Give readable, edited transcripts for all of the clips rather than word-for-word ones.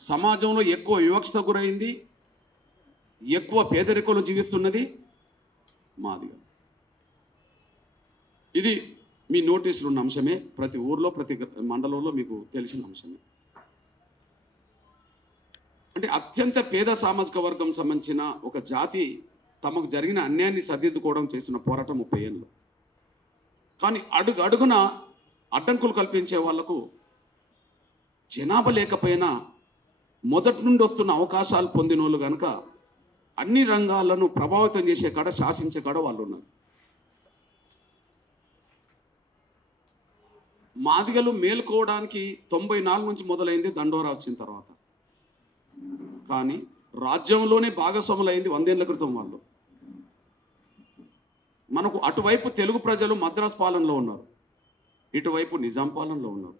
సమాజంలో ఎక్కువ వివక్షత గురైంది, ఎక్కువ పేదరికంలో జీవిస్తున్నది మాదిగ. ఇది మీ నోటీసులు ఉన్న అంశమే, ప్రతి ఊర్లో ప్రతి మండలంలో మీకు తెలిసిన అంశమే. అంటే అత్యంత పేద సామాజిక వర్గం సంబంధించిన ఒక జాతి తమకు జరిగిన అన్యాయాన్ని సరిదిద్దుకోవడం చేస్తున్న పోరాటం 30 ఏళ్ళు. కానీ అడుగున అడ్డంకులు కల్పించే వాళ్లకు జనాభా లేకపోయినా మొదటి నుండి వస్తున్న అవకాశాలు పొందిన వాళ్ళు కనుక అన్ని రంగాలను ప్రభావితం చేసే కాడ, శాసించే కాడ వాళ్ళు ఉన్నారు. మాదిగలు మేలుకోవడానికి 94 నుంచి మొదలైంది దండోరా వచ్చిన తర్వాత. కానీ రాజ్యంలోనే భాగస్వాములైంది 100 ఏళ్ల క్రితం వాళ్ళు. మనకు అటువైపు తెలుగు ప్రజలు మద్రాసు పాలనలో ఉన్నారు, ఇటువైపు నిజాం పాలనలో ఉన్నారు.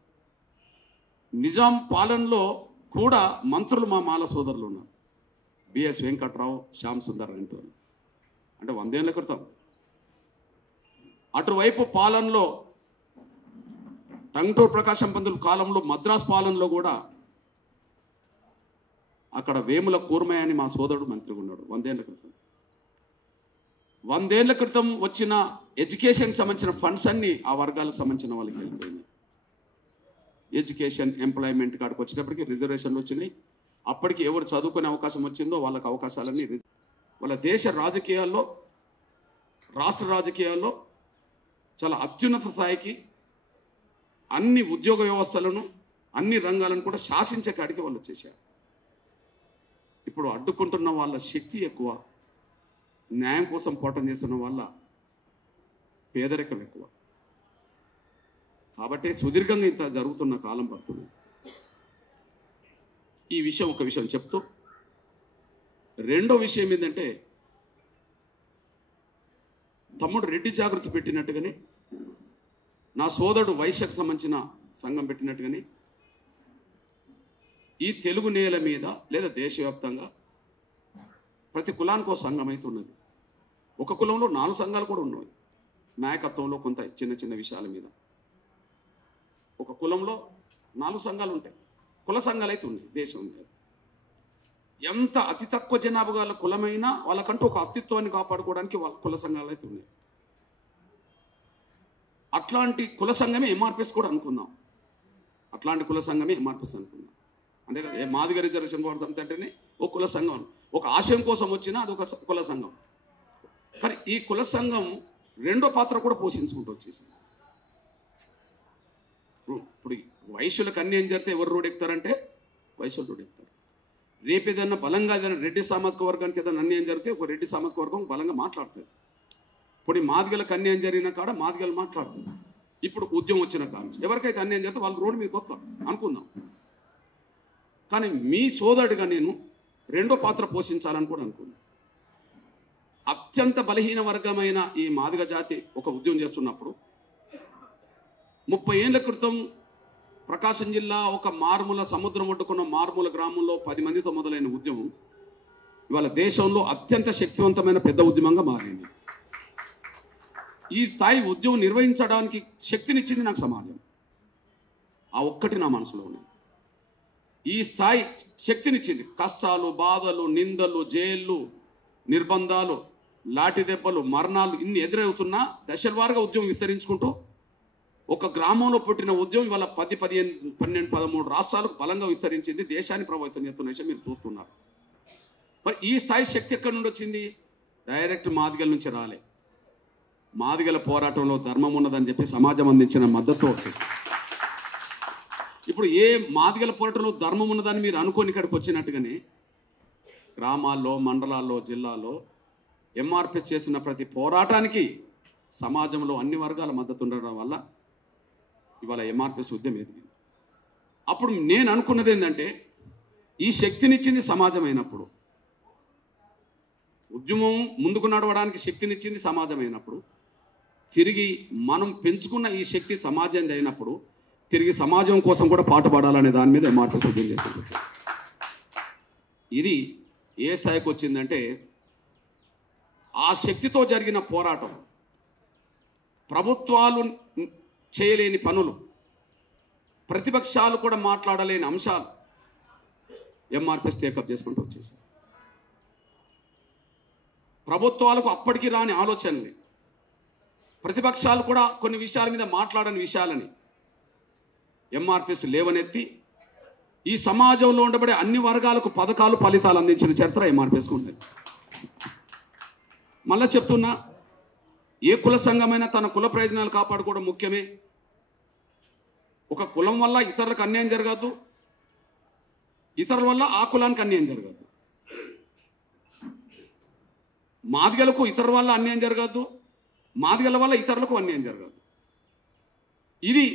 నిజాం పాలనలో కూడా మంత్రులు మా మాల సోదరులు ఉన్నారు, బిఎస్ వెంకట్రావు, శ్యామ్ సుందర్ అంటూ. అంటే 100 ఏళ్ల క్రితం. అటువైపు పాలనలో టంగుటూరు ప్రకాశం పంతులు కాలంలో మద్రాసు పాలనలో కూడా అక్కడ వేముల కూర్మయ్య అని మా సోదరుడు మంత్రిగా ఉన్నాడు 100 ఏళ్ల క్రితం. 100 ఏళ్ల క్రితం వచ్చిన ఎడ్యుకేషన్కి సంబంధించిన ఫండ్స్ అన్నీ ఆ వర్గాలకు సంబంధించిన వాళ్ళకి వెళ్ళిపోయినాయి. ఎడ్యుకేషన్, ఎంప్లాయ్మెంట్ కాడికి వచ్చేటప్పటికి రిజర్వేషన్లు వచ్చినాయి. అప్పటికి ఎవరు చదువుకునే అవకాశం వచ్చిందో వాళ్ళకి అవకాశాలన్నీ వాళ్ళ దేశ రాజకీయాల్లో, రాష్ట్ర రాజకీయాల్లో చాలా అత్యున్నత స్థాయికి అన్ని ఉద్యోగ వ్యవస్థలను, అన్ని రంగాలను కూడా శాసించే కాడికి వాళ్ళు వచ్చేసారు. ఇప్పుడు అడ్డుకుంటున్న వాళ్ళ శక్తి ఎక్కువ, న్యాయం కోసం పోరాటం చేస్తున్న వాళ్ళ పేదరికం ఎక్కువ. కాబట్టి సుదీర్ఘంగా ఇంత జరుగుతున్న కాలం పడుతుంది. ఈ విషయం ఒక విషయం చెప్తూ, రెండో విషయం ఏంటంటే తమ్ముడు రెడ్డి జాగృతి పెట్టినట్టుగానే, నా సోదరుడు వైశ్యకు సంబంధించిన సంఘం పెట్టినట్టుగానే ఈ తెలుగు నేల మీద లేదా దేశవ్యాప్తంగా ప్రతి కులానికి ఒక సంఘం అయితే ఉన్నది. ఒక కులంలో 4 సంఘాలు కూడా ఉన్నాయి నాయకత్వంలో, కొంత చిన్న చిన్న విషయాల మీద. ఒక కులంలో 4 సంఘాలు ఉంటాయి, కుల సంఘాలు అయితే ఉన్నాయి దేశం మీద. ఎంత అతి తక్కువ జనాభా గల కులమైనా వాళ్ళకంటూ ఒక అస్తిత్వాన్ని కాపాడుకోవడానికి వాళ్ళ కుల సంఘాలు అయితే ఉన్నాయి. అట్లాంటి కుల సంఘమే ఎంఆర్పిఎస్ కూడా అనుకుందాం. అట్లాంటి కుల సంఘమే ఎంఆర్పిఎస్ అనుకుందాం. అంతే కదా, మాదిగ రిజర్వేషన్ బోర్డు అంటేనే ఒక కుల సంఘం, ఒక ఆశయం కోసం వచ్చినా అది ఒక కుల సంఘం. కానీ ఈ కుల సంఘం రెండో పాత్ర కూడా పోషించుకుంటూ వచ్చేసింది. ఇప్పుడు వైశ్యులకు అన్యాయం జరిగితే ఎవరు రోడ్ ఎక్కుతారంటే వైశ్యులు రోడ్ ఎక్కుతారు. రేపు ఏదన్నా బలంగా ఏదైనా రెడ్డి సామాజిక వర్గానికి ఏదైనా అన్యాయం జరిగితే ఒక రెడ్డి సామాజిక వర్గం బలంగా మాట్లాడుతుంది. ఇప్పుడు ఈ మాదిగలకు అన్యాయం జరిగిన కాడ మాదిగలు మాట్లాడుతుంది. ఇప్పుడు ఉద్యమం వచ్చిన కాడ ఎవరికైతే అన్యాయం జరిగితే వాళ్ళు రోడ్డు మీదకి వస్తారు అనుకుందాం. కానీ మీ సోదరుడిగా నేను రెండో పాత్ర పోషించాలని కూడా అనుకున్నాను. అత్యంత బలహీన వర్గమైన ఈ మాదిగ జాతి ఒక ఉద్యమం చేస్తున్నప్పుడు 30 ఏళ్ల క్రితం ప్రకాశం జిల్లా ఒక మారుమూల సముద్రం ఒడ్డుకున్న మారుమూల గ్రామంలో 10 మందితో మొదలైన ఉద్యమం ఇవాళ దేశంలో అత్యంత శక్తివంతమైన పెద్ద ఉద్యమంగా మారింది. ఈ స్థాయి ఉద్యమం నిర్వహించడానికి శక్తినిచ్చింది నాకు సమాజం. ఆ ఒక్కటి నా మనసులో ఉన్నది. ఈ స్థాయి శక్తినిచ్చింది. కష్టాలు, బాధలు, నిందలు, జైళ్ళు, నిర్బంధాలు, లాఠీ దెబ్బలు, మరణాలు ఇన్ని ఎదురవుతున్నా దశల వారుగా ఉద్యమం విస్తరించుకుంటూ ఒక గ్రామంలో పుట్టిన ఉద్యమం ఇవాళ 10, 15, 12, 13 రాష్ట్రాలకు బలంగా విస్తరించింది. దేశాన్ని ప్రభావితం చేస్తున్న విషయం మీరు చూస్తున్నారు. మరి ఈ స్థాయి శక్తి ఎక్కడి నుండి వచ్చింది? డైరెక్ట్ మాదిగల నుంచి రాలే. మాదిగల పోరాటంలో ధర్మం ఉన్నదని చెప్పి సమాజం అందించిన మద్దతు వచ్చేసింది. ఇప్పుడు ఏ మాదిగల పోరాటంలో ధర్మం ఉన్నదని మీరు అనుకోని ఇక్కడికి వచ్చినట్టుగానే గ్రామాల్లో, మండలాల్లో, జిల్లాలో ఎంఆర్పిఎస్ చేస్తున్న ప్రతి పోరాటానికి సమాజంలో అన్ని వర్గాల మద్దతు ఉండడం వల్ల ఇవాళ ఎంఆర్పిఎస్ ఉద్యమం ఎదిగింది. అప్పుడు నేను అనుకున్నది ఏంటంటే ఈ శక్తినిచ్చింది సమాజం అయినప్పుడు, ఉద్యమం ముందుకు నడవడానికి శక్తినిచ్చింది సమాజం అయినప్పుడు, తిరిగి మనం పెంచుకున్న ఈ శక్తి సమాజం అయినప్పుడు తిరిగి సమాజం కోసం కూడా పాటుపడాలనే దాని మీద ఎంఆర్పిఎస్ ఉద్యమం చేస్తుంది. ఇది ఏ స్థాయికి వచ్చిందంటే ఆ శక్తితో జరిగిన పోరాటం, ప్రభుత్వాలు చేయలేని పనులు, ప్రతిపక్షాలు కూడా మాట్లాడలేని అంశాలు, ఎంఆర్పిఎస్ టేకప్ చేసుకుంటూ వచ్చేసారు. ప్రభుత్వాలకు అప్పటికి రాని ఆలోచనని, ప్రతిపక్షాలు కూడా కొన్ని విషయాల మీద మాట్లాడని విషయాలని ఎంఆర్పిఎస్ లేవనెత్తి ఈ సమాజంలో ఉండబడే అన్ని వర్గాలకు పథకాలు ఫలితాలు అందించిన చరిత్ర ఎంఆర్పిఎస్కు ఉంది. మళ్ళా చెప్తున్నా, ఏ కుల సంఘమైనా తన కుల ప్రయోజనాలు కాపాడుకోవడం ముఖ్యమే. ఒక కులం వల్ల ఇతరులకు అన్యాయం జరగద్దు, ఇతరుల వల్ల ఆ కులానికి అన్యాయం జరగద్దు. మాదిగలకు ఇతరుల వల్ల అన్యాయం జరగద్దు, మాదిగల వల్ల ఇతరులకు అన్యాయం జరగదు. ఇది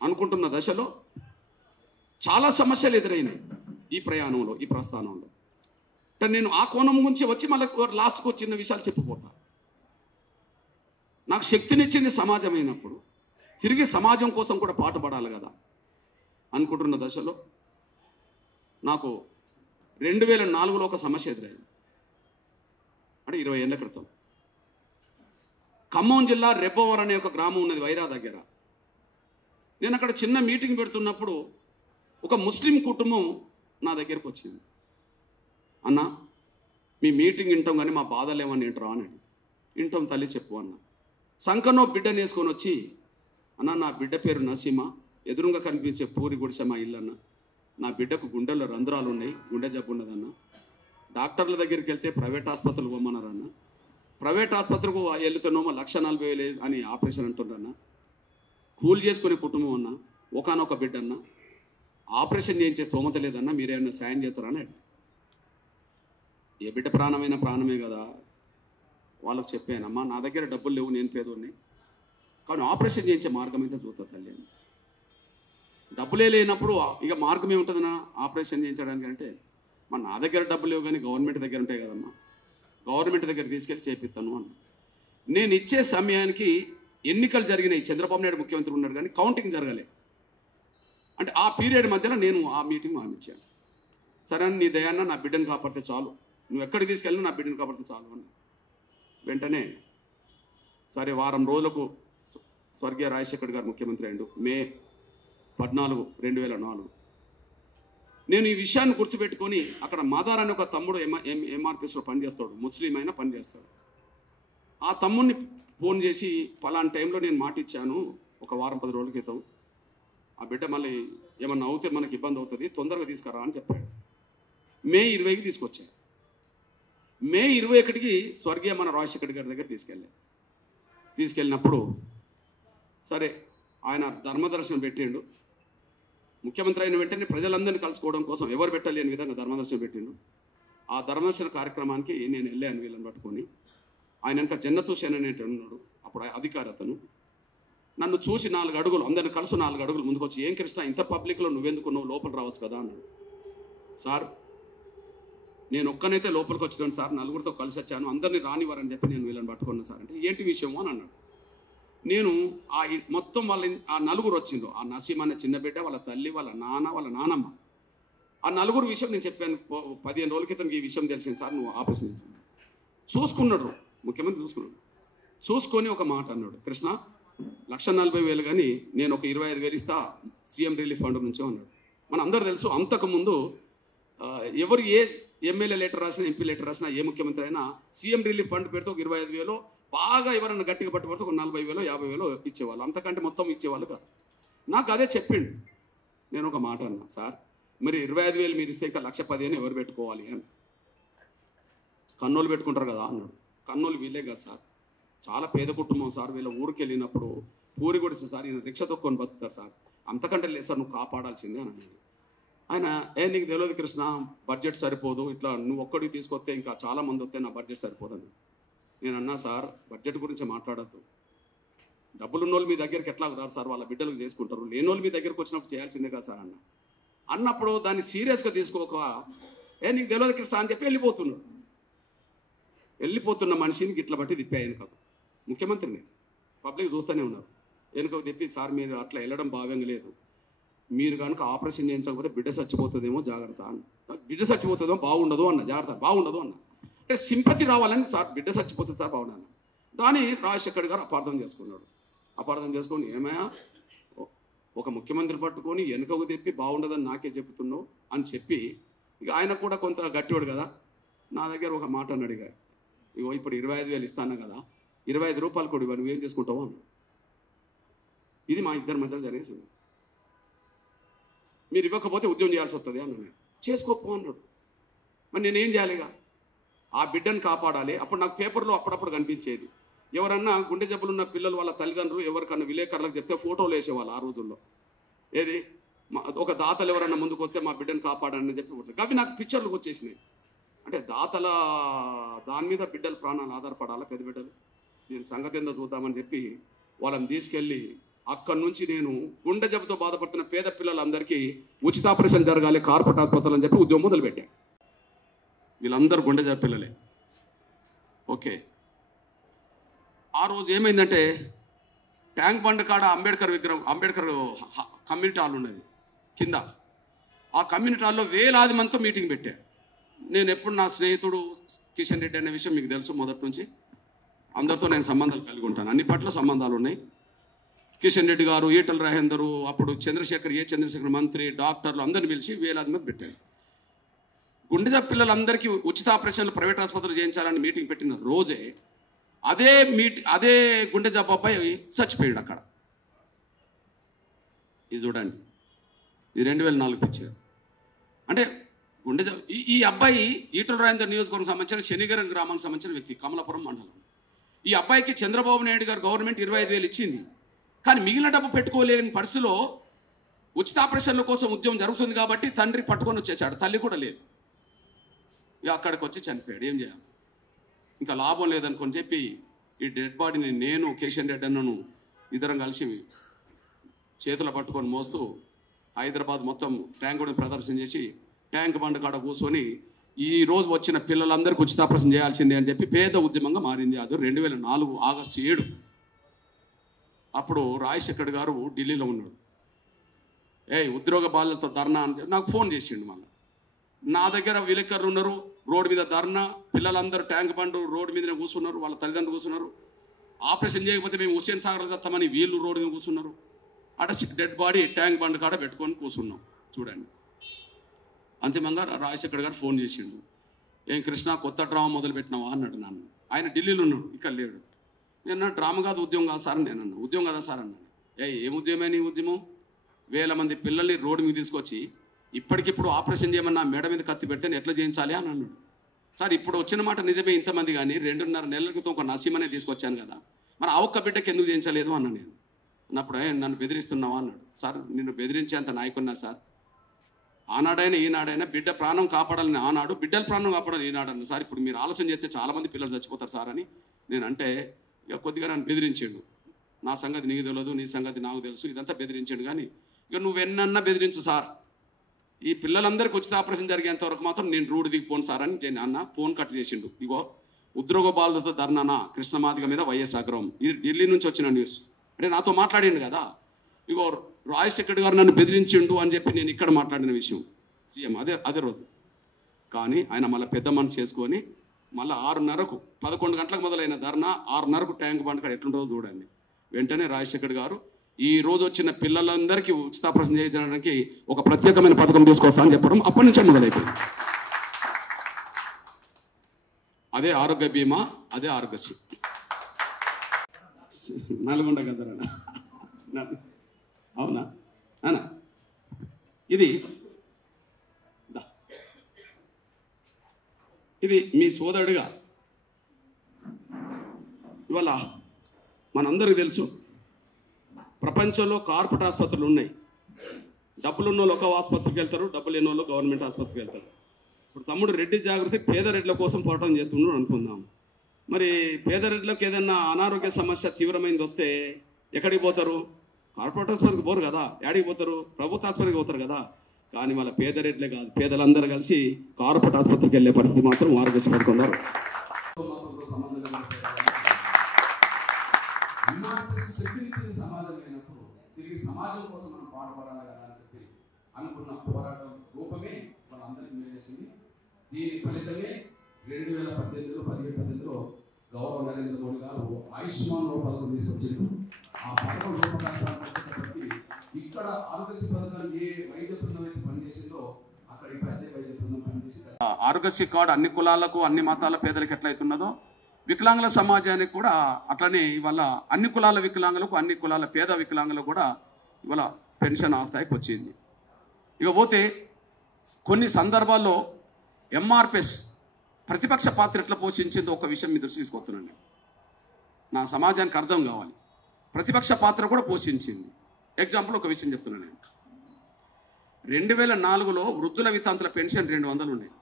అనుకుంటున్న దశలో చాలా సమస్యలు ఎదురైనాయి ఈ ప్రయాణంలో, ఈ ప్రస్థానంలో. అంటే నేను ఆ కోణం గురించి వచ్చి మళ్ళీ లాస్ట్కి వచ్చిన విషయాలు చెప్పిపోతా. నాకు శక్తినిచ్చింది సమాజం అయినప్పుడు తిరిగి సమాజం కోసం కూడా పాటుపడాలి కదా అనుకుంటున్న దశలో నాకు 2004లో ఒక సమస్య ఎదురైంది. అంటే 20 ఏళ్ల క్రితం ఖమ్మం జిల్లా రెబ్బవరం అనే ఒక గ్రామం ఉన్నది వైరా దగ్గర. నేను అక్కడ చిన్న మీటింగ్ పెడుతున్నప్పుడు ఒక ముస్లిం కుటుంబం నా దగ్గరకు వచ్చింది. అన్న, మీ మీటింగ్ వింటాం కానీ మా బాధలు ఏమని ఏంటరా అని. వింటాం తల్లి, చెప్పు అన్న. సంకనో బిడ్డను వేసుకొని వచ్చి, అన్న నా బిడ్డ పేరు నసీమా, ఎదురుగా కనిపించే పూరి గుడిసె మా ఇల్లు అన్న. నా బిడ్డకు గుండెల్లో రంధ్రాలు ఉన్నాయి, గుండె జబ్బు ఉన్నదన్న. డాక్టర్ల దగ్గరికి వెళ్తే ప్రైవేట్ ఆసుపత్రులు పోమన్నారన్న. ప్రైవేట్ ఆసుపత్రికి వెళ్తున్నామో 1,40,000 అని ఆపరేషన్ అంటున్నారన్న. కూలి చేసుకునే కుటుంబం అన్న, ఒకనొక బిడ్డ అన్న, ఆపరేషన్ చేయించే స్తోమత లేదన్నా, మీరేమన్నా సాయం చేస్తారని. ఏ బిడ్డ ప్రాణమైనా ప్రాణమే కదా. వాళ్ళకు చెప్పానమ్మా, నా దగ్గర డబ్బులు లేవు, నేను పేదోడిని, కానీ ఆపరేషన్ చేయించే మార్గం అయితే చూస్తా తల్లి అని. డబ్బులే లేనప్పుడు ఇక మార్గం ఏముంటుందన్నా ఆపరేషన్ చేయించడానికి అంటే, మా నా దగ్గర డబ్బులు లేవు కానీ గవర్నమెంట్ దగ్గర ఉంటాయి కదమ్మా, గవర్నమెంట్ దగ్గర తీసుకెళ్ళి చేపిస్తాను అన్న. నేను ఇచ్చే సమయానికి ఎన్నికలు జరిగినాయి, చంద్రబాబు నాయుడు ముఖ్యమంత్రి ఉన్నాడు కానీ కౌంటింగ్ జరగలే. అంటే ఆ పీరియడ్ మధ్యలో నేను ఆ మీటింగ్ హామీచ్చాను. సరే నీ దయాన్న నా బిడ్డను కాపాడితే చాలు, నువ్వు ఎక్కడికి తీసుకెళ్ళినా నా బిడ్డను కాపాడితే చాలు అని. వెంటనే సరే, వారం రోజులకు స్వర్గీయ రాజశేఖర్ గారు ముఖ్యమంత్రి అయ్యిండు. మే 14, 2004. నేను ఈ విషయాన్ని గుర్తుపెట్టుకొని అక్కడ మాదార్ అనే ఒక తమ్ముడు ఎంఆర్పిఎస్లో పనిచేస్తాడు, ముస్లిం అయినా పనిచేస్తాడు. ఆ తమ్ముడిని ఫోన్ చేసి, పలానా టైంలో నేను మాట ఇచ్చాను ఒక వారం 10 రోజుల క్రితం, ఆ బిడ్డ మళ్ళీ ఏమన్నా అవుతే మనకి ఇబ్బంది అవుతుంది, తొందరగా తీసుకురా అని చెప్పాడు. మే 20కి తీసుకొచ్చాను. మే 21కి స్వర్గీయ మన రాజశేఖర్ గారి దగ్గర తీసుకెళ్ళినప్పుడు సరే ఆయన ధర్మదర్శనం పెట్టిండు. ముఖ్యమంత్రి అయిన వెంటనే ప్రజలందరినీ కలుసుకోవడం కోసం ఎవరు పెట్టలేని విధంగా ధర్మదర్శనం పెట్టిండు. ఆ ధర్మదర్శన కార్యక్రమానికి నేను వెళ్ళాను వీళ్ళని పట్టుకొని. ఆయన వెనక జన్నత్ హుసేన్ అనేటి ఉన్నాడు, అప్పుడు అధికారి అతను. నన్ను చూసి 4 అడుగులు, అందరిని కలిసి 4 అడుగులు ముందుకు వచ్చి, ఏం కృష్ణ ఇంత పబ్లిక్లో నువ్వెందుకు, నువ్వు లోపల రావచ్చు కదా అన్నాడు. సార్ నేను ఒక్కనైతే లోపలికి వచ్చాను సార్, 4గురితో కలిసి వచ్చాను, అందరినీ రానివ్వరని చెప్పి నేను వీళ్ళని పట్టుకున్నాను సార్ అంటే, ఏంటి విషయమో అని అన్నాడు. నేను మొత్తం వాళ్ళ ఆ 4 వచ్చిండ్రు. ఆ నసీం అనే చిన్న బిడ్డ, వాళ్ళ తల్లి, వాళ్ళ నాన్న, వాళ్ళ నానమ్మ, ఆ 4 విషయం నేను చెప్పాను. 15 రోజుల క్రితం ఈ విషయం తెలిసింది సార్, నువ్వు ఆపరేషన్ చూసుకున్నాడు. ముఖ్యమంత్రి చూసుకున్నాడు. చూసుకొని ఒక మాట అన్నాడు, కృష్ణ 1,40,000 కానీ నేను ఒక 25,000 ఇస్తా సీఎం రిలీఫ్ ఫండ్ నుంచి అన్నాడు. మన అందరూ తెలుసు, అంతకుముందు ఎవరు ఏ ఎమ్మెల్యే లెటర్ రాసినా, ఎంపీ లెటర్ రాసినా, ఏ ముఖ్యమంత్రి అయినా సీఎం రిలీఫ్ ఫండ్ పెడితే ఒక 25,000, బాగా ఎవరైనా గట్టిగా పట్టుబడితే ఒక 40,000, 50,000 ఇచ్చేవాళ్ళు, అంతకంటే మొత్తం ఇచ్చేవాళ్ళు కాదు. నాకు అదే చెప్పిండు. నేను ఒక మాట అన్నా, సార్ మరి 25,000 మీరు ఇస్తే ఇంకా 1,10,000 ఎవరు పెట్టుకోవాలి అని. కన్నోళ్ళు పెట్టుకుంటారు కదా అన్నాడు. కన్నోళ్ళు వీళ్ళే కదా సార్, చాలా పేద కుటుంబం సార్, వీళ్ళ ఊరికి వెళ్ళినప్పుడు పూరి గుడిసె సార్, ఈయన రిక్ష తొక్కొని బతుకుతారు సార్, అంతకంటే లేదు సార్, నువ్వు కాపాడాల్సిందే అని అన్నాడు. ఆయన, నీకు తెలియదు కృష్ణ, బడ్జెట్ సరిపోదు, ఇట్లా నువ్వు ఒక్కడికి తీసుకొస్తే ఇంకా చాలా మంది వస్తే నా బడ్జెట్ సరిపోదని. నేను అన్నా, సార్ బడ్జెట్ గురించి మాట్లాడద్దు, డబ్బులున్నోళ్ళు మీ దగ్గరికి ఎట్లా రారు సార్, వాళ్ళ బిడ్డలకు చేసుకుంటారు, లేనోళ్ళు మీ దగ్గరకు వచ్చినప్పుడు చేయాల్సిందే కదా సార్ అన్నప్పుడు దాన్ని సీరియస్గా తీసుకోక, నీకు తెలియదు కృష్ణ అని చెప్పి వెళ్ళిపోతున్న మనిషిని గిట్ల బట్టి తిప్పాయను కాదు. ముఖ్యమంత్రిని పబ్లిక్ చూస్తూనే ఉన్నారు. వెనుక తిప్పి, సార్ మీరు అట్లా వెళ్ళడం భావ్యంగా లేదు, మీరు కనుక ఆపరేషన్ చేయించకపోతే బిడ్డ చచ్చిపోతుందేమో జాగ్రత్త అన్న. బిడ్డ చచ్చిపోతుందేమో బాగుండదు అన్న, జాగ్రత్త బాగుండదు అన్న. అంటే సింపతి రావాలని, సార్ బిడ్డ చచ్చిపోతుంది సార్ బాగుండదు. దాన్ని రాజశేఖర్ గారు అపార్థం చేసుకున్నాడు. అపార్థం చేసుకొని, ఏమయ్యా ఒక ముఖ్యమంత్రి పట్టుకొని వెనుకకు తెప్పి బాగుండదని నాకే చెప్తున్నావు అని చెప్పి ఇక ఆయన కూడా కొంత గట్టివాడు కదా, నా దగ్గర ఒక మాట అన్నాడు. ఇగో ఇప్పుడు 25,000 ఇస్తాను కదా, 25 రూపాయలు కూడా ఇవ్వ, నువ్వేం చేసుకుంటావు అన్నాడు. ఇది మా ఇద్దరి మధ్య జరిగేసింది. మీరు ఇవ్వకపోతే ఉద్యోగం చేయాల్సి వస్తుంది అన్నాడు. చేసుకోపో అన్నాడు. మరి నేనేం చేయాలిగా? ఆ బిడ్డను కాపాడాలి. అప్పుడు నాకు పేపర్లో అప్పుడప్పుడు కనిపించేది, ఎవరన్నా గుండె జబ్బులున్న పిల్లలు వాళ్ళ తల్లిదండ్రులు ఎవరికన్నా విలేకరులకు చెప్తే ఫోటోలు వేసేవాళ్ళు ఆ రోజుల్లో. ఏది ఒక దాతలు ఎవరన్నా ముందుకు వస్తే మా బిడ్డను కాపాడని చెప్పి అవి నాకు పిక్చర్లకు వచ్చేసినాయి. అంటే దాతల దాని మీద బిడ్డల ప్రాణాలు ఆధారపడాలా, పెద్ద బిడ్డలు. దీని సంగతి ఏందో చూద్దామని చెప్పి వాళ్ళని తీసుకెళ్ళి అక్కడి నుంచి నేను గుండె జబ్బుతో బాధపడుతున్న పేద పిల్లలందరికీ ఉచిత ఆపరేషన్ జరగాలి కార్పొరేట్ ఆసుపత్రులు అని చెప్పి ఉద్యోగం మొదలుపెట్టాను. వీళ్ళందరూ గుండె జబ్బు పిల్లలే. ఓకే, ఆ రోజు ఏమైందంటే ట్యాంక్ బండ్ కాడ అంబేద్కర్ విగ్రహం, అంబేద్కర్ కమ్యూనిటీ హాల్ ఉన్నది కింద. ఆ కమ్యూనిటీ హాల్లో వేలాది మందితో మీటింగ్ పెట్టా. నేను ఎప్పుడు నా స్నేహితుడు కిషన్ రెడ్డి అనే విషయం మీకు తెలుసు, మొదటి నుంచి అందరితో నేను సంబంధాలు కలిగి ఉంటాను, అన్ని పట్ల సంబంధాలు ఉన్నాయి. కిషన్ రెడ్డి గారు, ఈటల రాజేందరు, అప్పుడు చంద్రశేఖర్ మంత్రి, డాక్టర్లు అందరిని పిలిచి వేలాది మంది పెట్టారు. గుండె జబ్బు పిల్లలందరికీ ఉచిత ఆపరేషన్లు ప్రైవేట్ ఆసుపత్రులు చేయించాలని మీటింగ్ పెట్టిన రోజే అదే గుండె జబ్బు అబ్బాయి చచ్చిపోయాడు అక్కడ. ఇది చూడండి, ఇది 2004 పిక్చర్. అంటే గుండె జబ్బు ఈ అబ్బాయి ఈటల రాజేందర్ నియోజకవర్గం సంబంధించిన శనిగరం గ్రామానికి సంబంధించిన వ్యక్తి, కమలాపురం మండలం. ఈ అబ్బాయికి చంద్రబాబు నాయుడు గారు గవర్నమెంట్ 25,000 ఇచ్చింది. కానీ మిగిలిన డబ్బు పెట్టుకోలేని పరిస్థితిలో ఉచిత ఆపరేషన్ల కోసం ఉద్యమం జరుగుతుంది కాబట్టి తండ్రి పట్టుకొని వచ్చేసాడు, తల్లి కూడా లేదు. ఇక అక్కడికి వచ్చి చనిపోయాడు. ఏం చేయాలి, ఇంకా లాభం లేదనుకొని చెప్పి ఈ డెడ్ బాడీని నేను కిషన్ రెడ్డి అన్నను ఇద్దరం కలిసి చేతులు పట్టుకొని మోస్తూ హైదరాబాద్ మొత్తం ట్యాంక్ బండ్ ప్రదర్శన చేసి ట్యాంక్ బండ్ కాడ కూర్చొని ఈ రోజు వచ్చిన పిల్లలందరికీ ఉచిత ఆపరేషన్ చేయాల్సిందే అని చెప్పి పేద ఉద్యమంగా మారింది. అది 2004 ఆగస్టు 7. అప్పుడు రాజశేఖర్ గారు ఢిల్లీలో ఉన్నాడు. ఉద్యోగ బాధ్యతతో ధర్నా అని నాకు ఫోన్ చేసిండు. మళ్ళీ నా దగ్గర విలేకరులు ఉన్నారు, రోడ్డు మీద ధర్నా, పిల్లలందరూ ట్యాంక్ బండ్ రోడ్డు మీదనే కూర్చున్నారు, వాళ్ళ తల్లిదండ్రులు కూర్చున్నారు. ఆపరేషన్ చేయకపోతే మేము హుస్సేన్ సాగర్ చేస్తామని వీళ్ళు రోడ్డు మీద కూర్చున్నారు. అట డెడ్ బాడీ ట్యాంక్ బండ్ కాడ పెట్టుకొని కూర్చున్నాం. చూడండి, అంతిమంగా రాజశేఖర్ గారు ఫోన్ చేసిండు. ఏం కృష్ణ కొత్త డ్రామా మొదలు పెట్టినావా అన్నాడు నన్ను. ఆయన ఢిల్లీలో ఉన్నాడు, ఇక్కడ లేడు. నేను డ్రామా కాదు ఉద్యోగం కాదు సార్ నేను అన్నా. ఉద్యోగం కదా సార్ అన్నాను. ఏం ఉద్యమమే నీ ఉద్యమం? 1000 మంది పిల్లల్ని రోడ్డు మీద తీసుకొచ్చి ఇప్పటికిప్పుడు ఆపరేషన్ చేయమన్నా మేడ మీద కత్తి పెడితే ఎట్లా చేయించాలి అని అన్నాడు. సార్ ఇప్పుడు వచ్చిన మాట నిజమే, ఇంతమంది కానీ 2.5 నెలల క్రితం ఒక నసీమనే తీసుకొచ్చాను కదా, మరి ఆ ఒక్క బిడ్డకి ఎందుకు చేయించలేదు అన్నా నేను. అన్నప్పుడు నన్ను బెదిరిస్తున్నావా అన్నాడు. సార్ నిన్ను బెదిరించేంత నాయకున్నా సార్, ఆనాడైనా ఈనాడైనా బిడ్డ ప్రాణం కాపాడాలని ఆనాడు, బిడ్డల ప్రాణం కాపాడాలని ఈనాడు అన్న సార్. ఇప్పుడు మీరు ఆలస్యం చేస్తే చాలామంది పిల్లలు చచ్చిపోతారు సార్ అని నేను అంటే ఇక కొద్దిగా నన్ను బెదిరించాడు. నా సంగతి నీకు తెలియదు, నీ సంగతి నాకు తెలుసు, ఇదంతా బెదిరించాడు. కానీ ఇక నువ్వెన్నన్నా బెదిరించు సార్, ఈ పిల్లలందరికీ ఉచిత ఆపరేషన్ జరిగేంత వరకు మాత్రం నేను రూడ్ దిగిపోను సార్ అని నేను అన్న. ఫోన్ కట్ చేసిండు. ఇగో ఉద్యోగ బాధ్యతతో ధర్నానా కృష్ణమాదిగ మీద వైఎస్ ఆగ్రహం, ఇది ఢిల్లీ నుంచి వచ్చిన న్యూస్. అంటే నాతో మాట్లాడిండు కదా. ఇగో రాజశేఖర్ గారు నన్ను బెదిరించిండు అని చెప్పి నేను ఇక్కడ మాట్లాడిన విషయం సీఎం అదే రోజు. కానీ ఆయన మళ్ళీ పెద్ద మనసు చేసుకొని మళ్ళీ 6:30కు 11 గంటలకు మొదలైన ధర్నా 6:30కు ట్యాంక్ బండ్ కాడ ఎట్లుంటుందో చూడండి. వెంటనే రాజశేఖర్ గారు ఈ రోజు వచ్చిన పిల్లలందరికీ ఉచిత ఆపరేషన్ చేయడానికి ఒక ప్రత్యేకమైన పథకం తీసుకొస్తా అని చెప్పడం అప్పటి నుంచే మొదలైపోయింది. అదే ఆరోగ్య బీమా, అదే ఆరోగ్యశ్రీ. నల్గొండ గదరనా అవునా అనా. ఇది మీ సోదరుడిగా ఇవాళ మనందరికీ తెలుసు, ప్రపంచంలో కార్పొరేట్ ఆసుపత్రులు ఉన్నాయి. డబ్బులు ఉన్న వాళ్ళు ఒక ఆసుపత్రికి వెళ్తారు, డబ్బులు లేని వాళ్ళు గవర్నమెంట్ ఆసుపత్రికి వెళ్తారు. ఇప్పుడు తమ్ముడు రెడ్డి జాగృతి పేద రెడ్ల కోసం పోరాటం చేస్తున్నాడు అనుకుందాం. మరి పేద రెడ్లకు ఏదన్నా అనారోగ్య సమస్య తీవ్రమైంది వస్తే ఎక్కడికి పోతారు? కార్పొరేట్ ఆసుపత్రికి పోరు కదా, ఎక్కడికి పోతారు? ప్రభుత్వ ఆసుపత్రికి పోతారు కదా. కానీ వాళ్ళ పేద రెడ్లే కాదు, పేదలందరూ కలిసి కార్పొరేట్ ఆసుపత్రికి వెళ్ళే పరిస్థితి మాత్రం ఆరోగ్యశ్రీ పడుతున్నారు. సమాజం అయినప్పుడు తిరిగి సమాజం కోసం మనం పాటుపడాలి కదా అని చెప్పి అనుకున్న పోరాటం రూపమే వాళ్ళందరికీ మేలేసింది. దీని ఫలితమే 2017-18 గౌరవ నరేంద్ర మోడీ గారు ఆయుష్మాన్ పథకం తీసుకొచ్చారు. ఆ పథకం రూపకల్పన ఇక్కడ ఆరోగ్యశ్రీ పథకాన్ని ఏ వైద్య బృందం అయితే పనిచేసిందో ఆరోగ్యశ్రీ కార్డు అన్ని కులాలకు అన్ని మతాల పేదలకు ఎట్లయితున్నదో వికలాంగుల సమాజానికి కూడా అట్లనే ఇవాళ అన్ని కులాల వికలాంగులకు అన్ని కులాల పేద వికలాంగులకు కూడా ఇవాళ పెన్షన్ ఆదాయకు వచ్చింది. ఇకపోతే కొన్ని సందర్భాల్లో ఎంఆర్పిఎస్ ప్రతిపక్ష పాత్ర ఎట్లా పోషించిందో ఒక విషయం మీ దృష్టి తీసుకొస్తున్నాను. నా సమాజానికి అర్థం కావాలి. ప్రతిపక్ష పాత్ర కూడా పోషించింది. ఎగ్జాంపుల్ ఒక విషయం చెప్తున్నాను నేను. 2004లో వృద్ధుల వితంతుల పెన్షన్ 200 ఉన్నాయి.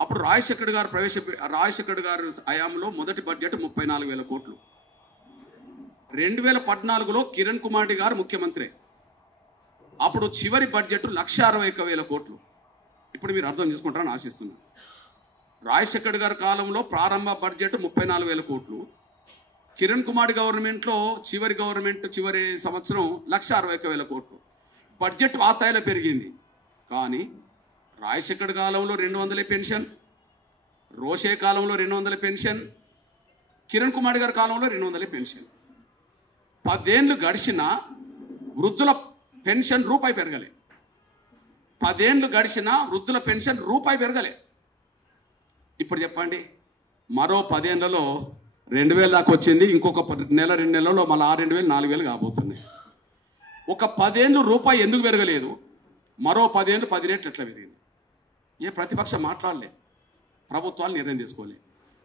అప్పుడు రాజశేఖర్ గారు హయాంలో మొదటి బడ్జెట్ 34,000 కోట్లు. 2014లో కిరణ్ కుమార్ రెడ్డి గారు ముఖ్యమంత్రి. అప్పుడు చివరి బడ్జెట్ 1,61,000 కోట్లు. ఇప్పుడు మీరు అర్థం చేసుకుంటారని ఆశిస్తున్నాను. రాజశేఖర్ గారి కాలంలో ప్రారంభ బడ్జెట్ 34,000 కోట్లు. కిరణ్ కుమార్ గవర్నమెంట్లో చివరి సంవత్సరం 1,61,000 కోట్లు. బడ్జెట్ ఆదాయాలు పెరిగింది. కానీ రాజశేఖర్ కాలంలో 200 పెన్షన్, రోషే కాలంలో 200 పెన్షన్, కిరణ్ కుమార్ గారి కాలంలో 200 పెన్షన్. 10 ఏళ్ళు గడిచిన వృద్ధుల పెన్షన్ రూపాయి పెరగలే. 10 ఏళ్ళు గడిచిన వృద్ధుల పెన్షన్ రూపాయి పెరగలే. ఇప్పుడు చెప్పండి, మరో 10 ఏళ్లలో 2,000 దాకా వచ్చింది. ఇంకొక నెల 2 నెలల్లో మళ్ళీ 2,000 4,000 కాబోతున్నాయి. ఒక 10 ఏళ్ళు రూపాయి ఎందుకు పెరగలేదు? మరో 10 ఏళ్ళు 10 రేట్లు ఎట్లా పెరిగింది? ఏ ప్రతిపక్షం మాట్లాడలే. ప్రభుత్వాలు నిర్ణయం తీసుకోలే.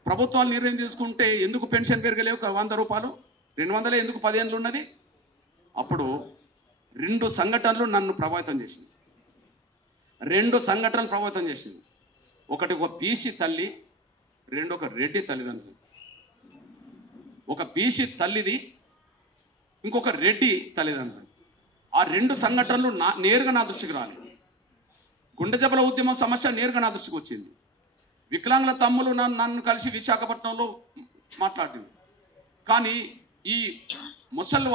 ప్రభుత్వాలు నిర్ణయం తీసుకుంటే ఎందుకు పెన్షన్ పెరగలేవు? 100 రూపాయలు 200 ఎందుకు 10 ఏళ్ళు ఉన్నది? అప్పుడు 2 సంఘటనలు నన్ను ప్రభావితం చేసింది. 2 సంఘటనలు ప్రభావితం చేసింది. ఒకటి ఒక బీసీ తల్లి, రెండు ఒక రెడ్డి తల్లిదండ్రులు. ఒక బీసీ తల్లిది, ఇంకొక రెడ్డి తల్లిదండ్రులు. ఆ 2 సంఘటనలు నేరుగా నా దృష్టికి రాలేదు. గుండె జబ్బుల ఉద్యమం సమస్య నేరుగా నా దృష్టికి వచ్చింది. వికలాంగుల తమ్ములు నన్ను కలిసి విశాఖపట్నంలో మాట్లాడింది. కానీ ఈ ముసలి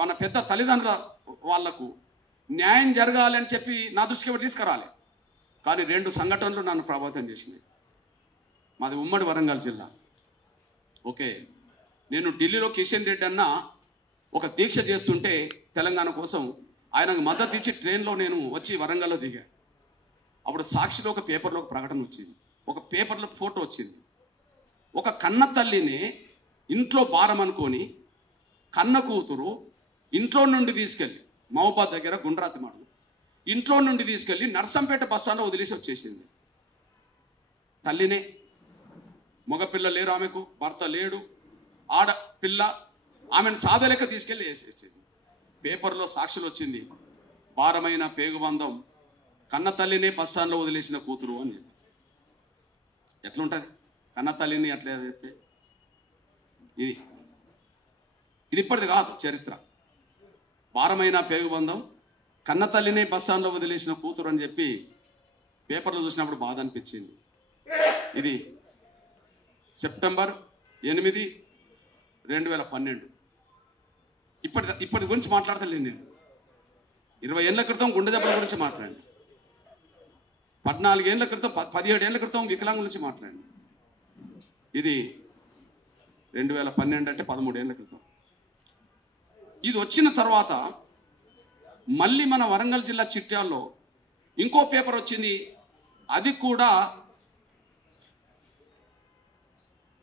మన పెద్ద తల్లిదండ్రుల వాళ్లకు న్యాయం జరగాలని చెప్పి నా దృష్టికి ఎవరు తీసుకురాలి. కానీ 2 సంఘటనలు నన్ను ప్రభావితం చేసింది. మాది ఉమ్మడి వరంగల్ జిల్లా. ఓకే, నేను ఢిల్లీలో కిషన్ రెడ్డి అన్న ఒక దీక్ష చేస్తుంటే తెలంగాణ కోసం ఆయనకు మద్దతు ఇచ్చి ట్రైన్లో నేను వచ్చి వరంగల్లో దిగా. అప్పుడు సాక్షిలో ఒక పేపర్లో ఒక ప్రకటన వచ్చింది, ఒక పేపర్లో ఫోటో వచ్చింది. ఒక కన్న తల్లిని ఇంట్లో భారం అనుకొని కన్న కూతురు ఇంట్లో నుండి తీసుకెళ్ళి మహబాద్ దగ్గర గుండ్రాతి మాడు ఇంట్లో నుండి తీసుకెళ్ళి నర్సంపేట బస్టాండ్లో వదిలేసి వచ్చేసింది. తల్లినే, మగపిల్ల లేరు ఆమెకు, భర్త లేడు, ఆడపిల్ల, ఆమెను సాధలేక తీసుకెళ్ళి వేసేసింది. పేపర్లో సాక్షులు వచ్చింది, భారమైన పేగుబంధం కన్న తల్లినే బస్టాండ్లో వదిలేసిన కూతురు అని చెప్పి. ఎట్లుంటుంది కన్న తల్లిని అట్లా అయితే? ఇది ఇప్పటిది కాదు చరిత్ర. భారమైన పేగుబంధం కన్న తల్లినే బస్టాండ్లో వదిలేసిన కూతురు అని చెప్పి పేపర్లో చూసినప్పుడు బాధ అనిపించింది. ఇది సెప్టెంబర్ 8, 2012. ఇప్పటి గురించి మాట్లాడతలేను నేను. 20 ఏళ్ల క్రితం గుండె జబ్బుల గురించి మాట్లాడాను. 14 ఏళ్ల క్రితం 17 ఏళ్ల క్రితం వికలాంగుల గురించి మాట్లాడాను. ఇది 2012 అంటే 13 ఏళ్ల క్రితం. ఇది వచ్చిన తర్వాత మళ్ళీ మన వరంగల్ జిల్లా చిట్యాల్లో ఇంకో పేపర్ వచ్చింది. అది కూడా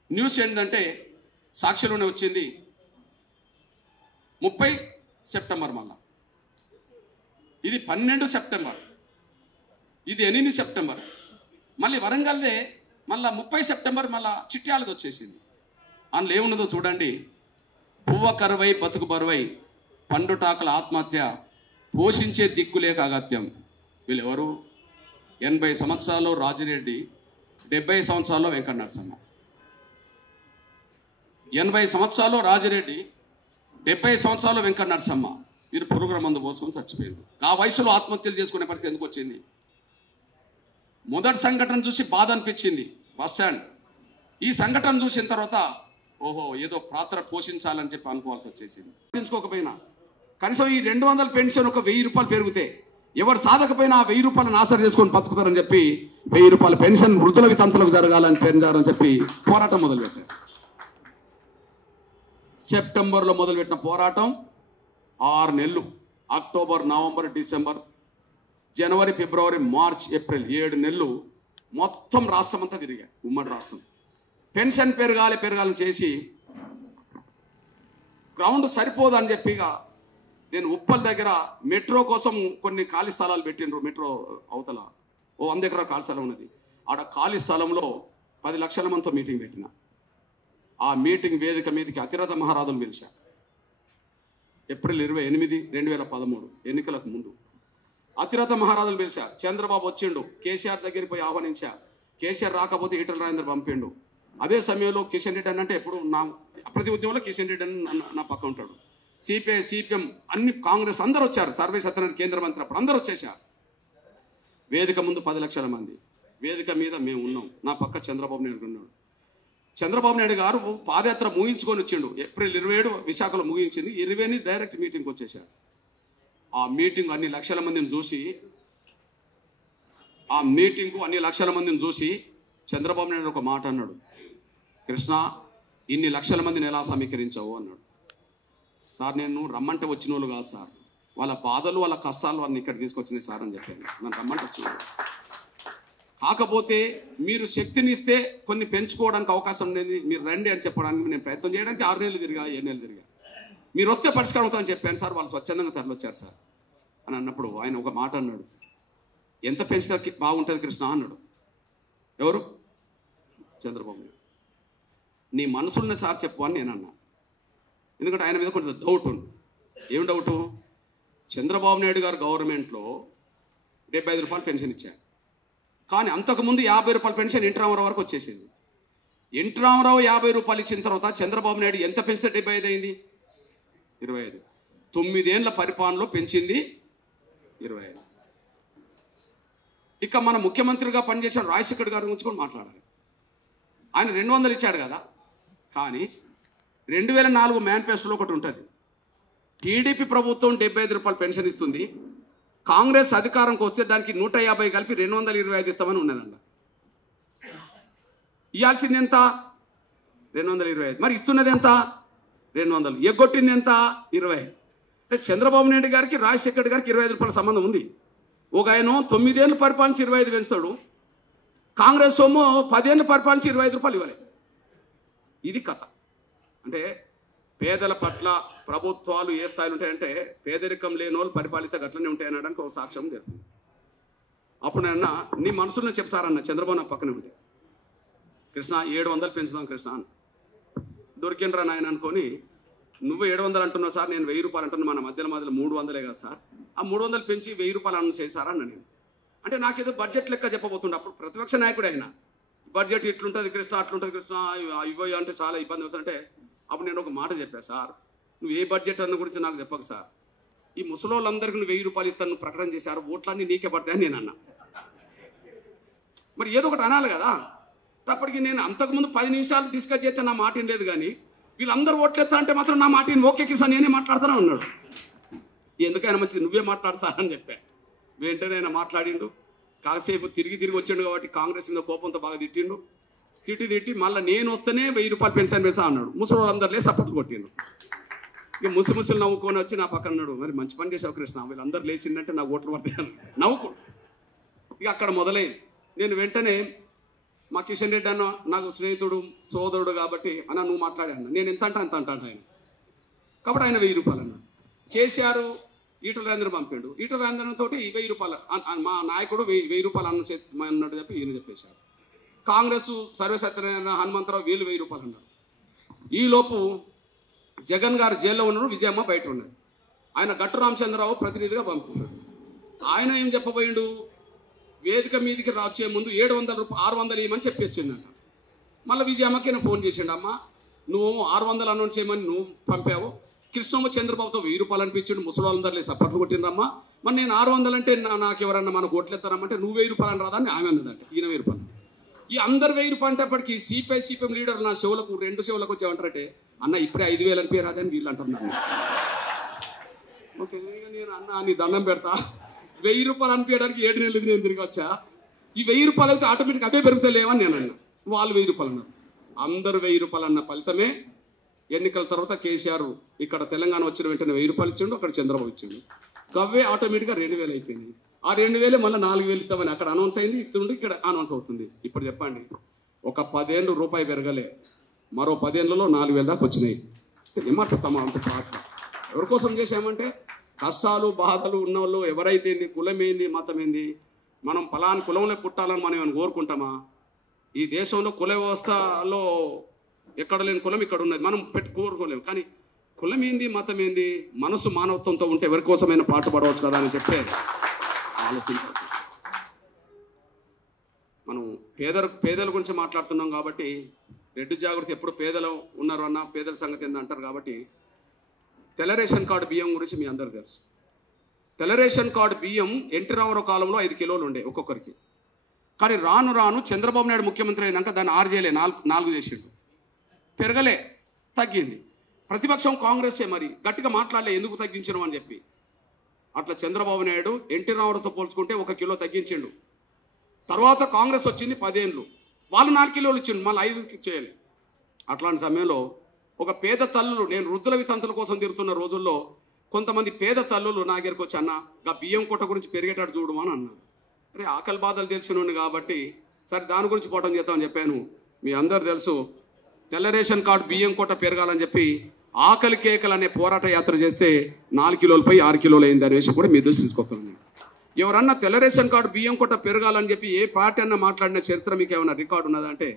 న్యూస్ ఏంటంటే సాక్షిలోనే వచ్చింది. 30 సెప్టెంబర్, మళ్ళా ఇది 12 సెప్టెంబర్, ఇది 8 సెప్టెంబర్, మళ్ళీ వరంగల్దే మళ్ళా 30 సెప్టెంబర్ మళ్ళా చిట్యాలది వచ్చేసింది. అందులో ఏమున్నదో చూడండి. పువ్వ కరువై బతుకు బరువై పండుటాకల ఆత్మహత్య, పోషించే దిక్కులేక అగత్యం. వీళ్ళెవరు? 80 సంవత్సరాల్లో రాజిరెడ్డి, 70 సంవత్సరాల్లో వెంకట నరసమ్మ. 80 సంవత్సరాల్లో రాజిరెడ్డి, 70 సంవత్సరాల్లో వెంకట నరసమ్మ. వీరు పురుగుల మందు పోసుకొని చచ్చిపోయారు. ఆ వయసులో ఆత్మహత్యలు చేసుకునే పరిస్థితి ఎందుకు వచ్చింది? మొదటి సంఘటన చూసి బాధ అనిపించింది బస్ స్టాండ్. ఈ సంఘటన చూసిన తర్వాత ఓహో ఏదో పాత్ర పోషించాలని చెప్పి అనుకోవాల్సి వచ్చేసింది. పోషించుకోకపోయినా కనీసం ఈ 200 పెన్షన్ ఒక 1000 రూపాయలు పెరిగితే ఎవరు సాధకపోయినా ఆ 1000 రూపాయలను ఆసర చేసుకొని బతుకుతారని చెప్పి 1000 రూపాయల పెన్షన్ వృద్ధుల వితంతులకు జరగాలని పెంచారని చెప్పి పోరాటం మొదలుపెట్టారు. సెప్టెంబర్లో మొదలుపెట్టిన పోరాటం 6 నెలలు, అక్టోబర్, నవంబర్, డిసెంబర్ జనవరి, ఫిబ్రవరి, మార్చ్, ఏప్రిల్ 7 నెలలు మొత్తం రాష్ట్రం అంతా తిరిగా, ఉమ్మడి రాష్ట్రం. పెన్షన్ పెరగాలని చేసి గ్రౌండ్ సరిపోదని చెప్పిగా నేను ఉప్పల్ దగ్గర మెట్రో కోసం కొన్ని ఖాళీ స్థలాలు పెట్టిండ్రు. మెట్రో అవతల 100 ఎకరాల ఖాళీ స్థలం ఉన్నది. ఆడ ఖాళీ స్థలంలో 10 లక్షల మందితో మీటింగ్ పెట్టిన. ఆ మీటింగ్ వేదిక మీదకి అతిరథ మహారాజులు పిలిచా. ఏప్రిల్ 28, 2013 ఎన్నికలకు ముందు అతిరథ మహారాజులు పిలిచా. చంద్రబాబు వచ్చిండు, కేసీఆర్ దగ్గరికి పోయి ఆహ్వానించా. కేసీఆర్ రాకపోతే ఈటల రాజేందర్ పంపిండు. అదే సమయంలో కిషన్ రెడ్డి అంటే ఎప్పుడు నా ప్రతి ఉద్యమంలో కిషన్ రెడ్డి అని నా పక్క ఉంటాడు. సిపిఐ, సిపిఎం అన్ని కాంగ్రెస్ అందరూ వచ్చారు. సర్వే సత్యనారాయణ కేంద్ర మంత్రి అప్పుడు అందరూ వచ్చేసారు. వేదిక ముందు 10 లక్షల మంది, వేదిక మీద మేము ఉన్నాం. నా పక్క చంద్రబాబు నాయుడు ఉన్నాడు. చంద్రబాబు నాయుడు గారు పాదయాత్ర ముగించుకొని వచ్చిండు. ఏప్రిల్ 27 విశాఖలో ముగించింది. 20 డైరెక్ట్ మీటింగ్కి వచ్చేసారు. ఆ మీటింగ్ అన్ని లక్షల మందిని చూసి చంద్రబాబు నాయుడు ఒక మాట అన్నాడు, కృష్ణ ఇన్ని లక్షల మందిని ఎలా సమీకరించావు అన్నాడు. సార్ నేను రమ్మంటే వచ్చిన వాళ్ళు కాదు సార్, వాళ్ళ బాధలు వాళ్ళ కష్టాలు వాళ్ళని ఇక్కడ తీసుకొచ్చినాయి సార్ అని చెప్పాను. నన్ను రమ్మంటే వచ్చిన వాళ్ళు కాకపోతే మీరు శక్తినిస్తే కొన్ని పెంచుకోవడానికి అవకాశం ఉండేది, మీరు రండి అని చెప్పడానికి నేను ప్రయత్నం చేయడానికి 6 నెలలు తిరిగా, 7 నెలలు తిరిగా. మీరు వస్తే పరిష్కారం అవుతామని చెప్పాను సార్. వాళ్ళు స్వచ్ఛందంగా తరలివచ్చారు సార్ అని అన్నప్పుడు ఆయన ఒక మాట అన్నాడు, ఎంత పెంచితే బాగుంటుంది కృష్ణ అన్నాడు. ఎవరు? చంద్రబాబు నాయుడు. నీ మనసున్న సార్ చెప్పు అని నేను అన్నా. ఎందుకంటే ఆయన మీద కొంచెం డౌట్ ఉంది. ఏం డౌటు? చంద్రబాబు నాయుడు గారు గవర్నమెంట్లో 75 రూపాయలు పెన్షన్ ఇచ్చారు. కానీ అంతకుముందు 50 రూపాయల పెన్షన్ ఎన్టీ రామారావు వరకు వచ్చేసింది. ఎన్టీ రామారావు 50 రూపాయలు ఇచ్చిన తర్వాత చంద్రబాబు నాయుడు ఎంత పెంచితే 75 అయింది? 25. 9 ఏళ్ల పరిపాలనలో పెంచింది 25. ఇక మన ముఖ్యమంత్రిగా పనిచేసిన రాజశేఖర్ గారి గురించి కూడా మాట్లాడాలి. ఆయన 200 ఇచ్చాడు కదా. కానీ 2004 మేనిఫెస్టోలో ఒకటి ఉంటుంది, టీడీపీ ప్రభుత్వం 75 రూపాయలు పెన్షన్ ఇస్తుంది, కాంగ్రెస్ అధికారంకి వస్తే దానికి 150 కలిపి 225 ఇస్తామని ఉన్నదంట. ఇవ్వాల్సింది ఎంత? 225. మరి ఇస్తున్నది ఎంత? 200. ఎగ్గొట్టింది ఎంత? 20. అంటే చంద్రబాబు నాయుడు గారికి రాజశేఖర్ గారికి 25 రూపాయల సంబంధం ఉంది. ఒక ఆయన 9 ఏళ్ళు పరిపాలించి 25 పెంచుతాడు, కాంగ్రెస్ సొమ్ము 10 ఏళ్ళు పరిపాలించి 25 రూపాయలు ఇవ్వాలి. ఇది కథ. అంటే పేదల పట్ల ప్రభుత్వాలు ఏ స్థాయిలో ఉంటాయంటే పేదరికం లేని వాళ్ళు పరిపాలిత గట్లనే ఉంటాయనడానికి ఒక సాక్ష్యం జరిగింది. అప్పుడు నేను నీ మనసులో చెప్తారన్న చంద్రబాబు నా పక్కనే ఉంటే, కృష్ణ 700 పెంచుదాం కృష్ణ అని. దొరికినరా నాయన అనుకొని, నువ్వు 700 అంటున్నావు సార్, నేను 1000 రూపాయలు అంటున్నా, మన మధ్యలో 300 కదా సార్, ఆ 300 పెంచి 1000 రూపాయలు అన్న చేశారా అన్న నేను. అంటే నాకేదో బడ్జెట్ లెక్క చెప్పబోతుండే. అప్పుడు ప్రతిపక్ష నాయకుడు అయినా బడ్జెట్ ఇట్లుంటుంది కృష్ణ, అట్లుంటుంది కృష్ణ, ఇవ్వ అంటే చాలా ఇబ్బంది అవుతుందంటే అప్పుడు నేను ఒక మాట చెప్పాను, సార్ నువ్వు ఏ బడ్జెట్ అన్న గురించి నాకు చెప్పకు సార్, ఈ ముసలోళ్ళందరికీ నువ్వు 1000 రూపాయలు ఇస్తాను ప్రకటన చేశారు, ఓట్లన్నీ నీకే పడతాయని నేను అన్నా. మరి ఏదో ఒకటి అనాలి కదా. అప్పటికి నేను అంతకుముందు 10 నిమిషాలు డిస్కస్ చేస్తే నా మాట లేదు, కానీ వీళ్ళందరూ ఓట్లేస్తా అంటే మాత్రం నా మాట ఓకే కృష్ణ నేనే మాట్లాడతాను అన్నాడు. ఎందుకైనా మంచిది నువ్వే మాట్లాడు సార్ అని చెప్పాను. వెంటనే ఆయన మాట్లాడిండు. కాసేపు తిరిగి వచ్చిండు కాబట్టి కాంగ్రెస్ మీద కోపంతో బాగా తిట్టి మళ్ళీ నేను వస్తేనే 1000 రూపాయలు పెన్షన్ పెడతా అన్నాడు. ముసలి సపోర్ట్ కొట్టిండు. ఇక ముసులు నవ్వుకొని వచ్చి నా పక్కన అన్నాడు, మరి మంచి పని చేసావు కృష్ణ, వీళ్ళందరూ లేచిందంటే నా ఓట్లు పడతాను నవ్వుకో. ఇక అక్కడ మొదలైంది. నేను వెంటనే మా కిషన్ రెడ్డి అన్న నాకు స్నేహితుడు సోదరుడు కాబట్టి అన్న నువ్వు మాట్లాడాను, నేను ఎంత అంటాను ఆయన. కాబట్టి ఆయన 1000 రూపాయలు అన్నాడు. కేసీఆర్ ఈటల రాజేందర్ పంపాడు. ఈటల రాజేందర్ తోటి 1000 రూపాయలు మా నాయకుడు 1000 రూపాయలు అన్నట్టు చెప్పి ఈయన చెప్పేశాడు. కాంగ్రెస్ సర్వే సత్యనారాయణ హనుమంతరావు వీళ్ళు 1000 రూపాయలు అన్నారు. ఈలోపు జగన్ గారు జైల్లో ఉన్నారు, విజయమ్మ బయట ఉన్నారు. ఆయన గట్టు రామచంద్రరావు ప్రతినిధిగా పంపుతున్నాడు. ఆయన ఏం చెప్పబోయిండు, వేదిక మీదికి వచ్చే ముందు 700 రూపాయలు 600 ఇవ్వమని చెప్పి వచ్చిందంట. మళ్ళీ విజయమ్మకి నేను ఫోన్ చేసిండు, అమ్మ నువ్వు 600 అనౌన్స్ చేయమని నువ్వు పంపావు, కృష్ణమ్మ చంద్రబాబుతో 1000 రూపాయలు అనిపించిండు, ముసలి సపోర్ట్లు కొట్టిండ్రమ్మా, మరి నేను 600 అంటే నాకు ఎవరన్నా మనకు ఓట్లు ఎత్తారమ్మంటే నువ్వు 1000 రూపాయలు అని రాదని ఆమె అన్నదంట. ఈయన 1000 రూపాయలు. ఈ అందరు 1000 రూపాయలు అంటేప్పటికీ సిపిఎం లీడర్ నా షోలకు 2 షోలకు వచ్చామంటారంటే అన్న ఇప్పుడే 5000 అనిపించారు రాదని వీళ్ళు అంటున్నారు. ఓకే నేను అన్న నీ దండం పెడతా, 1000 రూపాయలు అనిపించడానికి 7 నెలలు నేను తిరిగి వచ్చా, ఈ 1000 రూపాయలు అయితే ఆటోమేటిక్ అవే పెరుగుతలేవని నేను అన్నా. వాళ్ళు 1000 రూపాయలు అన్నారు. అందరూ 1000 రూపాయలు అన్న ఫలితమే ఎన్నికల తర్వాత కేసీఆర్ ఇక్కడ తెలంగాణ వచ్చిన వెంటనే 1000 రూపాయలు ఇచ్చిండు, అక్కడ చంద్రబాబు ఇచ్చిండు. అవే ఆటోమేటిక్గా 2000 అయిపోయింది. ఆ 2000 మళ్ళీ 4000 ఇస్తామని అక్కడ అనౌన్స్ అయింది, ఇస్తుండి ఇక్కడ అనౌన్స్ అవుతుంది. ఇప్పుడు చెప్పండి, ఒక 10 ఏళ్ళు రూపాయి పెరగలే, మరో 10 ఏళ్లలో 4000 దాకా వచ్చినాయి. ఏమంటాం అంత పాట ఎవరి కోసం చేసామంటే కష్టాలు బాధలు ఉన్నవాళ్ళు ఎవరైతే ఏంది, కులం ఏంది, మతం ఏంది, మనం ఫలాని కులంలో పుట్టాలని మనం ఏమైనా కోరుకుంటామా? ఈ దేశంలో కుల వ్యవస్థలో ఎక్కడ లేని కులం ఇక్కడ ఉన్నది, మనం కోరుకోలేము. కానీ కులం ఏంది, మతం ఏంది, మనసు మానవత్వంతో ఉంటే ఎవరి కోసమైనా పాటు పడవచ్చు కదా అని చెప్పే ఆలోచించాలి. మనం పేదల గురించి మాట్లాడుతున్నాం కాబట్టి రెడ్డి జాగృతి ఎప్పుడు పేదలు ఉన్నారు అన్న పేదల సంగతి ఏంది అంటారు కాబట్టి తెల్ల రేషన్ కార్డు బియ్యం గురించి మీ అందరు తెలుసు. తెల్ల రేషన్ కార్డు బియ్యం ఎన్టీ రామారావు కాలంలో 5 కిలోలు ఉండే ఒక్కొక్కరికి. కానీ రాను రాను చంద్రబాబు నాయుడు ముఖ్యమంత్రి అయినాక దాన్ని 6 చేయలే, 4 చేసిండు. పెరగలే, తగ్గింది. ప్రతిపక్షం కాంగ్రెసే మరి గట్టిగా మాట్లాడలే ఎందుకు తగ్గించడం అని చెప్పి. అట్లా చంద్రబాబు నాయుడు ఎన్టీ రామారావుతో పోల్చుకుంటే 1 కిలో తగ్గించిండు. తర్వాత కాంగ్రెస్ వచ్చింది 10 ఏళ్ళు, వాళ్ళు 4 కిలోలు ఇచ్చిండు, మళ్ళీ 5కి చేయాలి. అట్లాంటి సమయంలో ఒక పేద తల్లులు, నేను వృద్ధుల వితంతుల కోసం తిరుగుతున్న రోజుల్లో కొంతమంది పేద తల్లులు నా దగ్గరికి వచ్చి అన్న ఆ బియ్యం కొట్ట గురించి పెరిగేటట్టు చూడమని అన్నారు. అరే ఆకలి బాధలు తెలిసినోండి కాబట్టి సరే దాని గురించి పోవటం చేద్దామని చెప్పాను. మీ అందరు తెలుసు, తెల్ల రేషన్ కార్డు బియ్యం కొట్ట పెరగాలని చెప్పి ఆకలి కేకలు అనే పోరాట యాత్ర చేస్తే 4 కిలోలపై 6 కిలోలు అయింది అనే విషయం కూడా మీ దృష్టి తీసుకొస్తున్నాను. ఎవరన్నా తెల్ల రేషన్ కార్డు బియ్యం కొట్ట పెరగాలని చెప్పి ఏ పార్టీ అన్నా మాట్లాడిన చరిత్ర మీకు ఏమైనా రికార్డు ఉన్నదంటే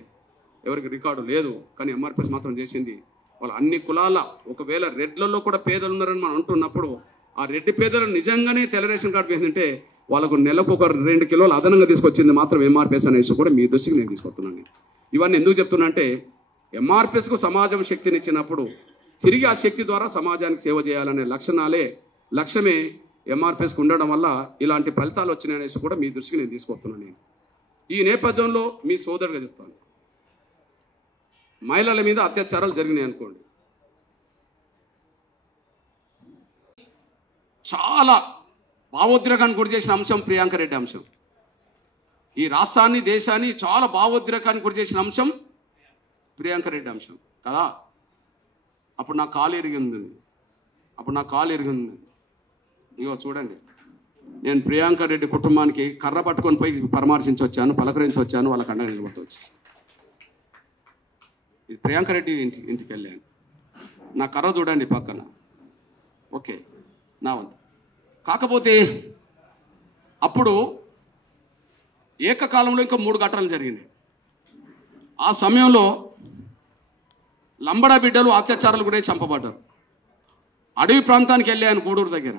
ఎవరికి రికార్డు లేదు. కానీ ఎంఆర్పీఎస్ మాత్రం చేసింది. వాళ్ళు అన్ని కులాల, ఒకవేళ రెడ్లలో కూడా పేదలు ఉన్నారని మనం అంటున్నప్పుడు ఆ రెడ్డి పేదలు నిజంగానే తెల్ల రేషన్ కార్డు వేసిందంటే వాళ్ళకు నెలకు ఒక 2 కిలోలు అదనంగా తీసుకొచ్చింది మాత్రం ఎంఆర్పీఎస్ అనే విషయం కూడా మీ దృష్టికి నేను తీసుకొస్తున్నాను. ఇవన్నీ ఎందుకు చెప్తున్నా అంటే ఎంఆర్పీఎస్కు సమాజం శక్తిని ఇచ్చినప్పుడు తిరిగి ఆ శక్తి ద్వారా సమాజానికి సేవ చేయాలనే లక్ష్యమే ఎంఆర్పీఎస్కి ఉండడం వల్ల ఇలాంటి ఫలితాలు వచ్చినాయనేసి కూడా మీ దృష్టికి నేను తీసుకొస్తున్నాను. ఈ నేపథ్యంలో మీ సోదరుగా చెప్తాను, మహిళల మీద అత్యాచారాలు జరిగినాయి అనుకోండి, చాలా భావోద్రేకానికి గురి చేసిన అంశం ప్రియాంక రెడ్డి అంశం. ఈ రాష్ట్రాన్ని దేశాన్ని చాలా భావోద్రేకానికి గురి చేసిన అంశం ప్రియాంక రెడ్డి అంశం కదా. అప్పుడు నా కాలు ఎరిగింది, ఇగో చూడండి, నేను ప్రియాంక రెడ్డి కుటుంబానికి కర్ర పట్టుకొని పోయి పరామర్శించి వచ్చాను, పలకరించి వచ్చాను, వాళ్ళకి అండగా నిలబడుతూ వచ్చాను. ఇది ప్రియాంక రెడ్డి ఇంటికి వెళ్ళాను, నా కర్ర చూడండి పక్కన, ఓకే నా వంతు. కాకపోతే అప్పుడు ఏకకాలంలో ఇంకా 3 ఘటనలు జరిగినాయి. ఆ సమయంలో లంబడా బిడ్డలు అత్యాచారాలు కూడా చంపబడ్డారు. అడవి ప్రాంతానికి వెళ్ళాను, గూడూరు దగ్గర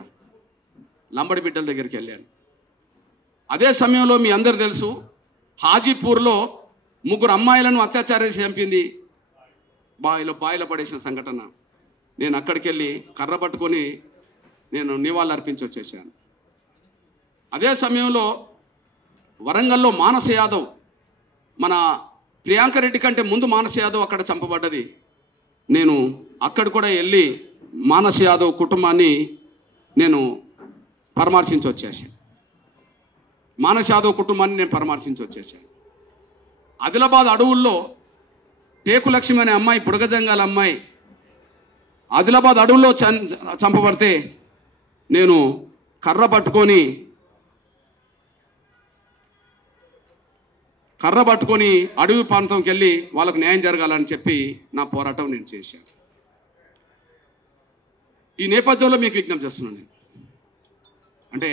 లంబడి బిడ్డల దగ్గరికి వెళ్ళాను. అదే సమయంలో మీ అందరు తెలుసు, హాజీపూర్లో 3 అమ్మాయిలను అత్యాచారం చంపింది, బాయిలో పడేసిన సంఘటన. నేను అక్కడికి వెళ్ళి కర్ర పట్టుకొని నేను నివాళులు అర్పించి వచ్చేసాను. అదే సమయంలో వరంగల్లో మానస యాదవ్, మన ప్రియాంక రెడ్డి కంటే ముందు మానస యాదవ్ అక్కడ చంపబడ్డది. నేను అక్కడ కూడా వెళ్ళి మానస యాదవ్ కుటుంబాన్ని నేను పరామర్శించి వచ్చేసాను. ఆదిలాబాద్ అడవుల్లో టేకులక్ష్మి అనే అమ్మాయి, బుడగజంగాల అమ్మాయి ఆదిలాబాద్ అడవుల్లో చంపబడితే నేను కర్ర పట్టుకొని అడవి ప్రాంతంకి వెళ్ళి వాళ్ళకు న్యాయం జరగాలని చెప్పి నా పోరాటం నేను చేశాను. ఈ నేపథ్యంలో మీకు విజ్ఞప్తి చేస్తున్నాను, అంటే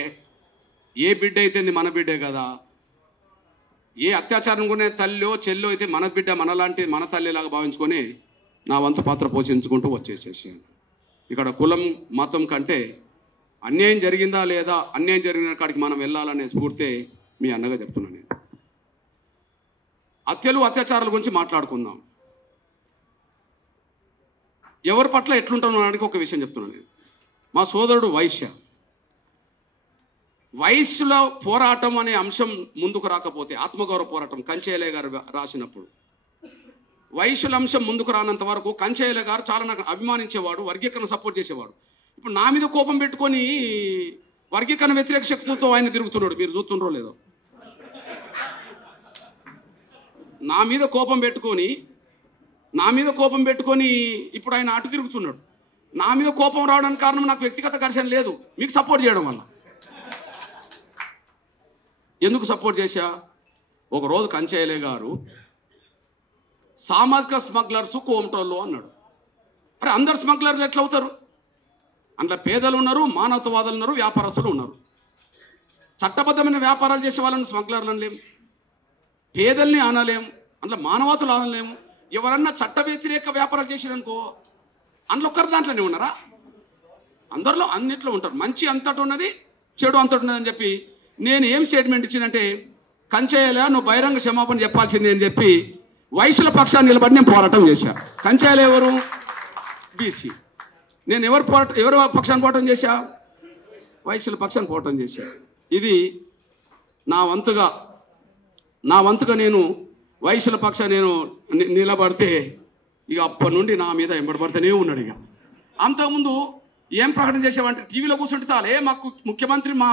ఏ బిడ్డ అయితే మన బిడ్డే కదా, ఏ అత్యాచారం కొనే తల్లిలో చెల్లో అయితే మన బిడ్డ మనలాంటి మన తల్లిలాగా భావించుకొని నా వంతు పాత్ర పోషించుకుంటూ వచ్చేసేసాను. ఇక్కడ కులం మతం కంటే అన్యాయం జరిగిందా లేదా, అన్యాయం జరిగిన కాడికి మనం వెళ్ళాలనే స్ఫూర్తి మీ అన్నగా చెప్తున్నాను. నేను అత్యాచారాల గురించి మాట్లాడుకుందాం. ఎవరి పట్ల ఎట్లుంటున్నానికి ఒక విషయం చెప్తున్నాను. నేను మా సోదరుడు వైశ్యుల పోరాటం అనే అంశం ముందుకు రాకపోతే, ఆత్మగౌరవ పోరాటం కంచేయలే గారు రాసినప్పుడు వైశ్యుల అంశం ముందుకు రానంత వరకు కంచేయలే గారు చాలా నాకు అభిమానించేవాడు, వర్గీకరణ సపోర్ట్ చేసేవాడు. ఇప్పుడు నా మీద కోపం పెట్టుకొని వర్గీకరణ వ్యతిరేక శక్తులతో ఆయన తిరుగుతున్నాడు, మీరు చూస్తుండ్రో లేదో. నా మీద కోపం పెట్టుకొని ఇప్పుడు ఆయన అటు తిరుగుతున్నాడు. నా మీద కోపం రావడానికి కారణం నాకు వ్యక్తిగత ఘర్షణ లేదు, మీకు సపోర్ట్ చేయడం వల్ల. ఎందుకు సపోర్ట్ చేశా? ఒకరోజు కంచేయలే గారు సామాజిక స్మగ్లర్స్ కోమటోళ్ళు అన్నాడు. అరే అందరు స్మగ్లర్లు ఎట్లా అవుతారు? అందులో పేదలు ఉన్నారు, మానవతావాదులు ఉన్నారు, వ్యాపారస్తులు ఉన్నారు. చట్టబద్ధమైన వ్యాపారాలు చేసే వాళ్ళని స్మగ్లర్లు అనలేము, పేదల్ని అనలేము, అందులో మానవతలు అనలేము. ఎవరన్నా చట్ట వ్యతిరేక వ్యాపారాలు చేసిరనుకో అందులో ఒక్కరి దాంట్లోనే ఉన్నారా? అందరిలో అన్నిట్లో ఉంటారు. మంచి అంతటి ఉన్నది, చెడు అంతటి ఉన్నది అని చెప్పి నేను ఏం స్టేట్మెంట్ ఇచ్చిందంటే, కంచేయలే నువ్వు బహిరంగ క్షమాపణ చెప్పాల్సిందే అని చెప్పి వైశ్యుల పక్షాన్ని నిలబడి నేను పోరాటం చేశాను. కంచేయలే ఎవరు? బీసీ. నేను ఎవరి పక్షాన్ని పోరాటం చేశా? వైశ్యుల పక్షాన్ని పోరాటం చేశా. ఇది నా వంతుగా నేను వైశ్యుల పక్షాన్ని నేను నిలబడితే ఇక అప్పటి నుండి నా మీద ఎంబడబడితేనే ఉన్నాడు. ఇక అంతకుముందు ఏం ప్రకటన చేసామంటే టీవీలో కూర్చుంటే చాలే మాకు ముఖ్యమంత్రి మా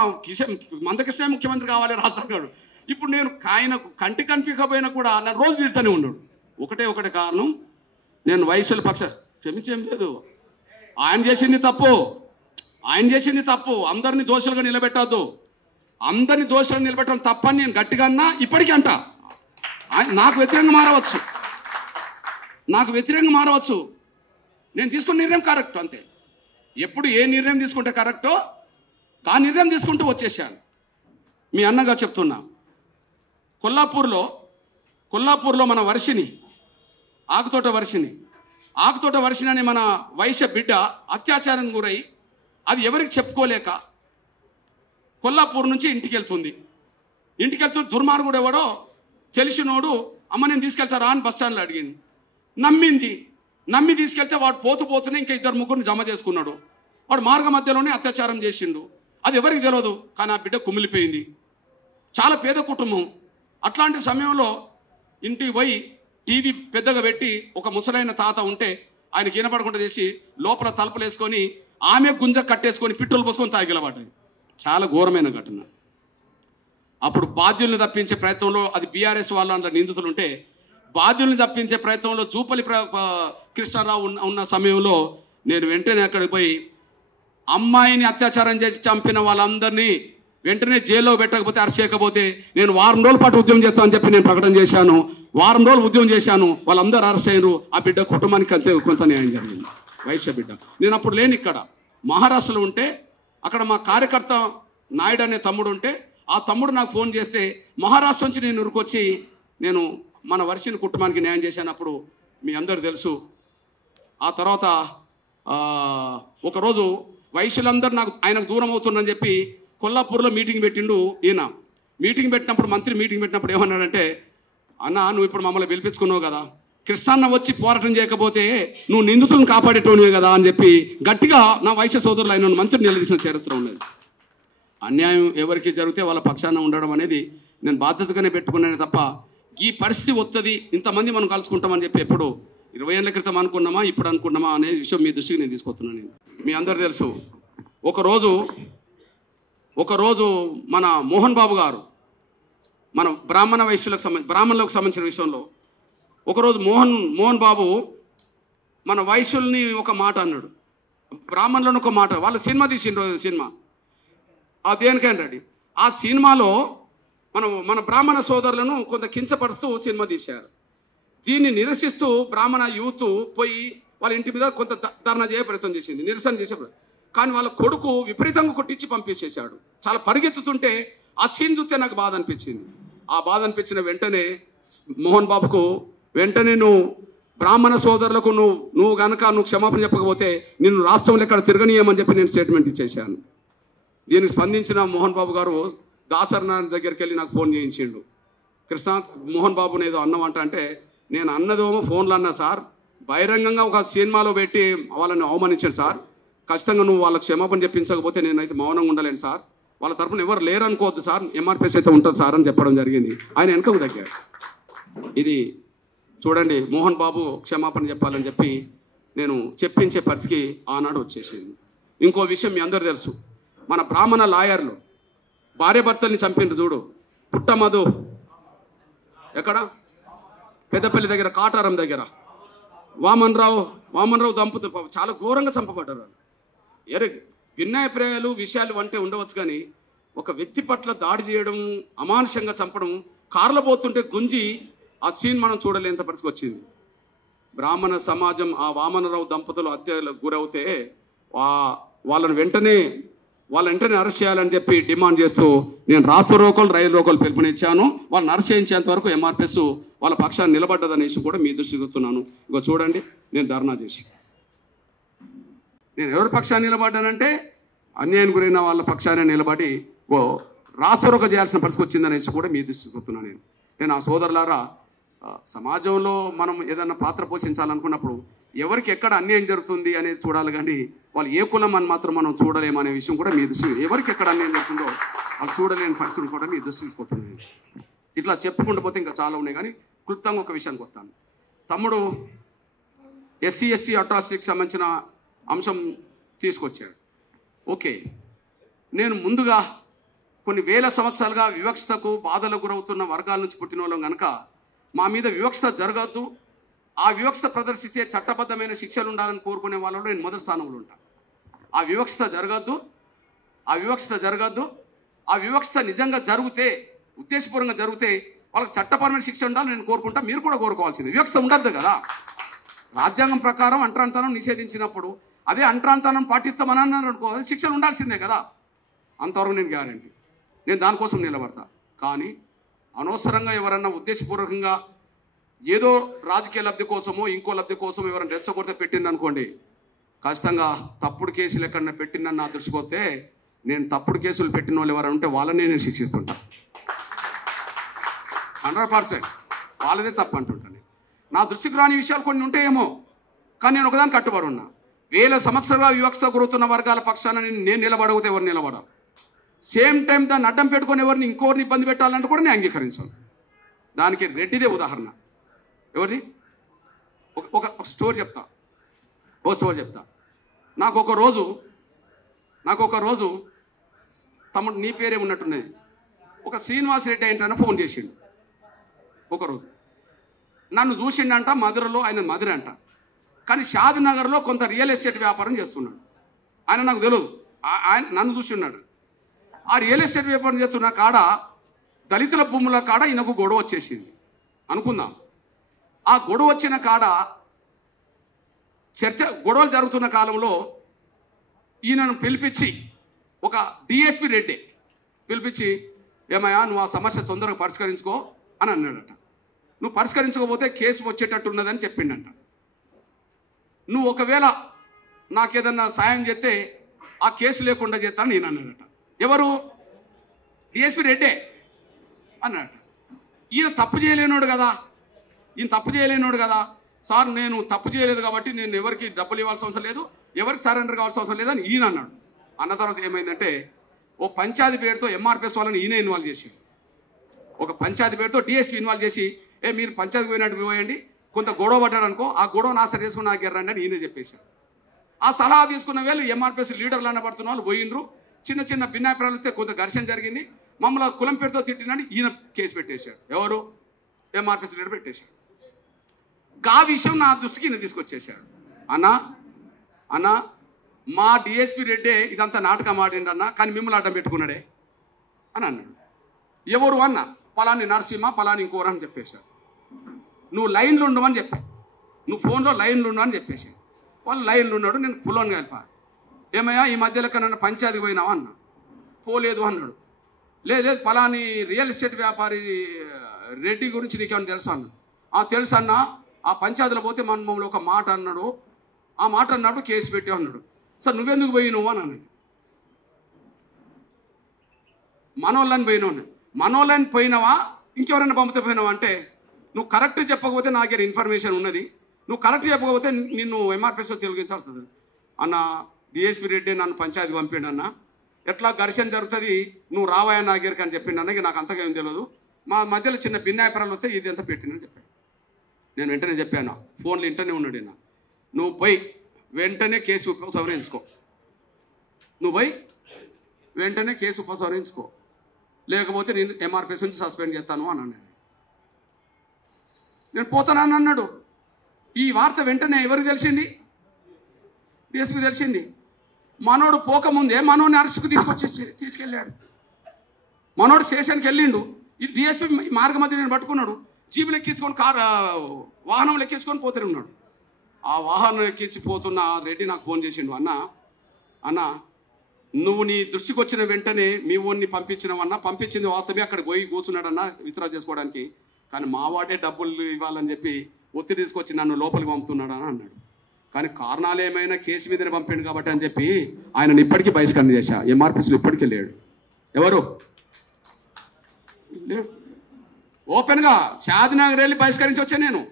మందకృష్ణ ముఖ్యమంత్రి కావాలి రాష్ట్రాడు. ఇప్పుడు నేను ఆయనకు కంటి కనిపించకపోయినా కూడా నన్ను రోజు తిరుగుతూనే ఉన్నాడు. ఒకటే కారణం, నేను వైశ్యుల పక్ష క్షమించేం లేదు. ఆయన చేసింది తప్పు. అందరినీ దోషులుగా నిలబెట్టద్దు. అందరినీ దోషులుగా నిలబెట్టడం తప్పని నేను గట్టిగా అన్నా, ఇప్పటికీ అంట. నాకు వ్యతిరేకంగా మారవచ్చు. నేను తీసుకున్న నిర్ణయం కరెక్ట్ అంతే. ఎప్పుడు ఏ నిర్ణయం తీసుకుంటే కరెక్టో ఆ నిర్ణయం తీసుకుంటూ వచ్చేసాను. మీ అన్నగా చెప్తున్నా, కొల్లాపూర్లో మన ఆకుతోట వర్షిని అనే మన వైశ్య బిడ్డ అత్యాచారం గురై అది ఎవరికి చెప్పుకోలేక కొల్లాపూర్ నుంచి ఇంటికి వెళ్తుంది. దుర్మార్గుడు ఎవడో తెలిసినోడు అమ్మ నేను తీసుకెళ్తారా అని బస్ స్టాండ్లో అడిగింది. నమ్మి తీసుకెళ్తే వాడు పోతూనే ఇంకా 2-3 జమ చేసుకున్నాడు. వాడు మార్గ మధ్యలోనే అత్యాచారం చేసిండు. అది ఎవరికి తెలియదు, కానీ ఆ బిడ్డ కుమిలిపోయింది. చాలా పేద కుటుంబం. అట్లాంటి సమయంలో ఇంటికి పోయి టీవీ పెద్దగా పెట్టి ఒక ముసలైన తాత ఉంటే ఆయనకి వినపడకుండా చేసి లోపల తలుపులు వేసుకొని ఆమె గుంజ కట్టేసుకొని పెట్రోల్ పోసుకొని తాగిలబడ్డది. చాలా ఘోరమైన ఘటన. అప్పుడు బాధ్యుల్ని తప్పించే ప్రయత్నంలో, అది బీఆర్ఎస్ వాళ్ళు అందులో నిందితులు ఉంటే, బాధ్యుల్ని తప్పించే ప్రయత్నంలో జూపల్లి కృష్ణారావు ఉన్న సమయంలో నేను వెంటనే అక్కడికి పోయి అమ్మాయిని అత్యాచారం చేసి చంపిన వాళ్ళందరినీ వెంటనే జైల్లో పెట్టకపోతే, అరెస్ట్ చేయకపోతే నేను 1 వారం రోజుల పాటు ఉద్యమం చేస్తానని చెప్పి నేను ప్రకటన చేశాను. 1 వారం రోజులు ఉద్యమం చేశాను. వాళ్ళందరూ అరెస్ట్ అయ్యారు. ఆ బిడ్డ కుటుంబానికి అంతే కొంత న్యాయం జరిగింది. వైశ్య బిడ్డ. నేను అప్పుడు లేని ఇక్కడ మహారాష్ట్రలో ఉంటే, అక్కడ మా కార్యకర్త నాయుడు అనే తమ్ముడు ఉంటే, ఆ తమ్ముడు నాకు ఫోన్ చేస్తే మహారాష్ట్ర నుంచి నేను ఉరికొచ్చి నేను మన వర్షిని కుటుంబానికి న్యాయం చేశానప్పుడు మీ అందరు తెలుసు. ఆ తర్వాత ఒకరోజు వైశ్యులందరూ ఆయనకు దూరం అవుతుందని చెప్పి కొల్లాపూర్లో మీటింగ్ పెట్టిండు. ఈయన మంత్రి మీటింగ్ పెట్టినప్పుడు ఏమన్నాడంటే, అన్న నువ్వు ఇప్పుడు మమ్మల్ని పిలిపించుకున్నావు కదా, కృష్ణన్న వచ్చి పోరాటం చేయకపోతే నువ్వు నిందితులను కాపాడేటోనివే కదా అని చెప్పి గట్టిగా నా వైశ్య సోదరులు ఆయన మంత్రిని నిలదీసిన చరిత్ర ఉన్నది. అన్యాయం ఎవరికి జరిగితే వాళ్ళ పక్షాన ఉండడం అనేది నేను బాధ్యతగానే పెట్టుకున్నానే తప్ప, ఈ పరిస్థితి వస్తుంది ఇంతమంది మనం కలుసుకుంటామని చెప్పి ఎప్పుడు 20 ఏళ్ల క్రితం అనుకున్నామా ఇప్పుడు అనుకున్నామా అనే విషయం మీ దృష్టికి నేను తీసుకొస్తున్నాను. మీ అందరు తెలుసు, ఒకరోజు మన మోహన్ బాబు గారు మన బ్రాహ్మణులకు సంబంధించిన విషయంలో ఒకరోజు మోహన్ బాబు మన వైశ్యుల్ని ఒక మాట అన్నాడు, బ్రాహ్మణులను ఒక మాట. వాళ్ళు సినిమా తీసిండ్రు. సినిమా దేనికైనా ఆ సినిమాలో మన బ్రాహ్మణ సోదరులను కొంత కించపరుస్తూ సినిమా తీశారు. దీన్ని నిరసిస్తూ బ్రాహ్మణ యూత్ పోయి వాళ్ళ ఇంటి మీద కొంత ధర్నా చేయ ప్రయత్నం చేసింది, నిరసన చేసే. కానీ వాళ్ళ కొడుకు విపరీతంగా కొట్టించి పంపించేశాడు. చాలా పరిగెత్తుతుంటే ఆ సీన్ చూస్తే నాకు బాధ అనిపించింది. ఆ బాధ అనిపించిన వెంటనే మోహన్ బాబుకు వెంటనే నువ్వు బ్రాహ్మణ సోదరులకు నువ్వు క్షమాపణ చెప్పకపోతే నిన్ను రాష్ట్రంలో ఎక్కడ తిరగనీయమని చెప్పి నేను స్టేట్మెంట్ ఇచ్చేశాను. దీనికి స్పందించిన మోహన్ బాబు గారు దాసరనారాయణ దగ్గరికి వెళ్ళి నాకు ఫోన్ చేయించిండు. మోహన్ బాబుని ఏదో అన్నమాట అంటే, నేను అన్నదేమో ఫోన్లో అన్నా సార్, బహిరంగంగా ఒక సినిమాలో పెట్టి వాళ్ళని అవమానించాను సార్, ఖచ్చితంగా నువ్వు వాళ్ళకి క్షమాపణ చెప్పించకపోతే నేనైతే మౌనంగా ఉండలేను సార్, వాళ్ళ తరఫున ఎవరు లేరు అనుకోవద్దు సార్, ఎంఆర్పిఎస్ అయితే ఉంటుంది సార్ అని చెప్పడం జరిగింది. ఆయన వెనకకు తగ్గాడు. ఇది చూడండి, మోహన్ బాబు క్షమాపణ చెప్పాలని చెప్పి నేను చెప్పించే పరిస్థితి ఆనాడు వచ్చేసింది. ఇంకో విషయం మీ అందరూ తెలుసు, మన బ్రాహ్మణ లాయర్లు భార్యాభర్తల్ని చంపిండ్రు చూడు. పుట్టమధు ఎక్కడ, పెద్దపల్లి దగ్గర, కాటారం దగ్గర వామన్ రావు దంపతులు చాలా ఘోరంగా చంపబడ్డారు. విన్నాయప్రాయాలు విషయాలు అంటే ఉండవచ్చు, కానీ ఒక వ్యక్తి పట్ల దాడి చేయడం, అమానుషంగా చంపడం, కార్లో పోతుంటే గుంజి ఆ సీన్ మనం చూడలేంత పరిస్థితి వచ్చింది. బ్రాహ్మణ సమాజం ఆ వామనరావు దంపతులు హత్యలకు గురవుతే వాళ్ళని వెంటనే అరెస్ట్ చేయాలని చెప్పి డిమాండ్ చేస్తూ నేను రాష్ట్ర రోకలు రైలు రోకలు పిలుపునిచ్చాను. వాళ్ళని అరెస్ట్ చేయించేంత వరకు ఎంఆర్పిఎస్ వాళ్ళ పక్షాన్ని నిలబడ్డదనేసి కూడా మీ దృష్టి చూస్తున్నాను. ఇగో చూడండి, నేను ధర్నా చేసి నేను ఎవరి పక్షాన్ని నిలబడ్డానంటే అన్యాయానికి గురైన వాళ్ళ పక్షాన్ని నిలబడి రాష్ట్ర రోక చేయాల్సిన పరిస్థితి వచ్చిందనేసి కూడా మీ దృష్టి చూస్తున్నాను. నేను ఆ సోదరులారా, సమాజంలో మనం ఏదన్నా పాత్ర పోషించాలనుకున్నప్పుడు ఎవరికి ఎక్కడ అన్యాయం జరుగుతుంది అనేది చూడాలి, కానీ వాళ్ళు ఏ కులం అని మాత్రం మనం చూడలేమనే విషయం కూడా మీ దృష్టి, ఎవరికి ఎక్కడ అన్యాయం జరుగుతుందో వాళ్ళు చూడలేని పరిస్థితులు కూడా మీ దృష్టి తీసుకొస్తున్నాయి. ఇట్లా చెప్పుకుంటూ పోతే ఇంకా చాలా ఉన్నాయి, కానీ క్లుప్తంగా ఒక విషయానికి వస్తాను. తమ్ముడు ఎస్సీ ఎస్టీ అట్రాసిటీకి సంబంధించిన అంశం తీసుకొచ్చాడు. ఓకే, నేను ముందుగా కొన్ని వేల సంవత్సరాలుగా వివక్షతకు బాధలకు గురవుతున్న వర్గాల నుంచి పుట్టిన వాళ్ళం కనుక మా మీద వివక్షత జరగద్దు, ఆ వివక్షత ప్రదర్శిస్తే చట్టబద్ధమైన శిక్షలు ఉండాలని కోరుకునే వాళ్ళలో నేను మొదటి స్థానంలో ఉంటాను. ఆ వివక్షత జరగద్దు, ఆ వివక్షత నిజంగా జరిగితే, ఉద్దేశపూర్వకంగా జరిగితే వాళ్ళకి చట్టపరమైన శిక్ష ఉండాలని నేను కోరుకుంటా. మీరు కూడా కోరుకోవాల్సింది. వివక్షత ఉండద్దు కదా. రాజ్యాంగం ప్రకారం అంటరాంతనం నిషేధించినప్పుడు అదే అంటరాంతనం పాటిస్తామని అన్నారు అనుకో, అది శిక్షలు ఉండాల్సిందే కదా. అంతవరకు నేను గ్యారంటీ, నేను దానికోసం నిలబడతా. కానీ అనవసరంగా ఎవరన్నా ఉద్దేశపూర్వకంగా ఏదో రాజకీయ లబ్ధి కోసమో ఇంకో లబ్ధి కోసమో ఎవరైనా రెచ్చగొడితే పెట్టిందనుకోండి, ఖచ్చితంగా తప్పుడు కేసులు ఎక్కడన్నా పెట్టిందని నా దృష్టికి వస్తే నేను తప్పుడు కేసులు పెట్టిన వాళ్ళు ఎవరైనా ఉంటే వాళ్ళనే నేను శిక్షిస్తుంటా. 100% వాళ్ళదే తప్పు అంటుంటాను. నా దృష్టికి రాని విషయాలు కొన్ని ఉంటాయేమో, కానీ నేను ఒకదానికి కట్టుబడి ఉన్నా. వేల సంవత్సరాలుగా వివక్షత గురవుతున్న వర్గాల పక్షాన నేను నిలబడకపోతే ఎవరు నిలబడాలి? సేమ్ టైం దాన్ని అడ్డం పెట్టుకొని ఎవరిని ఇంకోరిని ఇబ్బంది పెట్టాలంటే కూడా నేను అంగీకరించాను. దానికి రెడ్డిదే ఉదాహరణ. ఎవరిది? ఒక స్టోరీ చెప్తా. నాకు ఒక రోజు తమ్ముడు నీ పేరే ఉన్నట్టున్నది, ఒక శ్రీనివాస్ రెడ్డి ఏంటన్నా ఫోన్ చేసిండు. ఒకరోజు నన్ను చూసిండంట, మధురలో, ఆయన మధుర అంట, కానీ షాద్నగర్లో కొంత రియల్ ఎస్టేట్ వ్యాపారం చేస్తున్నాడు. ఆయన నాకు తెలియదు, ఆయన నన్ను చూస్తున్నాడు. ఆ రియల్ ఎస్టేట్ వ్యాపారం చేస్తున్న కాడ దళితుల భూముల కాడ ఈయనకు గొడవ వచ్చేసింది అనుకుందాం. ఆ గొడవ వచ్చిన కాడ గొడవలు జరుగుతున్న కాలంలో ఈయనను పిలిపించి, ఒక డిఎస్పి రెడ్డి పిలిపించి, ఏమయ్యా నువ్వు ఆ సమస్య తొందరగా పరిష్కరించుకో అని అన్నాడట. నువ్వు పరిష్కరించకపోతే కేసు వచ్చేటట్టు ఉన్నదని చెప్పిండంట. నువ్వు ఒకవేళ నాకేదన్నా సాయం చేస్తే ఆ కేసు లేకుండా చేస్తాను నేను అన్నాడట. ఎవరు? డిఎస్పి రెడ్డే అన్నాడట. ఈయన తప్పు చేయలేనోడు కదా. సార్ నేను తప్పు చేయలేదు కాబట్టి నేను ఎవరికి డబ్బులు ఇవ్వాల్సిన అవసరం లేదు, ఎవరికి సరెండర్ కావాల్సిన అవసరం లేదని ఈయన అన్నాడు. అన్న తర్వాత ఏమైందంటే, ఓ పంచాయతీ పేరుతో ఎంఆర్పిఎస్ వాళ్ళని ఈయన ఇన్వాల్వ్ చేసి, ఒక పంచాయతీ పేరుతో డిఎస్పీ ఇన్వాల్వ్ చేసి, మీరు పంచాయతీ పోయినట్టు పోయండి, కొంత గొడవ పడ్డాడు అనుకో, ఆ గొడవ నాశనం చేసుకుని నాకు ఎర్రండి అని ఈయన చెప్పేశారు. ఆ సలహా తీసుకున్న వేళ ఎంఆర్పిఎస్ లీడర్లు అనబడుతున్న వాళ్ళు పోయినరు. చిన్న భిన్నాభిప్రాయాలు వస్తే కొంత ఘర్షణ జరిగింది. మమ్మల్ని కులం పేరుతో తిట్టినని ఈయన కేసు పెట్టేశాడు. ఎవరు? ఎంఆర్పిఎస్ లీడర్ పెట్టేశాడు. ఆ విషయం నా దృష్టికి ఈయన తీసుకొచ్చేశాడు. అన్న మా డిఎస్పీ రెడ్డే ఇదంతా నాటకం ఆడిండన్నా, కానీ మిమ్మల్ని అడ్డం పెట్టుకున్నాడే అని అన్నాడు. ఎవరు అన్న? పలాని నరసింహ, పలాని ఇంకోరు అని చెప్పేశాడు. నువ్వు లైన్లో ఉండవని చెప్పా, నువ్వు ఫోన్లో లైన్లో ఉండవని చెప్పేసి, వాళ్ళు లైన్లో ఉన్నాడు. నేను పులోని కలిపా, ఏమయ్యా ఈ మధ్యలో నన్ను పంచాయతీకి పోయినావా అన్నా. పోలేదు అన్నాడు. లేదు పలాని రియల్ ఎస్టేట్ వ్యాపారి రెడ్డి గురించి నీకేమైనా తెలుసా అన్నాడు. తెలుసు అన్న, ఆ పంచాయతీలో పోతే మమ్మల్ని ఒక మాట అన్నాడు, ఆ మాట అన్నప్పుడు కేసు పెట్టి అన్నాడు. సార్ నువ్వెందుకు పోయినావు అని అన్నాడు. మనోళ్ళని పోయినావా ఇంకెవరైనా పంపితే పోయినావా అంటే, నువ్వు కరెక్ట్ చెప్పకపోతే నా దగ్గర ఇన్ఫర్మేషన్ ఉన్నది, నువ్వు కరెక్ట్ చెప్పకపోతే నిన్ను ఎంఆర్పిఎస్లో తొలగించాల్సి వస్తుంది అన్న. డిఎస్పీ రెడ్డి నన్ను పంచాయతీ పంపిండు అన్న, ఎట్లా ఘర్షణ జరుగుతుంది, నువ్వు రావాయా నా దగ్గరికి అని చెప్పిండు అన్న. నాకు అంతగా ఏం తెలియదు, మా మధ్యలో చిన్న భిన్నాభిప్రాయాలు వస్తే ఇది ఎంత పెట్టిందని చెప్పాను. నేను వెంటనే చెప్పాను, ఫోన్లు ఇంటనే ఉన్నాడు ఈయన, నువ్వు పోయి వెంటనే కేసు ఉపసంహరించుకో, లేకపోతే నేను ఎంఆర్పిఎస్ నుంచి సస్పెండ్ చేస్తాను అని అన్నాడు. నేను పోతానని అన్నాడు. ఈ వార్త వెంటనే ఎవరికి తెలిసింది? డిఎస్పీ తెలిసింది. మనోడు పోకముందే మనోని అరెస్ట్కు తీసుకెళ్ళాడు. మనోడు స్టేషన్కి వెళ్ళిండు, ఈ డిఎస్పీ మార్గ మధ్య నేను పట్టుకున్నాడు, జీపులు ఎక్కించుకొని వాహనం ఎక్కించుకొని పోతూనే ఉన్నాడు. ఆ వాహనం ఎక్కించిపోతున్న రెడ్డి నాకు ఫోన్ చేసిండు, అన్న నువ్వు నీ దృష్టికి వచ్చిన వెంటనే మీ ఊరిని పంపించినవన్నా, పంపించింది వాస్తవే, అక్కడ పోయి కూర్చున్నాడన్నా విత్డ్రా చేసుకోవడానికి, కానీ మా వాడే డబ్బులు ఇవ్వాలని చెప్పి ఒత్తిడి తీసుకొచ్చి నన్ను లోపలికి పంపుతున్నాడని అన్నాడు. కానీ కారణాలు ఏమైనా కేసు మీదనే పంపాడు కాబట్టి అని చెప్పి ఆయనను ఇప్పటికీ బహిష్కరణ చేశా. ఎంఆర్పిఎస్లో ఇప్పటికీ లేడు. ఎవరు లేడు. ఓపెన్గా షాద్నగర్ వెళ్ళి బహిష్కరించి వచ్చాను నేను.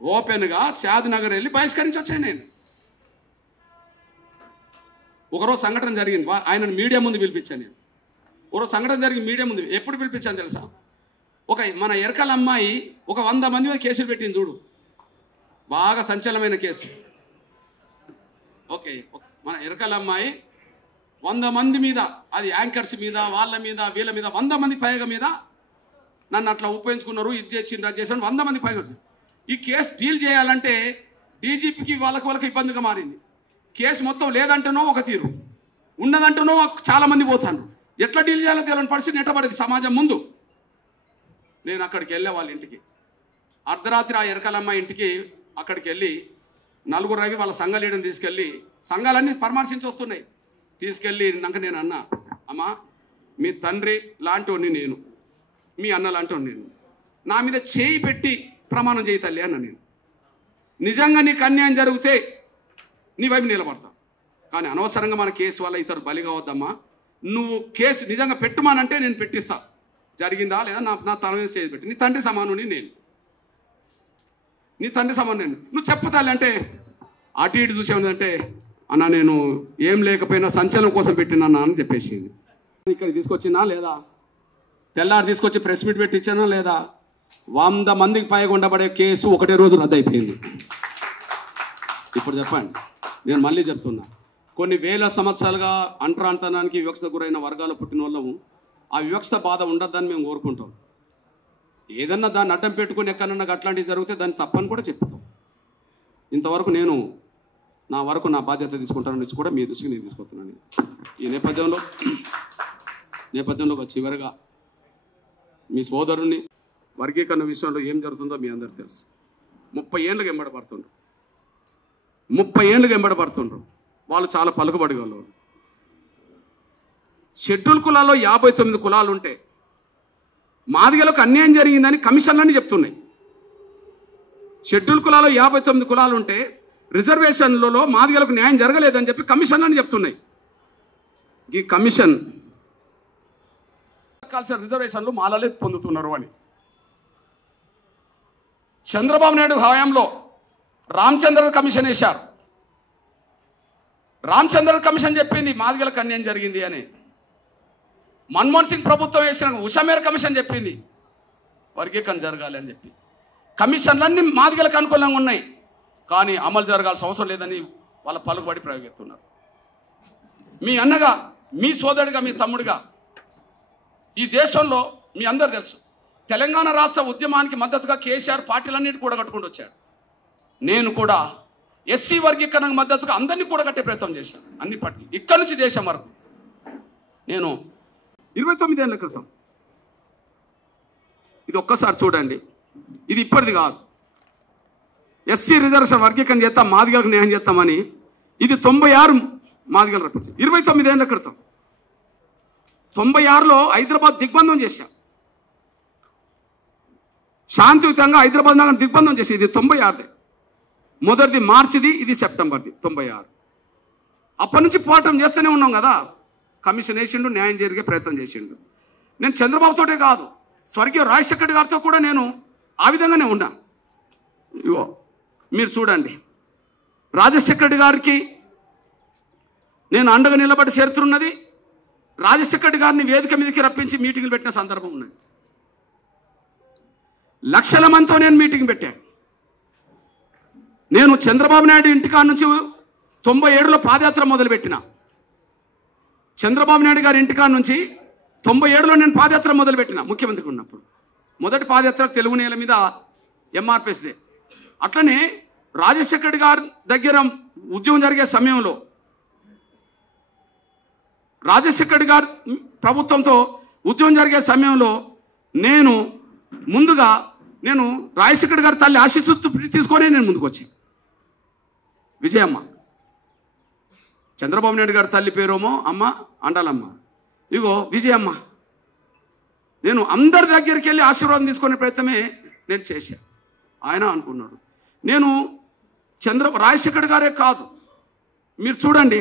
ఓపెన్గా షాద్నగర్ వెళ్ళి బహిష్కరించి వచ్చాను నేను. ఒకరోజు సంఘటన జరిగింది, ఆయనను మీడియా ముందు పిలిపించాను నేను. ఒకరోజు సంఘటన జరిగింది మీడియా ముందు. ఎప్పుడు పిలిపించాను తెలుసా? మన ఎరకల అమ్మాయి ఒక 100 మంది మీద కేసులు పెట్టింది చూడు, బాగా సంచలనమైన కేసు. ఓకే, మన ఎరకల అమ్మాయి 100 మంది మీద, అది యాంకర్స్ మీద, వాళ్ళ మీద, వీళ్ళ మీద 100 మంది పైగా మీద నన్ను అట్లా ఉపయోగించుకున్నారు, ఇది చేసిండ్రు, అది చేసాను, 100 మంది పైగా. ఈ కేసు డీల్ చేయాలంటే డీజీపీకి వాళ్ళకి ఇబ్బందిగా మారింది. కేసు మొత్తం లేదంటేనో ఒక తీరు, ఉన్నదంటేనో చాలామంది పోతాను. ఎట్లా డీల్ చేయాలో తెలియని పరిస్థితి నెట్టబడేది సమాజం ముందు. నేను అక్కడికి వెళ్ళే వాళ్ళ ఇంటికి, అర్ధరాత్రి ఆ ఎరకలమ్మ ఇంటికి అక్కడికి వెళ్ళి 4 రవి వాళ్ళ సంఘ లీడర్ని తీసుకెళ్ళి, సంఘాలన్నీ పరామర్శించి వస్తున్నాయి, తీసుకెళ్ళి నేను అన్నా, అమ్మా మీ తండ్రి లాంటివాడిని నేను, మీ అన్న లాంటివాడిని నేను, నా మీద చేయి పెట్టి ప్రమాణం చేయి తల్లి అన్న. నేను నిజంగా నీకు అన్యాయం జరిగితే నీ వైపు నిలబడతా, కానీ అనవసరంగా మన కేసు వల్ల ఇతరు బలి కావద్దమ్మా. నువ్వు కేసు నిజంగా పెట్టుమానంటే నేను పెట్టిస్తా, జరిగిందా లేదా నా తల మీద చేసి పెట్టి, నీ తండ్రి సమానుని నేను, నీ తండ్రి సమాను నేను, నువ్వు చెప్పుతాలి అంటే అటు ఇటు చూసేమంటే, అన్న నేను ఏం లేకపోయినా సంచలనం కోసం పెట్టినా అని చెప్పేసింది. ఇక్కడికి తీసుకొచ్చినా లేదా, తెల్లారి తీసుకొచ్చి ప్రెస్ మీట్ పెట్టి ఇచ్చానా లేదా, 100 మందికి పైగా ఉండబడే కేసు ఒకటే రోజు రద్దు అయిపోయింది. ఇప్పుడు చెప్పండి, నేను మళ్ళీ చెప్తున్నా, కొన్ని వేల సంవత్సరాలుగా అంటరాంతనానికి వివక్షత గురైన వర్గాలు పుట్టిన వాళ్ళము ఆ వివక్షత బాధ ఉండద్దని మేము కోరుకుంటాం. ఏదన్నా దాన్ని అడ్డం పెట్టుకుని ఎక్కడన్నా అట్లాంటివి జరిగితే దాన్ని తప్పని కూడా చెప్తాం. ఇంతవరకు నేను నా బాధ్యత తీసుకుంటానని కూడా మీ దృష్టికి నేను తీసుకొస్తున్నాను. ఈ నేపథ్యంలో ఒక చివరిగా మీ సోదరుని వర్గీకరణ విషయంలో ఏం జరుగుతుందో మీ అందరికీ తెలుసు. 30 ఏళ్ళకి ఎంబడబడుతుండ్రు. వాళ్ళు చాలా పలుకుబడి వాళ్ళు. షెడ్యూల్ కులాల్లో 59 కులాలు ఉంటే మాదిగలకు అన్యాయం జరిగిందని కమిషన్లన్నీ చెప్తున్నాయి. షెడ్యూల్ కులాల్లో 59 కులాలు ఉంటే రిజర్వేషన్లలో మాదిగలకు న్యాయం జరగలేదని చెప్పి కమిషన్లని చెప్తున్నాయి. ఈ కమిషన్ కాల్సిన రిజర్వేషన్లు మాలలే పొందుతున్నారు అని చంద్రబాబు నాయుడు హయాంలో రామచంద్ర కమిషన్ వేశారు. రామచంద్ర కమిషన్ చెప్పింది మాదిగలకు అన్యాయం జరిగింది అని. మన్మోహన్ సింగ్ ప్రభుత్వం వేసిన ఉషామేర కమిషన్ చెప్పింది వర్గీకరణ జరగాలి అని చెప్పి. కమిషన్లన్నీ మాదిగలకు అనుకూలంగా ఉన్నాయి, కానీ అమలు జరగాల్సిన అవసరం లేదని వాళ్ళ పలుకుబడి ప్రయోగిస్తున్నారు. మీ అన్నగా, మీ సోదరుడిగా, మీ తమ్ముడిగా ఈ దేశంలో మీ అందరు తెలుసు, తెలంగాణ రాష్ట్ర ఉద్యమానికి మద్దతుగా కేసీఆర్ పార్టీలన్నిటి కూడా కట్టుకుంటూ వచ్చారు. నేను కూడా ఎస్సీ వర్గీకరణకు మద్దతుగా అందరినీ కూడా కట్టే ప్రయత్నం చేశాను. అన్ని పార్టీలు ఇక్కడి నుంచి దేశం వరకు. నేను 29 ఏళ్ల క్రితం, ఇది ఒక్కసారి చూడండి, ఇది ఇప్పటిది కాదు, ఎస్సీ రిజర్వేషన్ వర్గీకరణ చేస్తాం, మాదిగలకు న్యాయం చేస్తామని ఇది 96 మాదిగలు రప్పించింది. 29 ఏళ్ల క్రితం 96లో హైదరాబాద్ దిగ్బంధం చేశాం, శాంతియుతంగా హైదరాబాద్ నగరం దిగ్బంధం చేసి, ఇది 96. మొదటిది మార్చిది, ఇది సెప్టెంబర్ది 96. అప్పటి నుంచి పోరాటం చేస్తూనే ఉన్నాం కదా. కమిషన్ వేసిండు, న్యాయం జరిగే ప్రయత్నం చేసిండు. నేను చంద్రబాబుతోటే కాదు, స్వర్గీయ రాజశేఖర గారితో కూడా నేను ఆ విధంగానే ఉన్నా. ఇగో మీరు చూడండి, రాజశేఖర గారికి నేను అండగా నిలబడి చేరుతున్నది. రాజశేఖర గారిని వేదిక మీదకి రప్పించి మీటింగ్లు పెట్టిన సందర్భం ఉన్నది. లక్షల మందితో నేను మీటింగ్ పెట్టాను. నేను చంద్రబాబు నాయుడు ఇంటికాడ నుంచి 97లో పాదయాత్ర మొదలుపెట్టిన. చంద్రబాబు నాయుడు గారి ఇంటికాడ నుంచి 97లో నేను పాదయాత్ర మొదలుపెట్టిన ముఖ్యమంత్రిగా ఉన్నప్పుడు. మొదటి పాదయాత్ర తెలుగు నేల మీద ఎంఆర్పిఎస్దే. అట్లనే రాజశేఖర్ గారి దగ్గర ఉద్యమం జరిగే సమయంలో రాజశేఖర్ గారు ప్రభుత్వంతో ఉద్యమం జరిగే సమయంలో ముందుగా నేను రాజశేఖర్ గారి తల్లి ఆశీస్సు తీసుకొని నేను ముందుకు వచ్చి విజయమ్మ, చంద్రబాబు నాయుడు గారి తల్లి పేరేమో అమ్మ అండాలమ్మ, ఇగో విజయమ్మ. నేను అందరి దగ్గరికి వెళ్ళి ఆశీర్వాదం తీసుకునే ప్రయత్నమే నేను చేశాను. ఆయన అనుకున్నాడు. నేను రాజశేఖర్ గారే కాదు, మీరు చూడండి,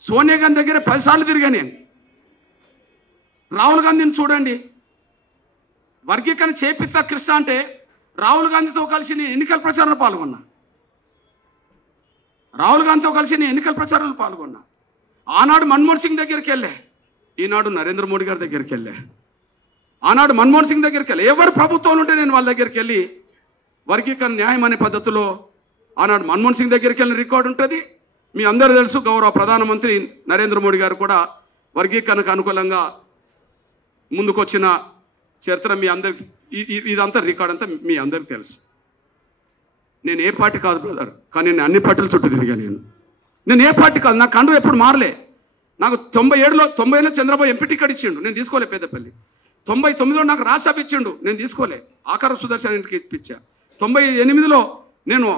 సోనియా గాంధీ దగ్గర 10 సార్లు తిరిగా నేను. రాహుల్ గాంధీని చూడండి, వర్గీకరణ చేపిస్తా కృష్ణ అంటే రాహుల్ గాంధీతో కలిసి నేను ఎన్నికల ప్రచారంలో పాల్గొన్నా. ఆనాడు మన్మోహన్ సింగ్ దగ్గరికి వెళ్ళా, ఈనాడు నరేంద్ర మోడీ గారి దగ్గరికి వెళ్ళా. ఆనాడు మన్మోహన్ సింగ్ దగ్గరికి వెళ్ళా, ఎవరు ప్రభుత్వం ఉంటే నేను వాళ్ళ దగ్గరికి వెళ్ళి వర్గీకరణ న్యాయం అనే పద్ధతిలో ఆనాడు మన్మోహన్ సింగ్ దగ్గరికి వెళ్ళిన రికార్డు ఉంటుంది. మీ అందరూ తెలుసు, గౌరవ ప్రధానమంత్రి నరేంద్ర మోడీ గారు కూడా వర్గీకరణకు అనుకూలంగా ముందుకొచ్చిన చరిత్ర మీ అందరికి, ఇదంతా రికార్డ్ అంతా మీ అందరికి తెలుసు. నేను ఏ పార్టీ కాదు బ్రదర్, కానీ నేను అన్ని పార్టీల చుట్టూ తిరిగా. నేను ఏ పార్టీ కాదు, నా కండు ఎప్పుడు మారలే. నాకు 90లో చంద్రబాబు ఎంపీ టికెట్ ఇచ్చిండు, నేను తీసుకోలే. పెద్దపల్లి 99లో నాకు రాజ్యసభ ఇచ్చిండు, నేను తీసుకోలే. ఆకార సుదర్శన్ ఇంటికి ఇప్పించా. 98లో నేను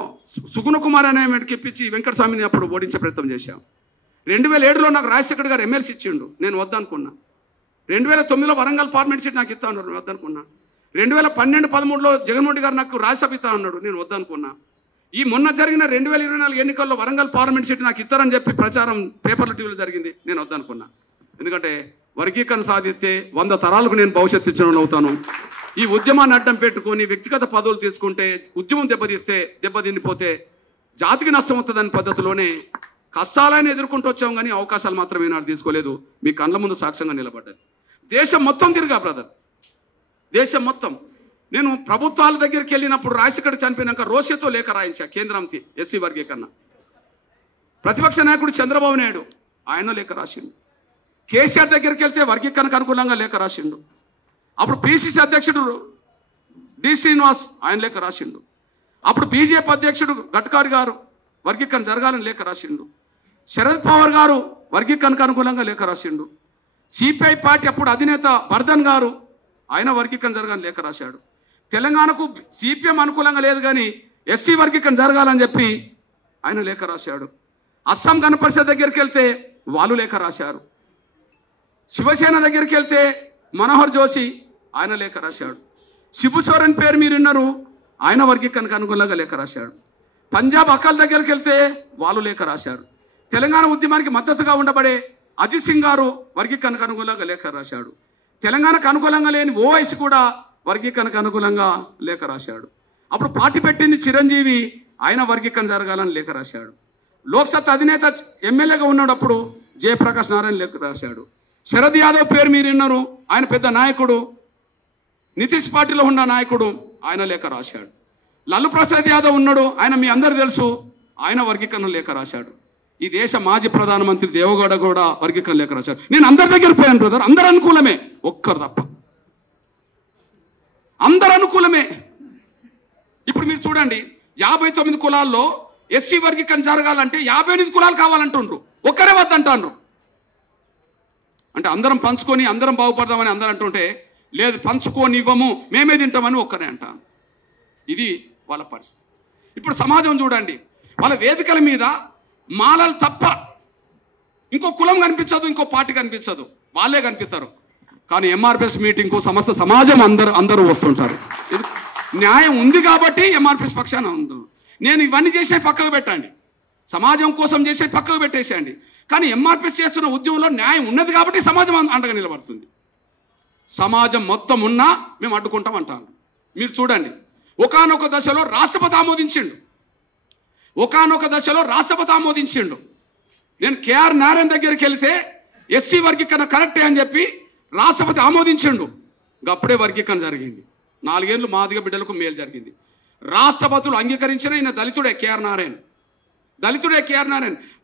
సుగుణ కుమార్ అనే ఇంటికి ఇప్పించి వెంకటస్వామిని అప్పుడు ఓడించే ప్రయత్నం చేశాను. 2007లో నాకు రాజశేఖర్ గారు ఎమ్మెల్సీ ఇచ్చిండు, నేను వద్దనుకున్నా. 2009లో వరంగల్ పార్లమెంట్ సీట్ నాకు ఇస్తా అన్నారు, నేను వద్దనుకున్నా. 2012-13లో జగన్మోహన్ గారు నాకు రాజ్యసభ ఇస్తా అన్నాడు, నేను వద్దనుకున్నా. ఈ మొన్న జరిగిన 2024 ఎన్నికల్లో వరంగల్ పార్లమెంట్ సీట్ నాకు ఇస్తారని చెప్పి ప్రచారం పేపర్ల టీవీలో జరిగింది, నేను వద్దనుకున్నా. ఎందుకంటే వర్గీకరణ సాధిస్తే 100 తరాలకు నేను భవిష్యత్తు ఇచ్చిన అవుతాను. ఈ ఉద్యమాన్ని అడ్డం పెట్టుకొని వ్యక్తిగత పదవులు తీసుకుంటే ఉద్యమం దెబ్బతినిపోతే జాతికి నష్టం అవుతుందని పద్ధతిలోనే కష్టాలను ఎదుర్కొంటూ వచ్చాం, కానీ అవకాశాలు మాత్రం ఏనాడు తీసుకోలేదు. మీ కళ్ళ ముందు సాక్ష్యంగా నిలబడ్డది. దేశం మొత్తం తిరిగా బ్రదర్, దేశం మొత్తం. నేను ప్రభుత్వాల దగ్గరికి వెళ్ళినప్పుడు రాజశేఖర్ చనిపోయినాక రోషతో లేఖ రాయించా కేంద్రంకి ఎస్సీ వర్గీకరణ. ప్రతిపక్ష నాయకుడు చంద్రబాబు నాయుడు ఆయన లేఖ రాసిండు. కేసీఆర్ దగ్గరికి వెళ్తే వర్గీకరణకు అనుకూలంగా లేఖ రాసిండు. అప్పుడు పిసిసి అధ్యక్షుడు డి శ్రీనివాస్ ఆయన లేఖ రాసిండు. అప్పుడు బీజేపీ అధ్యక్షుడు గడ్కరీ గారు వర్గీకరణ జరగాలని లేఖ రాసిండు. శరద్ పవార్ గారు వర్గీకరణకు అనుకూలంగా లేఖ రాసిండు. సిపిఐ పార్టీ అప్పుడు అధినేత వర్ధన్ గారు ఆయన వర్గీకరణ జరగాలని లేఖ రాశాడు. తెలంగాణకు సిపిఎం అనుకూలంగా లేదు, కానీ ఎస్సీ వర్గీకరణ జరగాలని చెప్పి ఆయన లేఖ రాశాడు. అస్సాం గణ పరిషత్ దగ్గరికి వెళ్తే వాళ్ళు లేఖ రాశారు. శివసేన దగ్గరికి వెళ్తే మనోహర్ జోషి ఆయన లేఖ రాశాడు. శిబు సోరెన్ పేరు మీరు విన్నారు, ఆయన వర్గీకరణకు అనుకూలంగా లేఖ రాశాడు. పంజాబ్ అకాల్ దగ్గరికి వెళ్తే వాళ్ళు లేఖ రాశారు. తెలంగాణ ఉద్యమానికి మద్దతుగా ఉండబడే అజిత్ సింగ్ గారు వర్గీకరణకు అనుకూలంగా లేఖ రాశాడు. తెలంగాణకు అనుకూలంగా లేని ఓవైసీ కూడా వర్గీకరణకు అనుకూలంగా లేఖ రాశాడు. అప్పుడు పార్టీ పెట్టింది చిరంజీవి, ఆయన వర్గీకరణ జరగాలని లేఖ రాశాడు. లోక్సత్తా అధినేత ఎమ్మెల్యేగా ఉన్నప్పుడు జయప్రకాష్ నారాయణ లేఖ రాశాడు. శరద్ యాదవ్ పేరు మీరు విన్నారు, ఆయన పెద్ద నాయకుడు, నితీష్ పార్టీలో ఉన్న నాయకుడు, ఆయన లేఖ రాశాడు. లల్లు ప్రసాద్ యాదవ్ ఉన్నాడు, ఆయన మీ అందరు తెలుసు, ఆయన వర్గీకరణ లేఖ రాశాడు. ఈ దేశ మాజీ ప్రధానమంత్రి దేవగౌడ కూడా వర్గీకరణ లేఖ రాశాడు. నేను అందరి దగ్గర పోయాను బ్రదర్, అందరు అనుకూలమే, ఒక్కరు తప్ప అందరు అనుకూలమే. ఇప్పుడు మీరు చూడండి, 59 కులాల్లో ఎస్సీ వర్గీకరణ జరగాలంటే 58 కులాలు కావాలంటుండ్రు, ఒక్కరే వద్దంటాండ్రు. అంటే అందరం పంచుకొని అందరం బాగుపడదామని అందరూ అంటుంటే, లేదు పంచుకొని ఇవ్వము, మేమే తింటామని ఒక్కరే అంటాను. ఇది వాళ్ళ పరిస్థితి. ఇప్పుడు సమాజం చూడండి, వాళ్ళ వేదికల మీద మాలలు తప్ప ఇంకో కులం కనిపించదు, ఇంకో పార్టీ కనిపించదు, వాళ్ళే కనిపిస్తారు. కానీ ఎంఆర్పిఎస్ మీటింగ్కు సమస్త సమాజం అందరూ వస్తుంటారు. న్యాయం ఉంది కాబట్టి ఎంఆర్పిఎస్ పక్షాన ఉంది. నేను ఇవన్నీ చేసే పక్కకు పెట్టండి, సమాజం కోసం చేసే పక్కకు పెట్టేసేయండి. కానీ ఎంఆర్పిఎస్ చేస్తున్న ఉద్యమంలో న్యాయం ఉన్నది కాబట్టి సమాజం అండగా నిలబడుతుంది. సమాజం మొత్తం ఉన్నా మేము అడ్డుకుంటాం అంటాను. మీరు చూడండి, ఒకానొక దశలో రాష్ట్రపతి ఆమోదించిండు. నేను కేఆర్ నారాయణ దగ్గరికి వెళ్తే ఎస్సీ వర్గీకరణ కరెక్టే అని చెప్పి రాష్ట్రపతి ఆమోదించిండు. అప్పుడే వర్గీకరణ జరిగింది. 4 ఏళ్ళు మాదిగ బిడ్డలకు మేలు జరిగింది. రాష్ట్రపతులు అంగీకరించిన ఈయన దళితుడే కేఆర్ నారాయణ,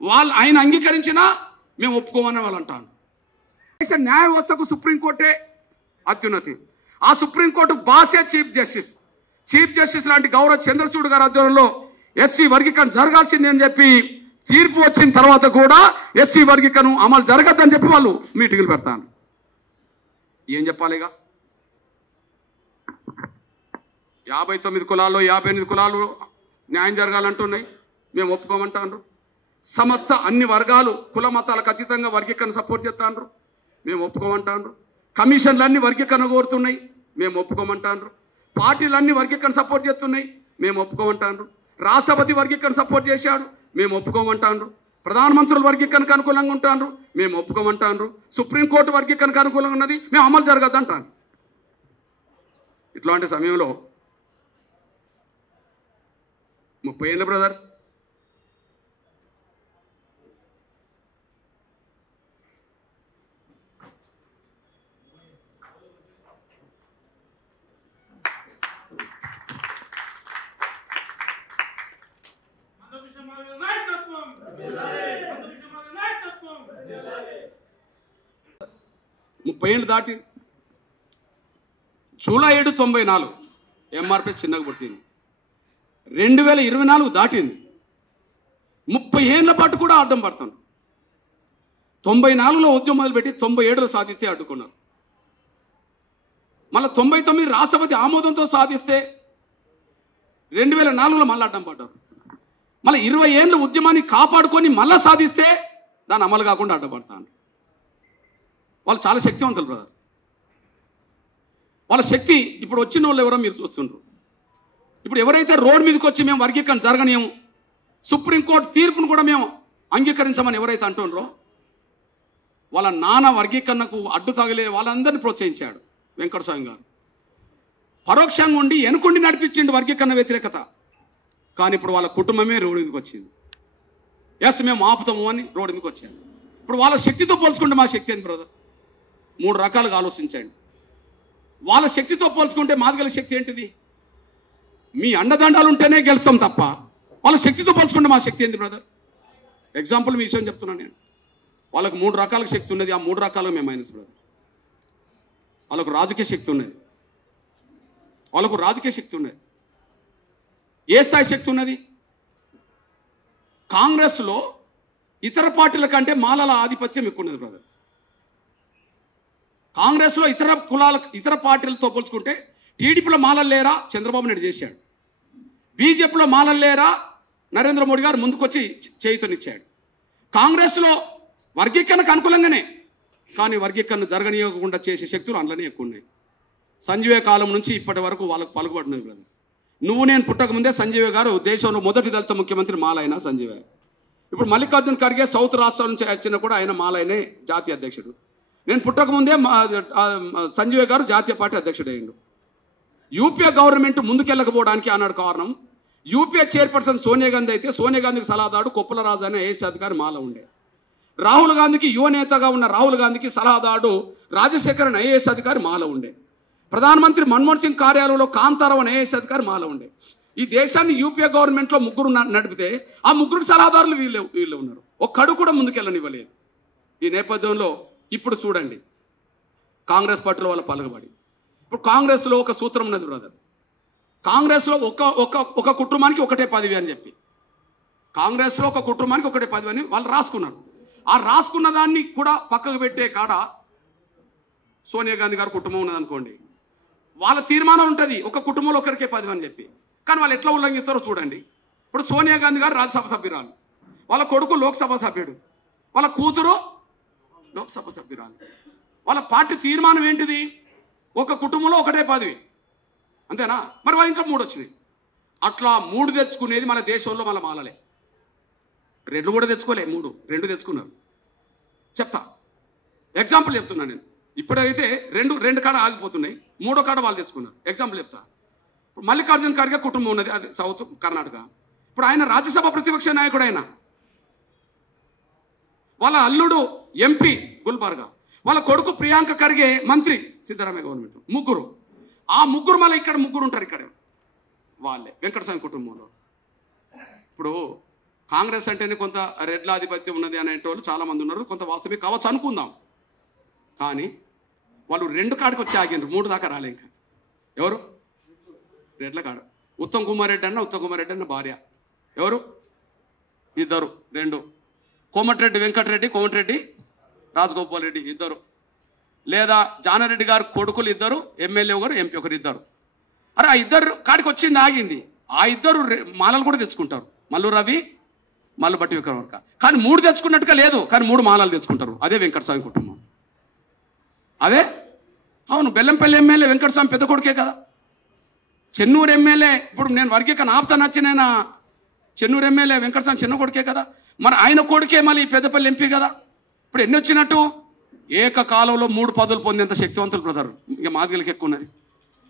వాళ్ళు ఆయన అంగీకరించినా మేము ఒప్పుకోమని వాళ్ళు అంటాను. న్యాయ వ్యవస్థకు సుప్రీంకోర్టే అత్యున్నతి. ఆ సుప్రీంకోర్టు బాసే చీఫ్ జస్టిస్ లాంటి గౌరవ చంద్రచూడ్ గారి ఆధ్వర్యంలో ఎస్సీ వర్గీకరణ జరగాల్సిందే అని చెప్పి తీర్పు వచ్చిన తర్వాత కూడా ఎస్సీ వర్గీకరణ అమలు జరగద్దని చెప్పి వాళ్ళు మీటింగులు పెడతాను. ఏం చెప్పాలిగా? 59 కులాల్లో 58 కులాలు న్యాయం జరగాలంటున్నాయి, మేము ఒప్పుకోమంటాను. సమస్త అన్ని వర్గాలు కుల మతాలకు అతీతంగా వర్గీకరణ సపోర్ట్ చేస్తాండ్రు, మేము ఒప్పుకోమంటాను. కమిషన్లన్నీ వర్గీకరణ కోరుతున్నాయి, మేము ఒప్పుకోమంటాను. పార్టీలన్నీ వర్గీకరణ సపోర్ట్ చేస్తున్నాయి, మేము ఒప్పుకోమంటాను. రాష్ట్రపతి వర్గీకరణ సపోర్ట్ చేశాడు, మేము ఒప్పుకోమంటాను. ప్రధానమంత్రులు వర్గీకరణకు అనుకూలంగా ఉంటారు, మేము ఒప్పుకోమంటాను. సుప్రీంకోర్టు వర్గీకరణకు అనుకూలంగా ఉన్నది, మేము అమలు జరగద్దు అంటాను. ఇట్లాంటి సమయంలో 30 ఏళ్ళ బ్రదర్, ఏళ్ళు దాటి జూలై 7, 94 ఎంఆర్పీ చిన్నగా పుట్టింది. 2024 దాటింది. 30 ఏళ్ళ పాటు కూడా అడ్డం పడతాను. 94లో ఉద్యమం మొదలుపెట్టి 97లో సాధిస్తే అడ్డుకున్నారు. మళ్ళీ 99 రాష్ట్రపతి ఆమోదంతో సాధిస్తే 2004లో మళ్ళీ అడ్డం పడ్డారు. మళ్ళీ 20 ఏళ్ళ ఉద్యమాన్ని కాపాడుకొని మళ్ళీ సాధిస్తే దాన్ని అమలు కాకుండా అడ్డపడతాను. వాళ్ళు చాలా శక్తివంతులు బ్రదర్. వాళ్ళ శక్తి ఇప్పుడు వచ్చిన వాళ్ళు ఎవరో మీరు చూస్తుండ్రు. ఇప్పుడు ఎవరైతే రోడ్డు మీదకి వచ్చి మేము వర్గీకరణ జరగనియము, సుప్రీంకోర్టు తీర్పును కూడా మేము అంగీకరించమని ఎవరైతే అంటుండ్రో వాళ్ళ నాన్న వర్గీకరణకు అడ్డు తగిలే వాళ్ళందరినీ ప్రోత్సహించాడు వెంకటస్వామి గారు. పరోక్షంగా ఉండి వెనుకుండి నడిపించిండు వర్గీకరణ వ్యతిరేకత. కానీ ఇప్పుడు వాళ్ళ కుటుంబమే రోడ్డు మీదకి వచ్చింది. ఎస్ మేము ఆపుతాము అని రోడ్డు మీదకి వచ్చాను. ఇప్పుడు వాళ్ళ శక్తితో పోల్చుకుంటే మా శక్తి ఏంది బ్రదర్? 3 రకాలుగా ఆలోచించండి. వాళ్ళ శక్తితో పోల్చుకుంటే మాది గల శక్తి ఏంటిది? మీ అండదండాలు ఉంటేనే గెలుస్తాం తప్ప వాళ్ళ శక్తితో పోల్చుకుంటే మా శక్తి ఏంది బ్రదర్? ఎగ్జాంపుల్ మీ విషయం చెప్తున్నాను నేను. వాళ్ళకు 3 రకాల శక్తి ఉన్నది. ఆ 3 రకాలుగా మేము మైనస్ బ్రదర్. వాళ్ళకు రాజకీయ శక్తి ఉన్నది, వాళ్ళకు రాజకీయ శక్తి ఉన్నది. ఏ స్థాయి శక్తి ఉన్నది? కాంగ్రెస్లో ఇతర పార్టీల కంటే మాలల ఆధిపత్యం ఎక్కువ ఉన్నది బ్రదర్. కాంగ్రెస్లో ఇతర పార్టీలతో పోల్చుకుంటే టీడీపీలో మాలలు లేరా? చంద్రబాబు నాయుడు చేశాడు. బీజేపీలో మాలలు లేరా? నరేంద్ర మోడీ గారు ముందుకొచ్చి చేయుతనిచ్చాడు. కాంగ్రెస్లో వర్గీకరణకు అనుకూలంగానే, కానీ వర్గీకరణ జరగనీయకుండా చేసే శక్తులు అందులోనే ఎక్కువ ఉన్నాయి. సంజీవ కాలం నుంచి ఇప్పటి వరకు వాళ్ళకు పలుకుబడినది బ్రదర్. నువ్వు నేను పుట్టకముందే సంజీవ గారు దేశంలో మొదటి దళిత ముఖ్యమంత్రి మాలైన సంజీవ. ఇప్పుడు మల్లికార్జున ఖర్గే సౌత్ రాష్ట్రాల నుంచి వచ్చినా కూడా ఆయన మాలైనే జాతీయ అధ్యక్షుడు. నేను పుట్టకముందే సంజీవ గారు జాతీయ పార్టీ అధ్యక్షుడు అయ్యిండు. యూపీఏ గవర్నమెంట్ ముందుకెళ్ళకపోవడానికి అన్నాడు కారణం. యూపీఏ చైర్పర్సన్ సోనియా గాంధీ అయితే సోనియా గాంధీకి సలహాదారు కొప్పుల రాజు అనే ఐఏఎస్ అధికారి మాల ఉండే. రాహుల్ గాంధీకి యువ నేతగా ఉన్న రాహుల్ గాంధీకి సలహాదారు రాజశేఖరన్ ఐఏఎస్ అధికారి మాల ఉండే. ప్రధానమంత్రి మన్మోహన్ సింగ్ కార్యాలయంలో కాంతారావు అనే ఐఏఎస్ అధికారి మాల ఉండే. ఈ దేశాన్ని యూపీఏ గవర్నమెంట్లో 3 నడిపితే ఆ 3 సలహాదారులు వీళ్ళు ఉన్నారు. ఒక్కడు కూడా ముందుకెళ్ళనివ్వలేదు. ఈ నేపథ్యంలో ఇప్పుడు చూడండి కాంగ్రెస్ పార్టీలో వాళ్ళ పలుకుబడి. ఇప్పుడు కాంగ్రెస్లో ఒక సూత్రం ఉన్నది బ్రదర్. కాంగ్రెస్లో ఒక కుటుంబానికి ఒకటే పదవి అని చెప్పి, కాంగ్రెస్లో ఒక కుటుంబానికి ఒకటే పదవి అని వాళ్ళు రాసుకున్నారు. ఆ రాసుకున్న దాన్ని కూడా పక్కకు పెట్టే కాడ సోనియా గాంధీ గారు కుటుంబం ఉన్నదనుకోండి, వాళ్ళ తీర్మానం ఉంటుంది ఒక కుటుంబంలో ఒకరికే పదవి అని చెప్పి. కానీ వాళ్ళు ఎట్లా ఉల్లంఘిస్తారో చూడండి. ఇప్పుడు సోనియా గాంధీ గారు రాజ్యసభ సభ్యురాలు, వాళ్ళ కొడుకు లోక్సభ సభ్యుడు, వాళ్ళ కూతురు లోక్సభ సభ్యురాలు. వాళ్ళ పార్టీ తీర్మానం ఏంటిది? ఒక కుటుంబంలో ఒకటే పదవి, అంతేనా? మరి వాళ్ళ ఇంట్లో 3 వచ్చింది. అట్లా 3 తెచ్చుకునేది మన దేశంలో మన మాలలే. 2 కూడా తెచ్చుకోలే, 2 తెచ్చుకున్నారు. చెప్తా, ఎగ్జాంపుల్ చెప్తున్నా నేను. ఇప్పుడైతే రెండు కాడ ఆగిపోతున్నాయి, 3వ కాడ వాళ్ళు తెచ్చుకున్నారు. ఎగ్జాంపుల్ చెప్తా. మల్లికార్జున ఖర్గే కుటుంబం ఉన్నది, అది సౌత్ కర్ణాటక. ఇప్పుడు ఆయన రాజ్యసభ ప్రతిపక్ష నాయకుడు. ఆయన వాళ్ళ అల్లుడు ఎంపీ గుల్బర్గా, వాళ్ళ కొడుకు ప్రియాంక ఖర్గే మంత్రి సిద్ధరామయ్య గవర్నమెంట్. 3. ఆ 3 మళ్ళీ ఇక్కడ 3 ఉంటారు. ఇక్కడ వాళ్ళే వెంకటస్వామి కుటుంబంలో. ఇప్పుడు కాంగ్రెస్ అంటేనే కొంత రెడ్ల ఆధిపత్యం ఉన్నది అనేటోళ్ళు చాలామంది ఉన్నారు. కొంత వాస్తవమే కావచ్చు అనుకుందాం. కానీ వాళ్ళు 2 కాడికి వచ్చి ఆగిండ్రు, 3 దాకా రాలే. ఇంకా ఎవరు? రెడ్ల కాడ ఉత్తమ్ కుమార్ రెడ్డి అన్న భార్య ఎవరు? ఇద్దరు, 2. కోమటిరెడ్డి వెంకటరెడ్డి, కోమటిరెడ్డి రాజగోపాల్ రెడ్డి ఇద్దరు, లేదా జానారెడ్డి గారు కొడుకులు ఇద్దరు, ఎమ్మెల్యే ఒకరు, ఎంపీ ఒకరు ఇద్దరు. అరే ఆ ఇద్దరు కాడికి వచ్చింది ఆగింది. ఆ ఇద్దరు మాలలు కూడా తెచ్చుకుంటారు, మల్లు రవి, మల్లు బట్టి విక్రమార్క. కానీ 3 తెచ్చుకున్నట్టుగా లేదు, కానీ 3 మాలలు తెచ్చుకుంటారు. అదే వెంకటస్వామి కుటుంబం. అదే అవును, బెల్లంపల్లి ఎమ్మెల్యే వెంకటస్వామి పెద్ద కొడుకే కదా. చెన్నూరు ఎమ్మెల్యే, ఇప్పుడు నేను వర్గీకరణ ఆపుతా నచ్చినైనా, చెన్నూరు ఎమ్మెల్యే వెంకటస్వామి చిన్న కొడుకే కదా. మరి ఆయన కొడుకే మళ్ళీ పెద్దపల్లి ఎంపీ కదా. ఇప్పుడు ఎన్ని వచ్చినట్టు? ఏకకాలంలో 3 పదవులు పొందేంత శక్తివంతులు బ్రదర్. ఇక మాదిగలకి ఎక్కువ ఉన్నది.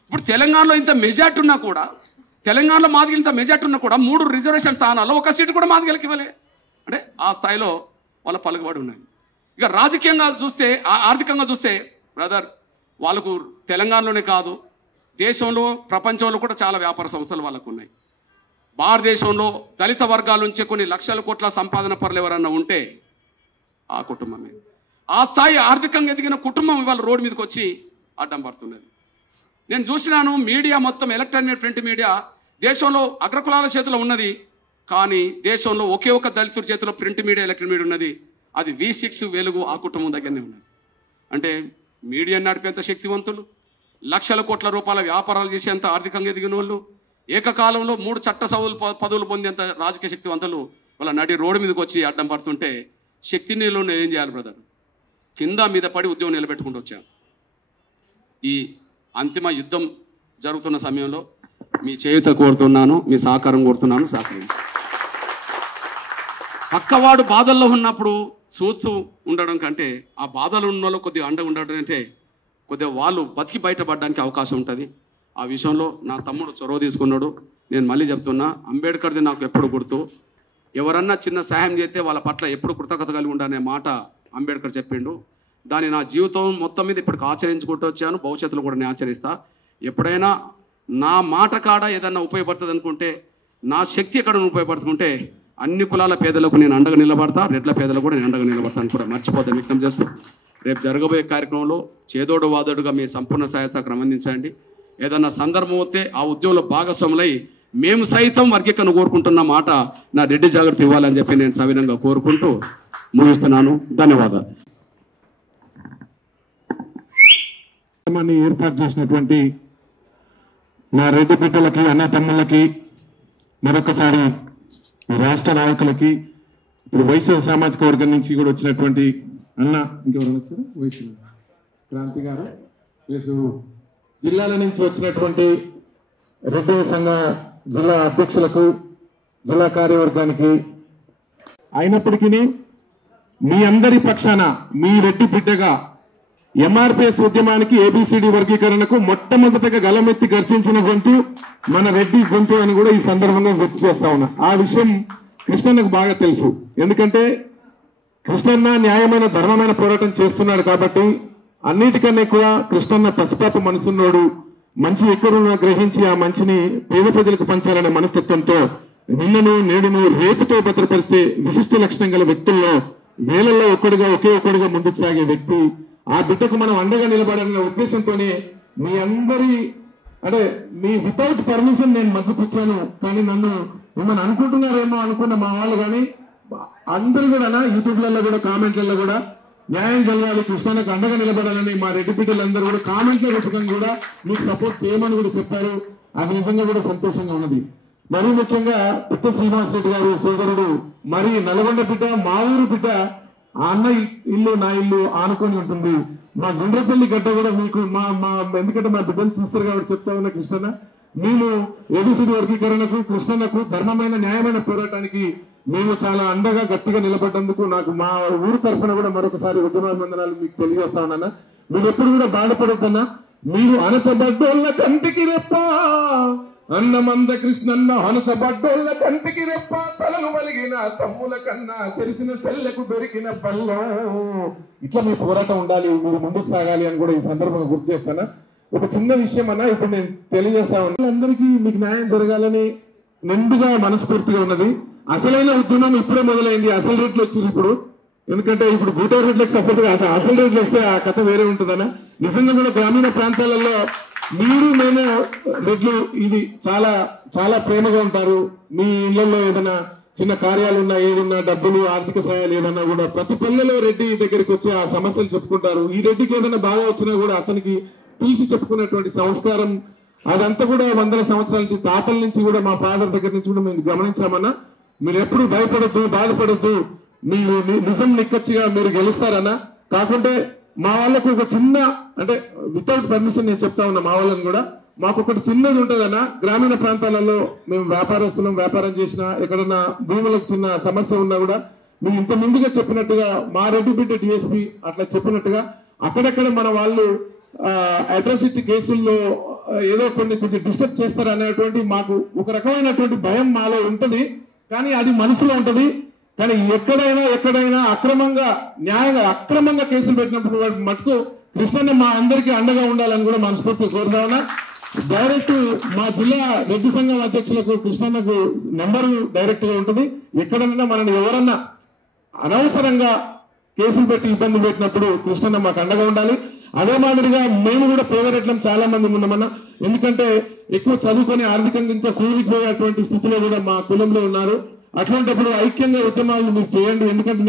ఇప్పుడు తెలంగాణలో ఇంత మెజార్టీ ఉన్నా కూడా, తెలంగాణలో మాదిగలు ఇంత మెజార్టీ ఉన్నా కూడా 3 రిజర్వేషన్ స్థానాల్లో 1 సీటు కూడా మాదిగలకి ఇవ్వలే. అంటే ఆ స్థాయిలో వాళ్ళ పలుకుబడి ఉన్నాయి. ఇక రాజకీయంగా చూస్తే, ఆర్థికంగా చూస్తే బ్రదర్, వాళ్ళకు తెలంగాణలోనే కాదు, దేశంలో ప్రపంచంలో కూడా చాలా వ్యాపార సంస్థలు వాళ్ళకు ఉన్నాయి. భారతదేశంలో దళిత వర్గాల నుంచి కొన్ని లక్షల కోట్ల సంపాదన పరులు ఎవరన్నా ఉంటే ఆ కుటుంబమే. ఆ స్థాయి ఆర్థికంగా ఎదిగిన కుటుంబం ఇవాళ రోడ్డు మీదకి వచ్చి అడ్డం పడుతున్నది. నేను చూసినాను, మీడియా మొత్తం ఎలక్ట్రానిక్ ప్రింట్ మీడియా దేశంలో అగ్రకులాల చేతిలో ఉన్నది. కానీ దేశంలో ఒకే ఒక దళితుడి చేతిలో ప్రింట్ మీడియా, ఎలక్ట్రానిక్ మీడియా ఉన్నది. అది V6 వెలుగు ఆ కుటుంబం దగ్గరనే ఉన్నది. అంటే మీడియా నడిపేంత శక్తివంతులు, లక్షల కోట్ల రూపాయల వ్యాపారాలు చేసేంత ఆర్థికంగా ఎదిగిన వాళ్ళు, ఏకకాలంలో 3 చట్ట పదవులు పొందేంత రాజకీయ శక్తివంతులు వాళ్ళ నడి రోడ్డు మీదకి వచ్చి అడ్డం పడుతుంటే శక్తి నీళ్ళు ఏం చేయాలి బ్రదర్? కింద మీద పడి ఉద్యోగం నిలబెట్టుకుంటూ వచ్చాను. ఈ అంతిమ యుద్ధం జరుగుతున్న సమయంలో మీ చేయూత కోరుతున్నాను, మీ సహకారం కోరుతున్నాను. సహకరించి పక్కవాడు బాధల్లో ఉన్నప్పుడు చూస్తూ ఉండడం కంటే, ఆ బాధలు ఉన్న వాళ్ళు కొద్దిగా అండగా ఉండడం అంటే కొద్దిగా వాళ్ళు బతికి బయటపడడానికి అవకాశం ఉంటుంది. ఆ విషయంలో నా తమ్ముడు చొరవ తీసుకున్నాడు. నేను మళ్ళీ చెప్తున్నా, అంబేద్కర్ది నాకు ఎప్పుడు గుర్తు. ఎవరన్నా చిన్న సహాయం చేస్తే వాళ్ళ పట్ల ఎప్పుడు కృతజ్ఞత కలిగి ఉండాలనే మాట అంబేద్కర్ చెప్పిండు. దాన్ని నా జీవితం మొత్తం మీద ఇప్పటికి ఆచరించుకుంటూ వచ్చాను, భవిష్యత్తులో కూడా నేను ఆచరిస్తా. ఎప్పుడైనా నా మాట కాడ ఏదన్నా ఉపయోగపడుతుంది అనుకుంటే, నా శక్తి ఎక్కడ ఉపయోగపడుతుంటే అన్ని కులాల పేదలకు నేను అండగా నిలబడతా, రెడ్ల పేదలకు కూడా నేను అండగా నిలబడతాను కూడా మర్చిపోతాను వ్యక్తం చేస్తూ, రేపు జరగబోయే కార్యక్రమంలో చేదోడు వాదోడుగా మీ సంపూర్ణ సహాయతను అందించండి. ఏదన్నా సందర్భం వస్తే ఆ ఉద్యమంలో భాగస్వాములై మేము సైతం వర్గీకరణ కోరుకుంటున్న మాట నా రెడ్డి జాగ్రత్త ఇవ్వాలని చెప్పి నేను సవినంగా కోరుకుంటూ ముగిస్తున్నాను. ధన్యవాదాలు. ఏర్పాటు చేసినటువంటి నా రెడ్డి బిడ్డలకి, అన్న తమ్ముళ్ళకి, మరొకసారి రాష్ట్ర నాయకులకి, ఇప్పుడు వైశ్య సామాజిక వర్గం నుంచి కూడా వచ్చినటువంటి అన్న, ఇంకెవరు వచ్చారు, వైశ్య క్రాంతి గారు, ప్లస్ జిల్లాల నుంచి వచ్చినటువంటి రెడ్డి సంఘ జిల్లా అధ్యక్షులకు, జిల్లా కార్యవర్గానికి, అయినప్పటికీ మీ అందరి పక్షాన మీ రెడ్డి బిడ్డగా ఎంఆర్పిఎస్ ఉద్యమానికి, ఏబిసిడి వర్గీకరణకు మొట్టమొదటిగా గలమెత్తి గర్జించిన గొంతు మన రెడ్డి గొంతు అని కూడా ఈ సందర్భంగా గుర్తు చేస్తా ఉన్నా. ఆ విషయం కృష్ణన్నకు బాగా తెలుసు. ఎందుకంటే కృష్ణన్న న్యాయమైన, ధర్మమైన పోరాటం చేస్తున్నాడు కాబట్టి, అన్నిటికన్నా ఎక్కువ కృష్ణన్న పసిపాప మనసున్నోడు, మంచి ఎక్కడున్నా గ్రహించి ఆ మంచిని పేద ప్రజలకు పంచాలనే మనస్తత్వంతో నిన్నను, నేడును, రేపుతో భద్రపరిచే విశిష్ట లక్షణం గల వ్యక్తుల్లో వేలల్లో ఒక్కడిగా, ఒకే ఒక్కడిగా ముందుకు సాగే వ్యక్తి. ఆ బిడ్డకు మనం అండగా నిలబడాలనే ఉద్దేశంతోనే మీ అందరి, అంటే మీ వితౌట్ పర్మిషన్ నేను మద్దతుచ్చాను. కానీ నన్ను మిమ్మల్ని అనుకుంటున్నారేమో అనుకున్న మా వాళ్ళు కానీ అందరూ కూడా యూట్యూబ్లలో కూడా, కామెంట్లలో కూడా న్యాయం కలగాలి, కృష్ణానికి అండగా నిలబడాలని మా రెడ్డి బిడ్డలందరూ కూడా కామెంట్ల రూపకంగా కూడా మీకు సపోర్ట్ చేయమని కూడా చెప్పారు. అది నిజంగా కూడా సంతోషంగా ఉన్నది. మరీ ముఖ్యంగా పుట్ట శ్రీనివాస్ రెడ్డి గారు సోదరుడు, మరి నల్గొండ బిడ్డ, మా ఊరు బిడ్డ, ఆ అన్న ఇల్లు నా ఇల్లు ఆనుకొని ఉంటుంది. మా గుండ్రపల్లి గడ్డ కూడా మీకు ఎందుకంటే మా బిడ్డలు చూస్తారు కాబట్టి చెప్తా ఉన్న కృష్ణన్న, మేము ఏబిసిడి వర్గీకరణకు, కృష్ణన్నకు, ధర్మమైన, న్యాయమైన పోరాటానికి మేము చాలా అండగా గట్టిగా నిలబడ్డందుకు నాకు మా ఊరు తరఫున కూడా మరొకసారి ఉద్యమాభివందనాలు మీకు తెలియజేస్తా ఉన్నాను. మీరు ఎప్పుడు కూడా బాధపడొద్దన్నా. మీరు అనసబడ్డోళ్ళ కంటికి రెప్ప, అన్నమంద కృష్ణన్న అనసబడ్డోళ్ళ కంటికి రెప్ప, తలలు వలిగిన తమ్ముల కన్నా చెరిసిన సెల్లకు దొరికిన పల్లో. ఇట్లా మీ పోరాటం ఉండాలి, మీరు ముందుకు సాగాలి అని కూడా ఈ సందర్భంగా గుర్తు చేస్తాను. ఒక చిన్న విషయం అన్నా ఇప్పుడు నేను తెలియజేస్తా ఉన్నాను. అందరికీ మీకు న్యాయం జరగాలని నిండుగా మనస్ఫూర్తిగా ఉన్నది. అసలైన ఉద్యమం ఇప్పుడే మొదలైంది. అసలు రేట్లు వచ్చింది ఇప్పుడు. ఎందుకంటే ఇప్పుడు బూటా రేట్లకు సపోర్ట్ గా అసలు రేట్లు వస్తే ఆ కథ వేరే ఉంటుందన్న. నిజంగా కూడా గ్రామీణ ప్రాంతాలలో మీరు, మేము రెడ్లు ఇది చాలా చాలా ప్రేమగా ఉంటారు. మీ ఇళ్లలో ఏదైనా చిన్న కార్యాలు ఉన్నా, ఏదున్నా, డబ్బులు, ఆర్థిక సహాయాలు ఏదన్నా కూడా ప్రతి పల్లెలో రెడ్డి దగ్గరికి వచ్చి ఆ సమస్యలు చెప్పుకుంటారు. ఈ రెడ్డికి ఏదైనా బాగా వచ్చినా కూడా అతనికి పిలిచి చెప్పుకునేటువంటి సంస్కారం అదంతా కూడా వందల సంవత్సరాల నుంచి, తాతల నుంచి కూడా, మా ఫాదర్ దగ్గర నుంచి కూడా మేము గమనించామన్నా. మీరు ఎప్పుడు భయపడద్దు, బాధపడద్దు, మీరు నిజం నిక్కచ్చిగా మీరు గెలుస్తారన్నా. కాకుంటే మా వాళ్ళకు ఒక చిన్న, అంటే వితౌట్ పర్మిషన్ నేను చెప్తా ఉన్నా, మా వాళ్ళని కూడా మాకు ఒకటి చిన్నది ఉంటుందన్నా. గ్రామీణ ప్రాంతాలలో మేము వ్యాపారస్తులం, వ్యాపారం చేసినా, ఎక్కడన్నా భూములకు చిన్న సమస్య ఉన్నా కూడా మేము ఇంత ముందుగా చెప్పినట్టుగా మా రెడ్డిపేట డిఎస్పీ అట్లా చెప్పినట్టుగా అక్కడక్కడ మన వాళ్ళు అట్రాసిటీ కేసుల్లో ఏదో కొంచెం డిస్టర్బ్ చేస్తారు అనేటువంటి మాకు ఒక రకమైనటువంటి భయం మాలో ఉంటుంది. కానీ అది మనసులో ఉంటది. కానీ ఎక్కడైనా అక్రమంగా కేసులు పెట్టినప్పుడు మటుకు కృష్ణన్న మా అందరికీ అండగా ఉండాలని కూడా మనస్ఫూర్తిగా కోరుతామన్నా. డైరెక్ట్ మా జిల్లా రెడ్డి సంఘం అధ్యక్షులకు కృష్ణన్నకు నెంబర్ డైరెక్ట్ గా ఉంటుంది. ఎక్కడన్నా మనల్ని ఎవరన్నా అనవసరంగా కేసులు పెట్టి ఇబ్బంది పెట్టినప్పుడు కృష్ణన్న మాకు అండగా ఉండాలి. అదే మాదిరిగా మేము కూడా పేదరెట్లం చాలా మంది ఉన్నామన్నా. ఎందుకంటే ఎక్కువ చదువుకొని ఆర్థికంగా ఇంకా కూలిపోయేటువంటి స్థితిలో కూడా మా కులంలో ఉన్నారు. అట్లాంటప్పుడు ఐక్యంగా ఉద్యమాలు మీరు చేయండి. ఎందుకంటే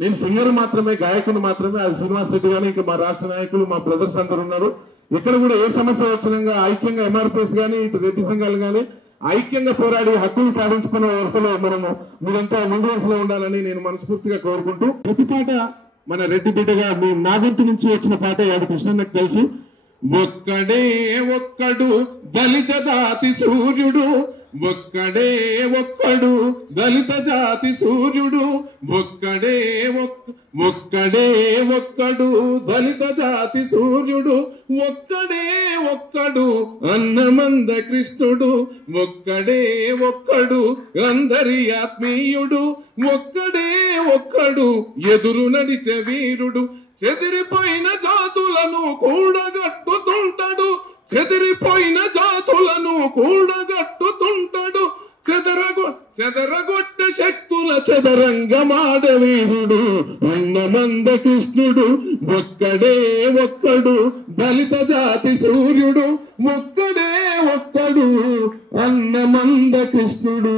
నేను సింగర్ మాత్రమే, గాయకుడు మాత్రమే, అది శ్రీనివాస్ రెడ్డి కానీ ఇంకా మా రాష్ట్ర నాయకులు, మా బ్రదర్స్ అందరు ఉన్నారు. ఎక్కడ కూడా ఏ సమస్య వచ్చినా ఐక్యంగా ఎంఆర్పిఎస్ కానీ, ఇటు రెడ్డి సంఘాలు కానీ ఐక్యంగా పోరాడి హక్కులు సాధించుకున్న వరుసలో మనము మీరంతా ముందు వరుసలో ఉండాలని నేను మనస్ఫూర్తిగా కోరుకుంటూ, ప్రతి పాట మన రెడ్డి బిడ్డగా మీ నాగంతి నుంచి వచ్చిన పాట యాడు కృష్ణన్నకు తెలుసు. ఒక్కడే ఒక్కడు దళిత జాతి సూర్యుడు, ఒక్కడే ఒక్కడు దళిత జాతి సూర్యుడు, ఒక్కడే ఒక్కడు దళిత జాతి సూర్యుడు, ఒక్కడే ఒక్కడు అన్నమంద కృష్ణుడు, ఒక్కడే ఒక్కడు అందరి ఆత్మీయుడు, ఒక్కడే ఒక్కడు ఎదురు నడిచే వీరుడు, చెదిరిపోయిన జాతులను కూడగట్టుతుంటాడు, చెదిరిపోయిన జాతులను కూడగట్టుతుంటాడు, చెదరగొట్ట శక్తుల చెదరంగమాడవీరుడు అన్నమంద కృష్ణుడు, ఒక్కడే ఒక్కడు దళిత జాతి సూర్యుడు, ఒక్కడే ఒక్కడు అన్నమంద కృష్ణుడు.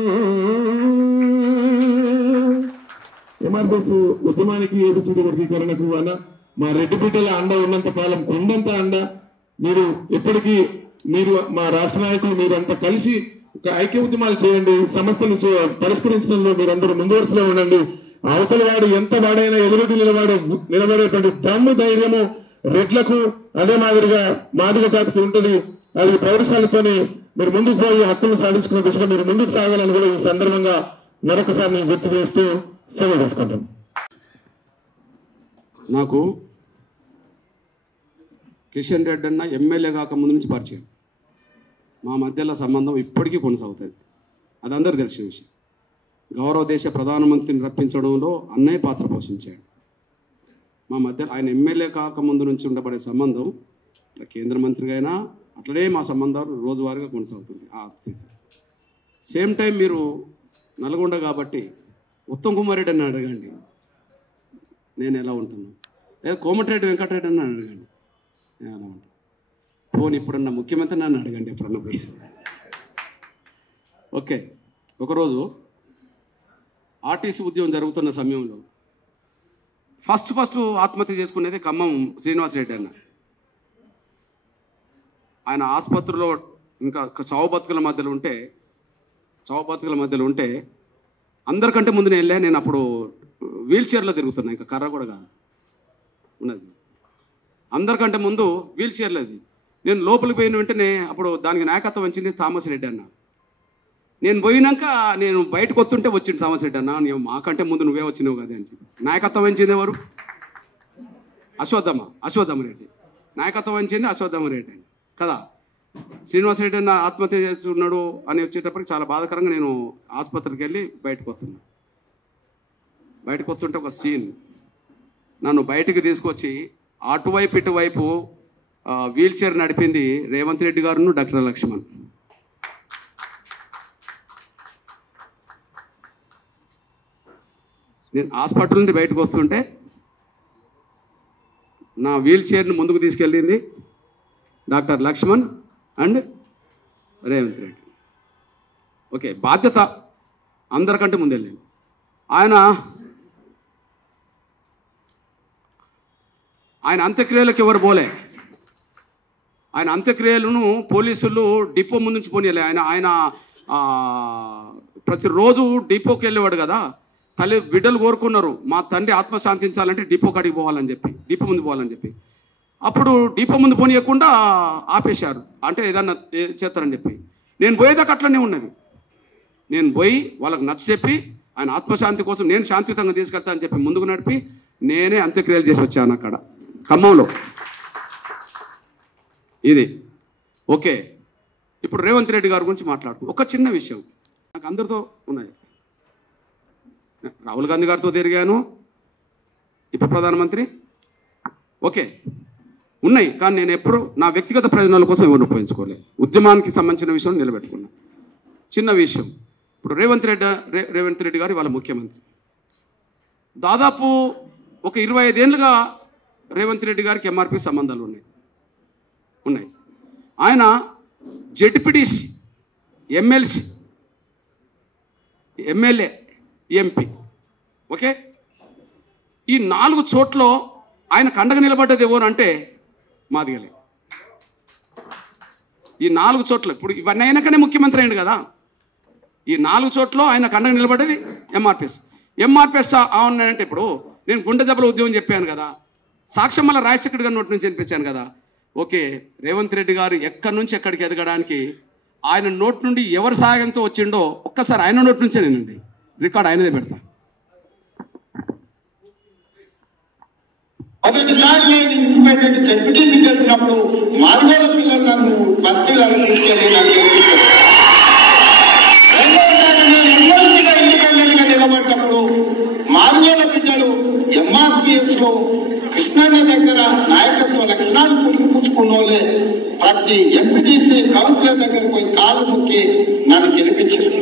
ఎంఆర్పిఎస్ ఉద్యమానికి ఏబిసిడి వర్గీకరణకు అన్న మా రెడ్డి బిడ్డల అండ ఉన్నంత కాలం కొండంత అండ. మీరు ఎప్పటికీ మా రాష్ట్ర నాయకులు మీరంతా కలిసి ఒక ఐక్య ఉద్యమాలు చేయండి. సమస్యలు పరిష్కరించడంలో మీరందరూ ముందు వరుసలో ఉండండి. అవతల వాడు ఎంత వాడైనా ఎదురుది నిలబడేటువంటి దమ్ము, ధైర్యము రెడ్లకు అదే మాదిరిగా మాదిగ జాతికి ఉంటుంది. అది పౌరశాలతోనే మీరు ముందుకు పోయి హక్కులు సాధించుకున్న దిశగా మీరు ముందుకు సాగాలని కూడా ఈ సందర్భంగా మరొకసారి నేను గుర్తు చేస్తూ సెలవు తీసుకుంటాం. నాకు కిషన్ రెడ్డి అన్న ఎమ్మెల్యే కాకముందు నుంచి పరిచయం. మా మధ్యలో సంబంధం ఇప్పటికీ కొనసాగుతుంది. అది అందరూ తెలిసిన విషయం. గౌరవ దేశ ప్రధానమంత్రిని రప్పించడంలో అన్నయ్య పాత్ర పోషించాడు. మా మధ్య ఆయన ఎమ్మెల్యే కాకముందు నుంచి ఉండబడే సంబంధం ఇట్లా కేంద్ర మంత్రిగా అయినా అట్లనే మా సంబంధాలు రోజువారీగా కొనసాగుతుంది. సేమ్ టైం మీరు నల్గొండ కాబట్టి ఉత్తమ్ కుమార్ రెడ్డి అని అడగండి నేను ఎలా ఉంటున్నాను, లేదా కోమటిరెడ్డి వెంకటరెడ్డి అని అడగండి నేను ఎలా ఉంటాను. ఫోన్ ఇప్పుడున్న ముఖ్యమంత్రి నన్ను అడగండి ఎప్పుడన్నప్పుడు. ఓకే, ఒకరోజు ఆర్టీసీ ఉద్యమం జరుగుతున్న సమయంలో ఫస్ట్ ఆత్మహత్య చేసుకునేది ఖమ్మం శ్రీనివాస్ రెడ్డి అన్న. ఆయన ఆసుపత్రిలో ఇంకా చావు బతుకుల మధ్యలో ఉంటే అందరికంటే ముందు నేను వెళ్ళా. నేను అప్పుడు వీల్ చైర్లో తిరుగుతున్నా, ఇంకా కర్ర కూడా కాదు ఉన్నది. అందరికంటే ముందు వీల్ చైర్లో అది. నేను లోపలికి పోయిన వెంటనే అప్పుడు దానికి నాయకత్వం వచ్చింది థామస్ రెడ్డి అన్న. నేను పోయినాక నేను బయటకు వస్తుంటే వచ్చింది థామస్ రెడ్డి అన్న, మాకంటే ముందు నువ్వే వచ్చినావు కదా అని చెప్పి. నాయకత్వం వహించింది ఎవరు? అశ్వత్థామ రెడ్డి. నాయకత్వం వహించింది అశ్వత్థామ రెడ్డి అని కదా. శ్రీనివాస్ రెడ్డి అన్న ఆత్మహత్య చేస్తున్నాడు అని వచ్చేటప్పటికి చాలా బాధాకరంగా నేను ఆసుపత్రికి వెళ్ళి బయటకు వస్తుంటే ఒక సీన్, నన్ను బయటికి తీసుకొచ్చి అటువైపు ఇటువైపు వీల్ చైర్ నడిపింది రేవంత్ రెడ్డి గారును డాక్టర్ లక్ష్మణ్. నేను హాస్పిటల్ నుండి బయటకు వస్తుంటే నా వీల్ చైర్ని ముందుకు తీసుకెళ్ళింది doctor Lakshman and Revanth Reddy. Okay, బాధ్యత అందరికంటే ముందు వెళ్ళాను. ఆయన అంత్యక్రియలకు ఎవరు పోలే. ఆయన అంత్యక్రియలను పోలీసులు డిపో ముందు నుంచి పోనీయలే. ఆయన ప్రతిరోజు డిపోకి వెళ్ళేవాడు కదా. బిడ్డలు కోరుకున్నారు, మా తండ్రి ఆత్మశాంతించాలంటే డిపో కాడికి పోవాలని చెప్పి, డిపో ముందు పోవాలని చెప్పి. అప్పుడు డిపో ముందు పోనీయకుండా ఆపేశారు, అంటే ఏదన్నా చేస్తారని చెప్పి. నేను పోయేదాకా అట్లనే ఉన్నది. నేను పోయి వాళ్ళకి నచ్చ చెప్పి ఆయన ఆత్మశాంతి కోసం నేను శాంతియుతంగా తీసుకెళ్తా అని చెప్పి ముందుకు నడిపి నేనే అంత్యక్రియలు చేసి వచ్చాను అక్కడ ఖమ్మంలో. ఇది ఓకే. ఇప్పుడు రేవంత్ రెడ్డి గారి గురించి మాట్లాడుకుంటాం. ఒక చిన్న విషయం నాకు అందరితో ఉన్నాయి. రాహుల్ గాంధీ గారితో తిరిగాను, ఇప్పుడు ప్రధానమంత్రి ఓకే ఉన్నాయి. కానీ నేను ఎప్పుడు నా వ్యక్తిగత ప్రయోజనాల కోసం ఎవరిని ఉపయోగించుకోలేదు. ఉద్యమానికి సంబంధించిన విషయం నిలబెట్టుకున్నా. చిన్న విషయం, ఇప్పుడు రేవంత్ రెడ్డి గారు ఇవాళ ముఖ్యమంత్రి. దాదాపు ఒక 25 ఏళ్ళుగా రేవంత్ రెడ్డి గారికి ఎంఆర్పి సంబంధాలు ఉన్నాయి. ఆయన ZPTC, MLC, MLA, MP okay. ఈ 4 చోట్ల ఆయన కండగా నిలబడ్డది ఎవరు అంటే మాదిగలే. ఈ 4 చోట్ల ఇప్పుడు ఇవన్నీ అయినాకనే ముఖ్యమంత్రి అయ్యాడు కదా. ఈ 4 చోట్ల ఆయన కండగా నిలబడ్డది ఎంఆర్పిఎస్ అవునంటే ఇప్పుడు నేను గుండె దెబ్బల ఉద్యమం చెప్పాను కదా, సాక్ష్యం వల్ల రాజశేఖర్ గారి నోటి నుంచి వినిపించాను కదా. ఓకే, రేవంత్ రెడ్డి గారు ఎక్కడి నుంచి ఎక్కడికి ఎదగడానికి ఆయన నోటి నుండి ఎవరి సహాయంతో వచ్చిండో ఒక్కసారి ఆయన నోటి నుంచే నేనండి రికార్డ్ ఆయనదే పెడతా. మొదటిసారి నేను ఇండిపెండెంట్ జడ్పీటీసీ చేసినప్పుడు మాదిగోల పిల్లలు నన్ను బస్సులను తీసుకెళ్ళి నాకు గెలిపించారు. రెండవసారి నేను ఎమ్మెల్సీగా ఇండిపెండెంట్ గా నిలబడ్డప్పుడు మాదిగోల బిడ్డలు ఎంఆర్పిఎస్ లో కృష్ణన్న దగ్గర నాయకత్వ లక్షణాలు పుట్టుకుచ్చుకున్నోళ్ళే ప్రతి ఎంపీటీసీ కౌన్సిలర్ దగ్గర పోయి కాలు మొక్కి నన్ను గెలిపించారు.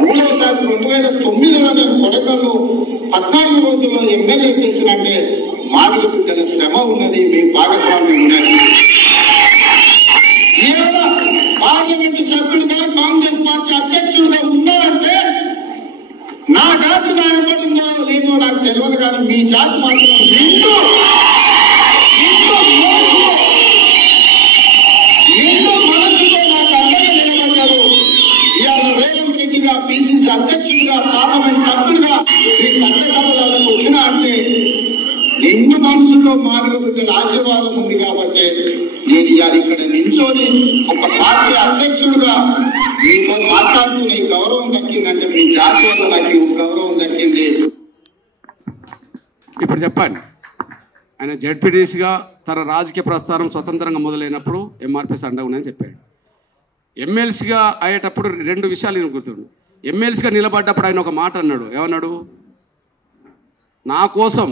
మూడవసారి 2009లో నేను కొడకల్లో 14 రోజుల్లో ఎమ్మెల్యే తెచ్చినంటే మాదిగ బిడ్డల శ్రమ ఉన్నది, మీ భాగస్వామ్యం ఉన్నది. ఈవేళ పార్లమెంటు సభ్యుడిగా కాంగ్రెస్ పార్టీ అధ్యక్షుడిగా ఉన్నారంటే నా జాతి నా ఇవ్వడంలో లేదో నాకు తెలియదు, కానీ మీ జాతి మాత్రం నిండు మనసుతో నాకు అండగా నిలబడ్డారు. ఇవాళ రేవంత్ రెడ్డిగా పిసిసి అధ్యక్షుడిగా పార్లమెంట్ సభ్యుడిగా ఈ చట్టసభలకు వచ్చిన అంటే నిండు మనసులో మాదిగ బిడ్డల ఆశీర్వాదం ఉంది కాబట్టి నేను ఇవాళ ఇక్కడ నించోని ఒక పార్టీ అధ్యక్షుడిగా మీతో మాట్లాడుతూ నాకు గౌరవం దక్కిందంటే మీ జాతి వల్ల నాకు గౌరవం దక్కింది. ఇప్పుడు చెప్పండి, ఆయన జెడ్పీటీసీగా తన రాజకీయ ప్రస్థానం స్వతంత్రంగా మొదలైనప్పుడు ఎంఆర్పిఎస్ అండగా ఉందని చెప్పాడు. ఎమ్మెల్సీగా అయ్యేటప్పుడు 2 విషయాలు నేను గుర్తుండు. ఎమ్మెల్సీగా నిలబడ్డప్పుడు ఆయన ఒక మాట అన్నాడు. ఏమన్నాడు? నా కోసం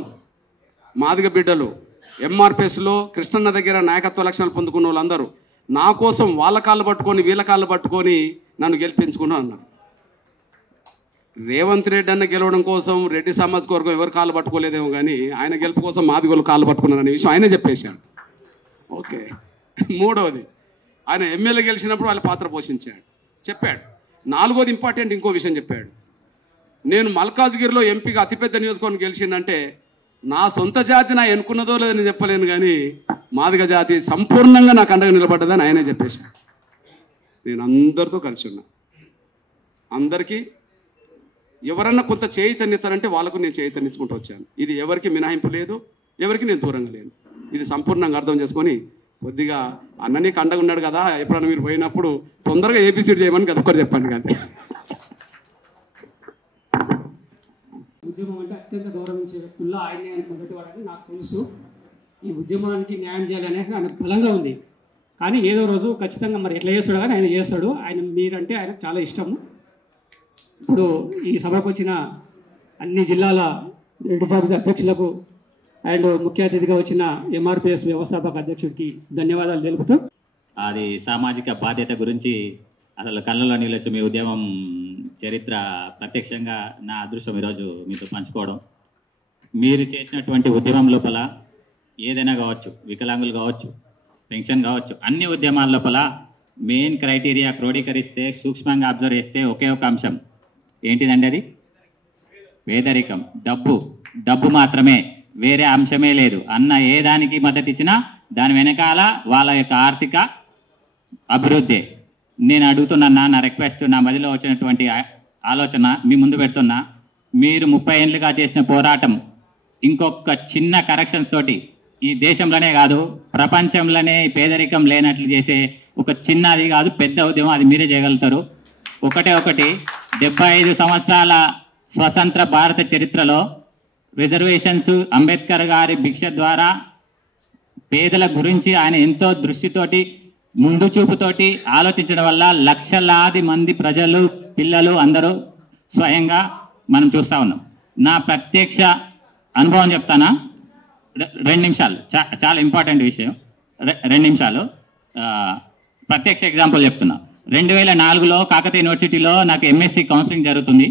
మాదిగ బిడ్డలు ఎంఆర్పిఎస్లో కృష్ణన్న దగ్గర నాయకత్వ లక్షణాలు పొందుకున్న వాళ్ళందరూ నా కోసం వాళ్ళ కాళ్ళు పట్టుకొని వీళ్ళ కాళ్ళు పట్టుకొని నన్ను గెలిపించుకున్నాను అన్నారు. రేవంత్ రెడ్డి అన్న గెలవడం కోసం రెడ్డి సామాజిక వర్గం ఎవరు కాళ్ళు పట్టుకోలేదేమో కానీ ఆయన గెలుపు కోసం మాదిగోళ్ళు కాళ్ళు పట్టుకున్నారనే విషయం ఆయనే చెప్పేశాడు. ఓకే. మూడవది, ఆయన ఎమ్మెల్యే గెలిచినప్పుడు వాళ్ళ పాత్ర పోషించాడు చెప్పాడు. నాలుగోది ఇంపార్టెంట్ ఇంకో విషయం చెప్పాడు. నేను మల్కాజ్గిరిలో ఎంపీగా అతిపెద్ద నియోజకవర్గం గెలిచిందంటే నా సొంత జాతి నా ఎన్నుకున్నదో లేదని చెప్పలేను, కానీ మాదిగ జాతి సంపూర్ణంగా నాకు అండగా నిలబడ్డదని ఆయనే చెప్పేశాడు. నేను అందరితో కలిసి ఉన్నా. అందరికీ ఎవరన్నా కొంత చైతన్యతారంటే వాళ్ళకు నేను చైతన్యించుకుంటూ వచ్చాను. ఇది ఎవరికి మినహాయింపు లేదు, ఎవరికి నేను దూరంగా లేను. ఇది సంపూర్ణంగా అర్థం చేసుకొని కొద్దిగా అన్న నీకు అండగా ఉన్నాడు కదా, ఎప్పుడన్నా మీరు పోయినప్పుడు తొందరగా ఏపీసీడీ చేయమని కదా ఒక్కరు చెప్పండి. కానీ ఉద్యమం అంటే అత్యంత గౌరవించే వ్యక్తుల్లో ఆయనే మొదటి వాడని నాకు తెలుసు. ఈ ఉద్యమానికి న్యాయం చేయాలనేసి ఆయన బలంగా ఉంది. కానీ ఏదో రోజు ఖచ్చితంగా మరి ఎట్లా చేస్తాడు కానీ ఆయన చేస్తాడు. ఆయన మీరంటే ఆయనకు చాలా ఇష్టము. ఇప్పుడు ఈ సభకు వచ్చిన అన్ని జిల్లాల రెడ్డి జాబితా అధ్యక్షులకు అండ్ ముఖ్య అతిథిగా వచ్చిన ఎంఆర్పిఎస్ వ్యవస్థాపక అధ్యక్షుడికి ధన్యవాదాలు తెలుపుతూ, అది సామాజిక బాధ్యత గురించి అసలు కళ్ళలో నీళ్ళొచ్చి మీ ఉద్యమం చరిత్ర ప్రత్యక్షంగా నా అదృష్టం ఈరోజు మీతో పంచుకోవడం. మీరు చేసినటువంటి ఉద్యమం లోపల ఏదైనా కావచ్చు, వికలాంగులు కావచ్చు, పెన్షన్ కావచ్చు, అన్ని ఉద్యమాల లోపల మెయిన్ క్రైటీరియా క్రోడీకరిస్తే సూక్ష్మంగా అబ్జర్వ్ చేస్తే ఒకే ఒక అంశం, ఏంటిదండి అది? పేదరికం, డబ్బు మాత్రమే, వేరే అంశమే లేదు. అన్న ఏ దానికి మద్దతు ఇచ్చినా దాని వెనకాల వాళ్ళ యొక్క ఆర్థిక అభివృద్ధి. నేను అడుగుతున్నా, నా రిక్వెస్ట్, నా మదిలో వచ్చినటువంటి ఆలోచన మీ ముందు పెడుతున్నా. మీరు 30 ఏళ్ళుగా చేసిన పోరాటం ఇంకొక చిన్న కరెక్షన్స్ తోటి ఈ దేశంలోనే కాదు ప్రపంచంలోనే పేదరికం లేనట్లు చేసే ఒక చిన్నది కాదు పెద్ద ఉద్యమం, అది మీరే చేయగలుగుతారు. ఒకటి 75 సంవత్సరాల స్వతంత్ర భారత చరిత్రలో రిజర్వేషన్స్ అంబేద్కర్ గారి భిక్ష ద్వారా పేదల గురించి ఆయన ఎంతో దృష్టితోటి ముందు చూపుతోటి ఆలోచించడం వల్ల లక్షలాది మంది ప్రజలు, పిల్లలు అందరూ స్వయంగా మనం చూస్తూ ఉన్నాం. నా ప్రత్యక్ష అనుభవం చెప్తానా? 2 నిమిషాలు, చాలా ఇంపార్టెంట్ విషయం. 2 నిమిషాలు ప్రత్యక్ష ఎగ్జాంపుల్ చెప్తున్నా. 2004లో కాకతీయ యూనివర్సిటీలో నాకు ఎంఎస్సి కౌన్సిలింగ్ జరుగుతుంది.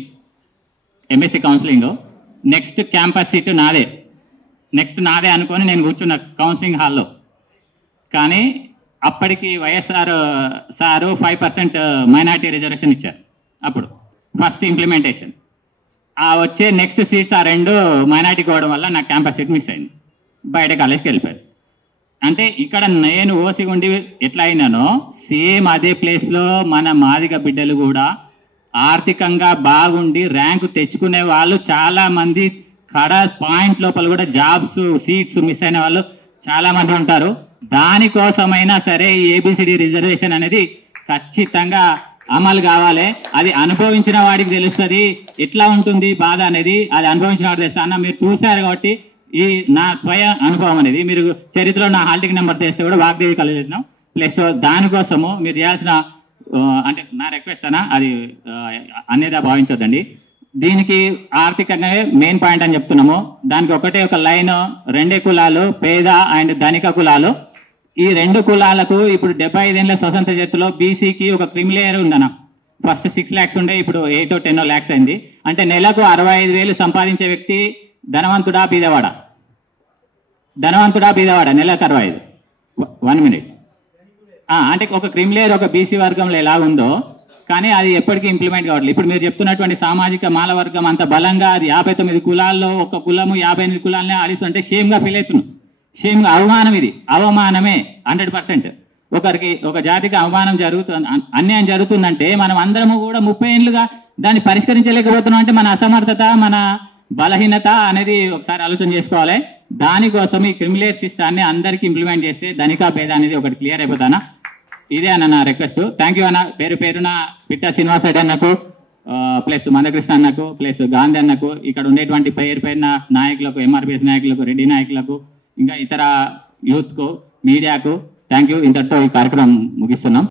MSc counselling next campus seat నాదే అనుకొని నేను కూర్చున్న కౌన్సిలింగ్ హాల్లో. కానీ అప్పటికి వైఎస్ఆర్ సారు 5% మైనారిటీ రిజర్వేషన్ ఇచ్చారు. అప్పుడు ఫస్ట్ ఇంప్లిమెంటేషన్. ఆ వచ్చే నెక్స్ట్ సీట్స్ ఆ 2 మైనారిటీకి పోవడం వల్ల నాకు క్యాంపస్ సీట్ మిస్ అయింది. బయట కాలేజ్కి వెళ్ళిపోయారు. అంటే ఇక్కడ నేను ఓసి ఉండి ఎట్లా అయినానో సేమ్ అదే ప్లేస్లో మన మాదిగ బిడ్డలు కూడా ఆర్థికంగా బాగుండి ర్యాంకు తెచ్చుకునే వాళ్ళు చాలామంది కడ పాయింట్ లోపల కూడా జాబ్స్ సీట్స్ మిస్ అయిన వాళ్ళు చాలామంది ఉంటారు. దానికోసమైనా సరే ఈ ఏబిసిడి రిజర్వేషన్ అనేది ఖచ్చితంగా అమలు కావాలి. అది అనుభవించిన వాడికి తెలుస్తుంది ఎట్లా ఉంటుంది బాధ అనేది. అది అనుభవించిన వాడికి తెలుస్తుంది. అన్న మీరు చూశారు కాబట్టి ఈ నా స్వయ అనుభవం అనేది మీరు చరిత్రలో నా హాల్ టికెట్ నెంబర్ తెస్తే కూడా వాగ్దేవి కలెక్ట్ చేసినాం. ప్లస్ దానికోసము మీరు చేయాల్సిన అంటే నా రిక్వెస్ట్ అన్న అది అనేది భావించొద్దండి. దీనికి ఆర్థికంగా మెయిన్ పాయింట్ అని చెప్తున్నాము. దానికి ఒక లైన్ 2 కులాలు పేద అండ్ ధనిక కులాలు. ఈ 2 కులాలకు ఇప్పుడు 75 ఏళ్ళ స్వతంత్ర చరిత్రలో బీసీకి ఒక క్రిమిలేయర్ ఉందన్న. ఫస్ట్ 6 lakhs ఉండే, ఇప్పుడు 8 or 10 lakhs అయింది. అంటే నెలకు 65,000 సంపాదించే వ్యక్తి ధనవంతుడా బీదవాడా? నెలకు 65. 1 minute. అంటే ఒక క్రిమిలేయర్ ఒక బీసీ వర్గంలో ఎలా ఉందో కానీ అది ఎప్పటికీ ఇంప్లిమెంట్ కావట్లేదు. ఇప్పుడు మీరు చెప్తున్నటువంటి సామాజిక మాల వర్గం అంత బలంగా అది 59 కులాల్లో ఒక కులము 58 కులాలనే ఆలిస్తుంటే షేమ్గా ఫీల్ అవుతున్నాం. షేమ్గా అవమానం, ఇది అవమానమే 100%. ఒక జాతికి అవమానం జరుగుతుంది, అన్యాయం జరుగుతుందంటే మనం అందరము కూడా 30 ఏళ్ళుగా దాన్ని పరిష్కరించలేకపోతున్నాం. అంటే మన అసమర్థత, మన బలహీనత అనేది ఒకసారి ఆలోచన చేసుకోవాలి. దానికోసం ఈ క్రిమిలేయర్ సిస్టాన్ని అందరికీ ఇంప్లిమెంట్ చేస్తే ధనిక పేద అనేది ఒకటి క్లియర్ అయిపోతానా? ఇదే అన్న నా రిక్వెస్ట్. థ్యాంక్ యూ అన్న. పేరున పిట్టా శ్రీనివాస్ రెడ్డి అన్నకు, ప్లస్ మందకృష్ణ అన్నకు, ప్లస్ గాంధీ అన్నకు, ఇక్కడ ఉండేటువంటి పేరున నాయకులకు, ఎంఆర్పిఎస్ నాయకులకు, రెడ్డి నాయకులకు, ఇంకా ఇతర యూత్కు, మీడియాకు థ్యాంక్ యూ. ఇంతటితో ఈ కార్యక్రమం ముగిస్తున్నాం.